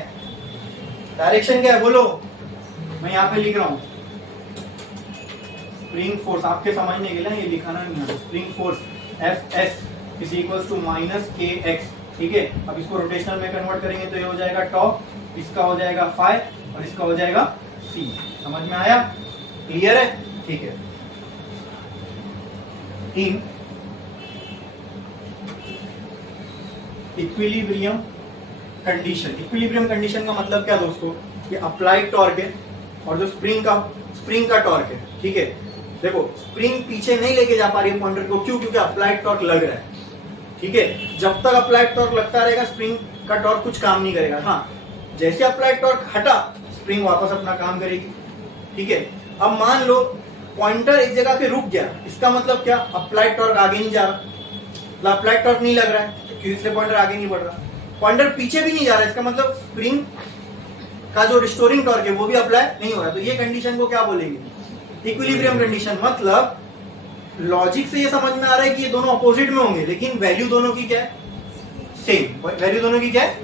डायरेक्शन क्या है बोलो। मैं यहाँ पे लिख रहा हूं स्प्रिंग फोर्स, आपके समझने के लिए ये लिखाना नहीं है। Spring force F S is equal to minus K X ठीक है, अब इसको रोटेशनल में कन्वर्ट करेंगे तो ये हो जाएगा टॉर्क, इसका हो जाएगा फाई और इसका हो जाएगा सी। समझ में आया? क्लियर है? ठीक है। In equilibrium condition, equilibrium condition का मतलब क्या दोस्तों, ये अप्लाइड टॉर्क है और जो स्प्रिंग का टॉर्क है, ठीक है। देखो स्प्रिंग पीछे नहीं लेके जा पा रही है पॉइंटर को, क्यों? क्योंकि अप्लाइड टॉर्क लग रहा है, ठीक है। जब तक अप्लाइड टॉर्क लगता रहेगा स्प्रिंग का टॉर्क कुछ काम नहीं करेगा। हाँ, जैसे अप्लाइड टॉर्क हटा स्प्रिंग वापस अपना काम करेगी, ठीक है। अब मान लो पॉइंटर एक जगह पे रुक गया, इसका मतलब क्या, अप्लाइड टॉर्क आगे नहीं जा रहा, मतलब अप्लाइड टॉर्क नहीं लग रहा है, इसलिए पॉइंटर आगे नहीं बढ़ रहा। पॉइंटर पीछे भी नहीं जा रहा है, इसका मतलब स्प्रिंग का जो रिस्टोरिंग टॉर्क है वो भी अप्लाई नहीं हो रहा। तो ये कंडीशन को क्या बोलेंगे, इक्विलिब्रियम कंडीशन। मतलब लॉजिक से ये समझ में आ रहा है कि ये दोनों अपोजिट में होंगे, लेकिन वैल्यू दोनों की क्या है, सेम। वैल्यू दोनों की क्या है,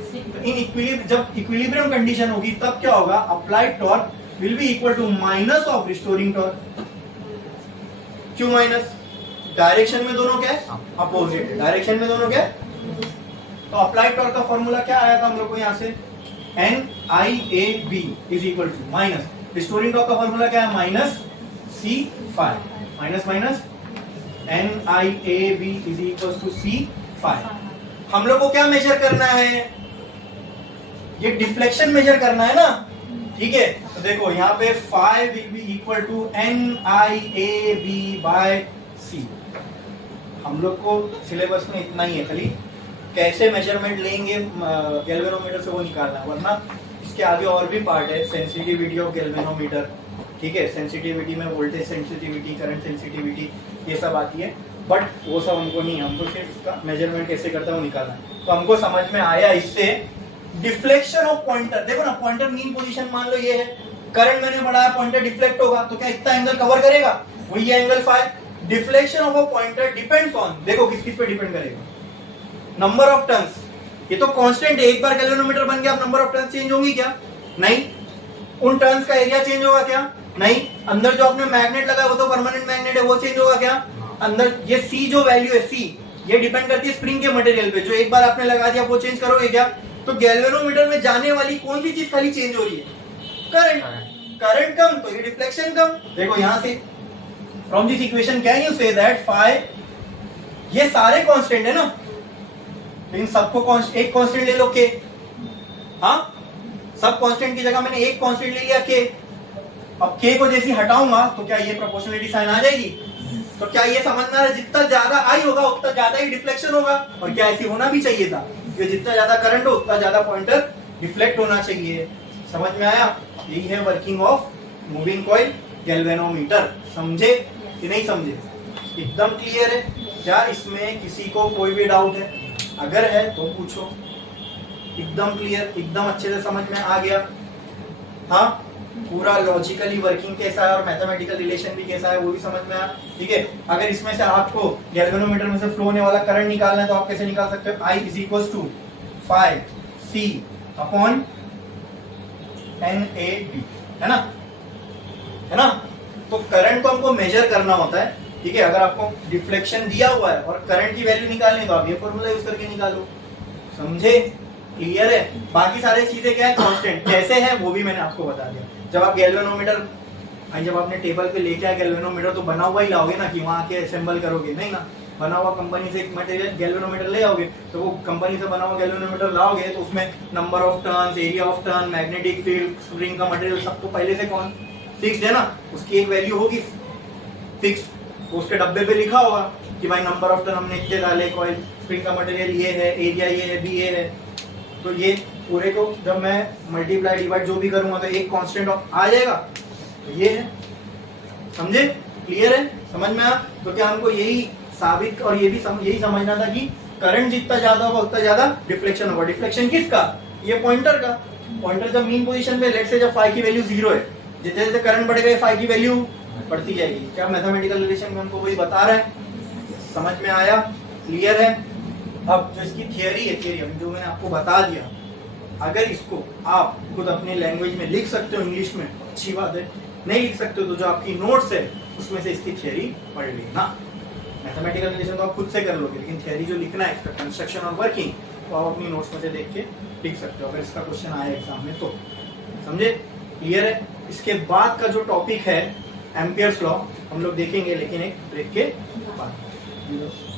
इन इक्विलिब्रियम, जब इक्विलिब्रियम कंडीशन होगी तब क्या होगा, applied torque will be equal to minus of restoring torque. क्यों माइनस? डायरेक्शन में दोनों क्या है, अपोजिट है, डायरेक्शन में दोनों क्या है। तो अप्लाइड टॉर्क का फॉर्मूला क्या आया था हम लोग को यहाँ से, NIAB is equal to minus restoring torque का फॉर्मूला क्या है, minus C5, minus minus NIAB is equal to C5। हम लोग को क्या मेजर करना है, ये डिफ्लेक्शन मेजर करना है ना, ठीक है। तो देखो यहाँ पे 5 will be equal to NIAB by C। हम लोग को सिलेबस में इतना ही है, खाली कैसे मेजरमेंट लेंगे गैल्वेनोमीटर से वो निकालना है, वरना इसके आगे और भी पार्ट है, सेंसिटिविटी ऑफ गैल्वेनोमीटर, ठीक है। सेंसिटिविटी में वोल्टेज सेंसिटिविटी, करंट सेंसिटिविटी, ये सब आती है, बट वो सब हमको नहीं, हमको सिर्फ इसका मेजरमेंट कैसे करता है वो निकालना है। तो हमको समझ में आया इससे डिफ्लेक्शन ऑफ पॉइंटर। देखो ना, पॉइंटर मीन पोजीशन मान लो ये है, करंट मैंने बढ़ाया, पॉइंटर डिफ्लेक्ट होगा तो क्या इतना एंगल कवर करेगा, वही angle phi. Deflection of a pointer depends on, देखो किस किस पे डिपेंड करेगा, नंबर ऑफ टर्न्स। ये तो कांस्टेंट है, एक बार गैल्वेनोमीटर बन गया, अब नंबर ऑफ टर्न्स चेंज होंगी क्या, नहीं। उन टर्न्स का एरिया चेंज होगा क्या, नहीं। अंदर जो आपने मैग्नेट लगाया वो तो परमानेंट मैग्नेट है, वो चेंज होगा क्या, अंदर ये C जो वैल्यू है C, ये डिपेंड करती है स्प्रिंग के मटेरियल पे, जो एक बार आपने लगा दिया वो चेंज करोगे क्या। तो गैल्वेनोमीटर में जाने वाली कौन सी चीज खाली चेंज हो रही है, करंट। करंट कम तो ये डिफ्लेक्शन कम। देखो यहां से from this equation can you say that phi, ये सारे कांस्टेंट है ना, लेकिन सबको एक कांस्टेंट ले लो के, हाँ सब कांस्टेंट की जगह मैंने एक कांस्टेंट ले लिया के। अब के को जैसे हटाऊंगा तो क्या ये प्रोपोर्शनलिटी साइन आ जाएगी, तो क्या ये समझ में आ रहा है, जितना ज्यादा आई होगा उतना ज्यादा ही डिफ्लेक्शन होगा, और क्या ऐसी होना भी चाहिए था, कि जितना ज्यादा करंट हो उतना ज्यादा पॉइंटर डिफ्लेक्ट होना चाहिए। समझ में आया? यही है working of moving coil galvanometer. समझे कि नहीं समझे? एकदम क्लियर है क्या? इसमें किसी को कोई भी डाउट है? अगर है तो पूछो। एकदम क्लियर, एकदम अच्छे से समझ में आ गया? हाँ, पूरा लॉजिकली वर्किंग कैसा है और मैथमेटिकल रिलेशन भी कैसा है वो भी समझ में आया। ठीक है, अगर इसमें से आपको गैल्वेनोमीटर में से फ्लो होने वाला करंट निकालना है तो आप कैसे निकाल सकते हो? I is equal to 5C upon NAB, है ना? है ना? तो करंट को हमको मेजर करना होता है। ठीक है, अगर आपको डिफ्लेक्शन दिया हुआ है और करंट की वैल्यू निकालनी तो आप ये फॉर्मूला यूज करके निकालो। समझे? क्लियर है? बाकी सारी चीजें क्या है, कांस्टेंट कैसे है वो भी मैंने आपको बता दिया। जब आप गैल्वेनोमीटर, जब आपने टेबल पे लेके आए गैल्वेनोमीटर तो बना हुआ ही लाओगे ना, कि वहां के असेंबल करोगे नहीं ना। बना हुआ कंपनी से एक मटेरियल गैल्वेनोमीटर ले आओगे तो वो कंपनी से बना हुआ गैल्वेनोमीटर लाओगे तो उसमें number of turns, area of turn, magnetic field, spring का मटेरियल सब तो पहले से कौन फिक्स्ड है ना, उसकी एक वैल्यू होगी फिक्स्ड। उसके डब्बे पे लिखा होगा कि भाई नंबर ऑफ टर्न हमने इतने डाले, कॉइल स्प्रिंग का मटेरियल ये है, एरिया ये है, बी ये है। तो ये पूरे को जब मैं मल्टीप्लाई डिवाइड जो भी करूंगा तो एक कांस्टेंट आ जाएगा। तो ये है, समझे? क्लियर है? समझ में आया? तो क्या हमको यही साबित और ये भी यही समझना था कि करंट जितना ज्यादा होगा उतना ज्यादा डिफ्लेक्शन होगा। डिफ्लेक्शन किसका? ये पॉइंटर का। पॉइंटर जब मीन पोजीशन पे, लेट्स से जब फाई की वैल्यू 0 है, जितने जितने करंट बढ़ेगा फाई की वैल्यू बढ़ती जाएगी। क्या मैथमेटिकल रिलेशन में हमको वही बता रहा है? समझ में आया? क्लियर है? अब जो इसकी थियरी है, थियरी जो मैंने आपको बता दिया, अगर इसको आप खुद अपने लैंग्वेज में लिख सकते हो इंग्लिश में, अच्छी बात है। नहीं लिख सकते हो तो जो आपकी नोट्स है उसमें से इसकी थियरी पढ़ लेना। मैथमेटिकल रिलेशन तो आप खुद से कर लोगे, लेकिन थियरी जो लिखना है इसका कंस्ट्रक्शन और वर्किंग तो आप अपनी नोट्स में से देख के लिख सकते हो अगर इसका क्वेश्चन आया एग्जाम में तो। समझे? क्लियर है? इसके बाद का जो टॉपिक है एम्पियर्स लॉ हम लोग देखेंगे, लेकिन एक ब्रेक के बाद।